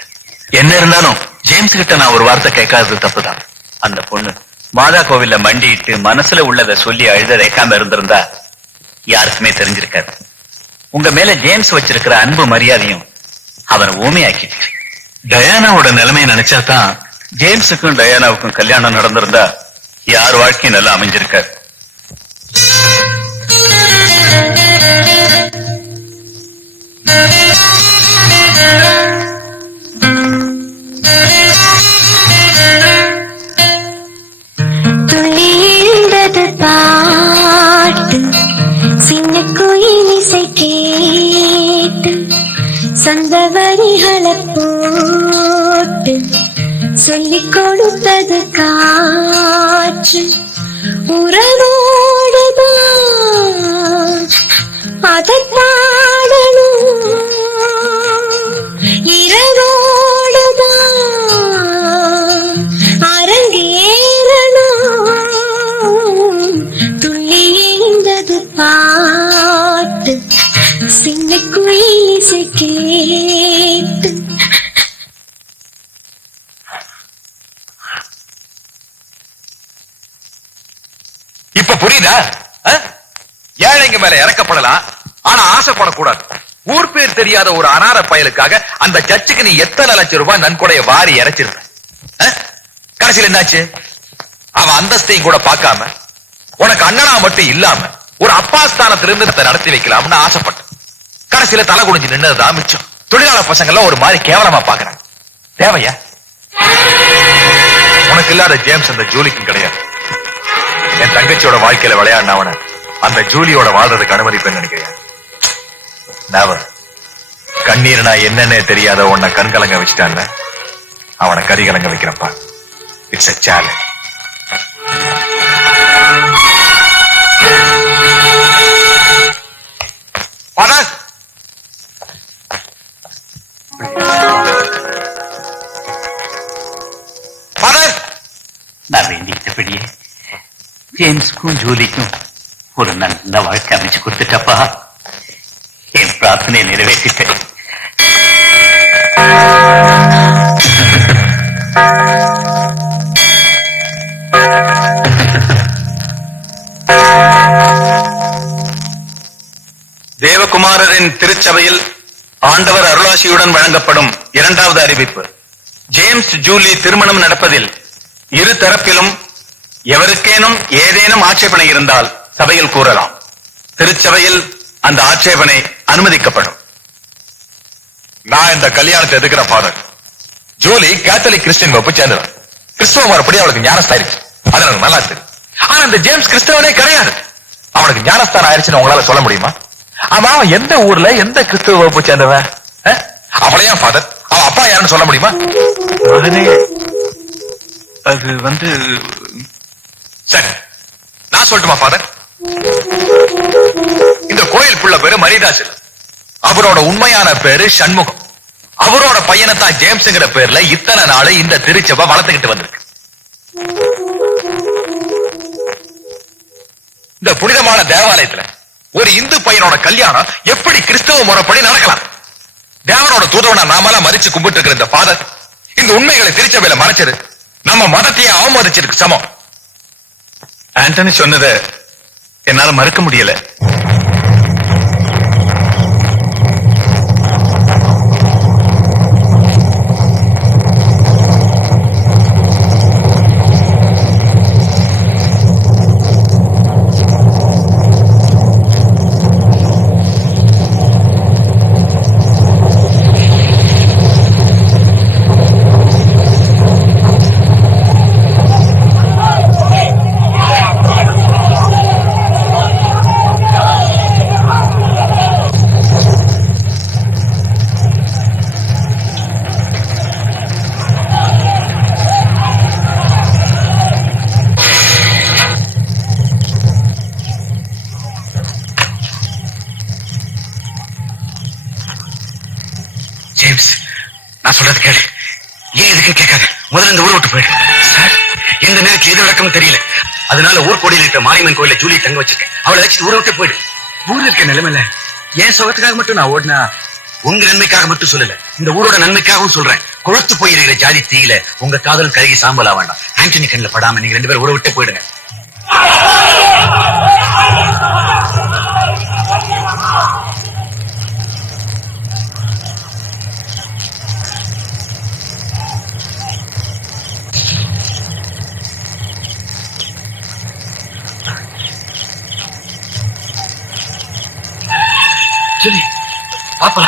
என்ன இருந்தாலும் ஜேம்ஸ் கிட்ட நான் ஒரு வார்த்தை கேட்காதது தப்புதான். அந்த பொண்ணு மாதா கோவில்ல மண்டிட்டு மனசுல உள்ளதை சொல்லி அழுத ரேக்காம இருந்திருந்தா யாருக்குமே தெரிஞ்சிருக்காது. உங்க மேல ஜேம்ஸ் வச்சிருக்கிற அன்பு மரியாதையும் அவனை ஊமையாக்கிட்டு. டயானாவோட நிலைமையை நினைச்சாதான் ஜேம்ஸுக்கும் டயானாவுக்கும் கல்யாணம் நடந்திருந்தா யார் வாழ்க்கையும் நல்லா அமைஞ்சிருக்காரு. துள்ளி எழுந்தது பாட்டு சின்ன குயில் இசை கேட்டு சொந்த வரிகளை போட்டு சொல்லிக் கொடுத்தது காற்று உறவோடுதான் அதை பாடணும் இரவோடுதான் அரங்கேறணும் துள்ளி எழுந்தது பாட்டு சின்ன குயில் இசை கேட்டு இப்ப புரியுதா? ஏழைங்க மேல இறக்கப்படலாம், ஆனா ஆசைப்படக்கூடாது. ஊர் பேர் தெரியாத ஒரு அனாதை பயலுக்காக அந்த சர்ச்சுக்கு நீ எத்தனை லட்சம் ரூபாய் நன்கொடைய வாரி இறைச்சிருந்த. கடைசியில் என்னாச்சு? அவன் அந்தஸ்தையும் கூட பார்க்காம உனக்கு அண்ணனா மட்டும் இல்லாம ஒரு அப்பா ஸ்தானத்திலிருந்து நடத்தி வைக்கலாம்னு ஆசைப்பட்ட. கடைசியில தலை குடிஞ்சு நின்னதுதான் மிச்சம். தொழிலாளர் பசங்க எல்லாம் ஒரு மாதிரி கேவலமா பாக்குறாங்க. தேவையா? உனக்கு இல்லாத ஜேம்ஸ் அந்த ஜூலிக்கும் கிடையாது. என் தங்கச்சியோட வாழ்க்கையில விளையாடினவன அந்த ஜூலியோட வாழ்றதுக்கு அனுமதிப்பேன்னு நினைக்கிறேன். கண்ணீர் நான் என்னன்னே தெரியாத உன்னை கண்கலங்க வச்சுட்டான்ல, அவனை கரிகலங்க வைக்கிறப்பா. It's a challenge. நான் வேண்டியபடியே ஜேம்ஸ்க்கும் ஜூலிக்கும் ஒரு நல்ல வாழ்க்கை அமைச்சு கொடுத்துட்டப்பா. என் பிரார்த்தனையை நிறைவேற்றிட்டேன். தேவகுமாரரின் திருச்சபையில் ஆண்டவர் அருளாசியுடன் வழங்கப்படும் இரண்டாவது அறிவிப்பு. ஜேம்ஸ் ஜூலி திருமணம் நடப்பதில் இரு தரப்பிலும் எவருக்கேனும் ஏதேனும் ஆட்சேபனை இருந்தால் சபையில் கூறலாம். திருச்சபையில் அந்த ஆட்சேபனை அனுமதிக்கப்படும். நான் இந்த கல்யாணத்தை எதுக்கிற ஃபாதர். ஜூலி கேத்தலிக் கிறிஸ்டியன் வகுப்பு சேர்ந்தவன். கிறிஸ்தவ மறுபடி அவளுக்கு ஞானஸ்தானம் ஆயிடுச்சு. அது எனக்கு நல்லா தெரியும். ஆனா இந்த ஜேம்ஸ் கிறிஸ்தவனே கிடையாது. அவனுக்கு ஞானஸ்தானம் ஆயிடுச்சுன்னு உங்களால சொல்ல முடியுமா? அவன் எந்த ஊர்ல எந்த கிறிஸ்தவ வகுப்பு சேர்ந்தவன்? அவளையா ஃபாதர்? அவன் அப்பா யாருன்னு சொல்ல முடியுமா? அது வந்து சரி, நான் சொல்லட்டுமா ஃபாதர்? இந்த கோயில் புள்ள பேரு மரிதாஸ். அவரோட உண்மையான பேரு சண்முகம். அவரோட பையனை தான் ஜேம்ஸ்ங்கிற பேர்ல இத்தனை நாள் இந்த திருச்சபை வளர்த்துக்கிட்டு வந்திருக்கு. இந்த புனிதமான தேவாலயத்துல ஒரு இந்து பையனோட கல்யாணம் எப்படி கிறிஸ்தவ முறைப்படி நடக்கலாம்? தேவனோட தூதவனை நாமெல்லாம் மதிச்சு கும்பிட்டு இருக்கிற இந்த ஃபாதர் இந்த உண்மைகளை திருச்சபையில மறைச்சது நம்ம மதத்தையே அவமதிச்சிருக்கு சமம். ஆண்டனி சொன்னதை என்னால மறுக்க முடியல. ஜேம்ஸ், நான் சொல்றது கேளு. ஏன் எதுக்கு கேட்காத? முதல்ல இந்த ஊரை விட்டு போயிடு. சார், எந்த நேரத்தில் எது நடக்கும் தெரியல. அதனால ஊர் கோடியில் இருக்க மாரியம்மன் கோயில ஜூலி தங்க வச்சிருக்கேன். அவளை வச்சுட்டு ஊரை விட்டு போயிடு. ஊர்ல இருக்க நிலைமையில என் சுகத்துக்காக மட்டும் நான் ஓடினா உங்க நன்மைக்காக மட்டும் சொல்லல, இந்த ஊரோட நன்மைக்காகவும் சொல்றேன். கொழுத்து போயிருக்கிற ஜாதி தீயில உங்க காதல் கருகி சாம்பலா வேண்டாம். ஆண்டனி கண்ணில் படாம நீங்க 2 பேரும் ஊரை விட்டு போயிடுங்க. ஜூலி, பாப்பா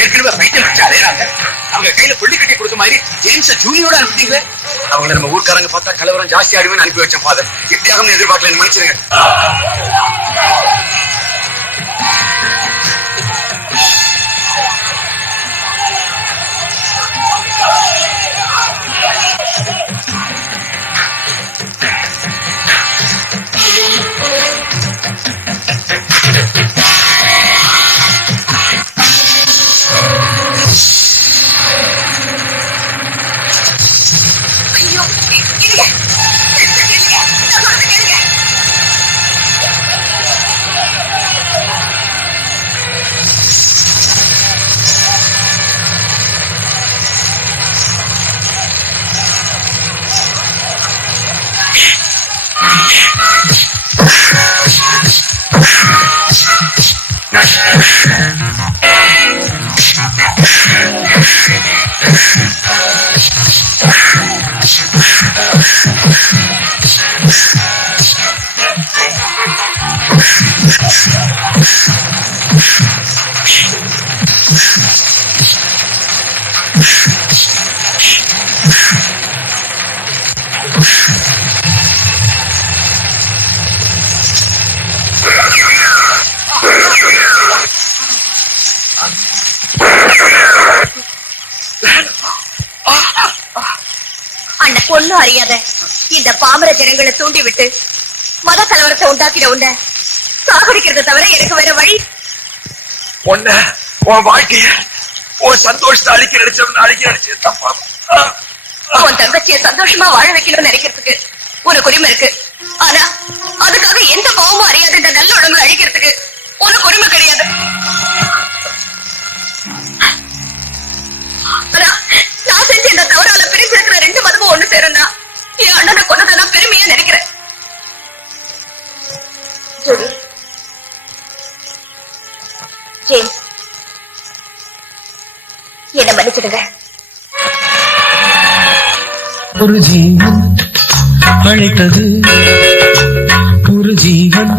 ஏற்கனவே பைத்தியம் வச்சு அலையறாங்க. அவங்க கையில கொள்ளி கட்டி கொடுத்த மாதிரி ஜேம்ஸ ஜூனியோட அனுப்பிட்டீங்களே. அவங்கள நம்ம ஊர்க்காரங்க பார்த்தா கலவரம் ஜாஸ்தி ஆடுவேன்னு அனுப்பி வச்சேன் ஃபாதர். இப்படியாக எதிர்பார்க்கல, மன்னிச்சிருங்க. ஒன்னும் அறியாத இந்த பாமர ஜனங்களை தூண்டி விட்டு மத கலவரத்தை உண்டாக்கிட உன்ன சாகடிக்கிறத தவிர எனக்கு வேற வழி. உன் வாழ்க்கைய உன் சந்தோஷத்தை அழிக்க நினைச்ச தப்பா. உன் தங்கச்சிய சந்தோஷமா வாழ வைக்கணும்னு நினைக்கிறதுக்கு உனக்கு உரிமை இருக்கு. ஆனா அதுக்காக எந்த பாவமும் அறியாத இந்த நல்ல உடம்புல அழிக்கிறதுக்கு உனக்கு உரிமை கிடையாது. நான் செஞ்ச இந்த தவறால பிரிஞ்சிருக்கிற ரெண்டு மதமும் ஒண்ணு சேரும்னா என் அண்ணனை கொன்னதை நான் பெருமையா நினைக்கிறேன். ஜேம்ஸ், என்ன மன்னிச்சிடுங்க. ஒரு ஜீவன் அழைத்தது, ஒரு ஜீவன்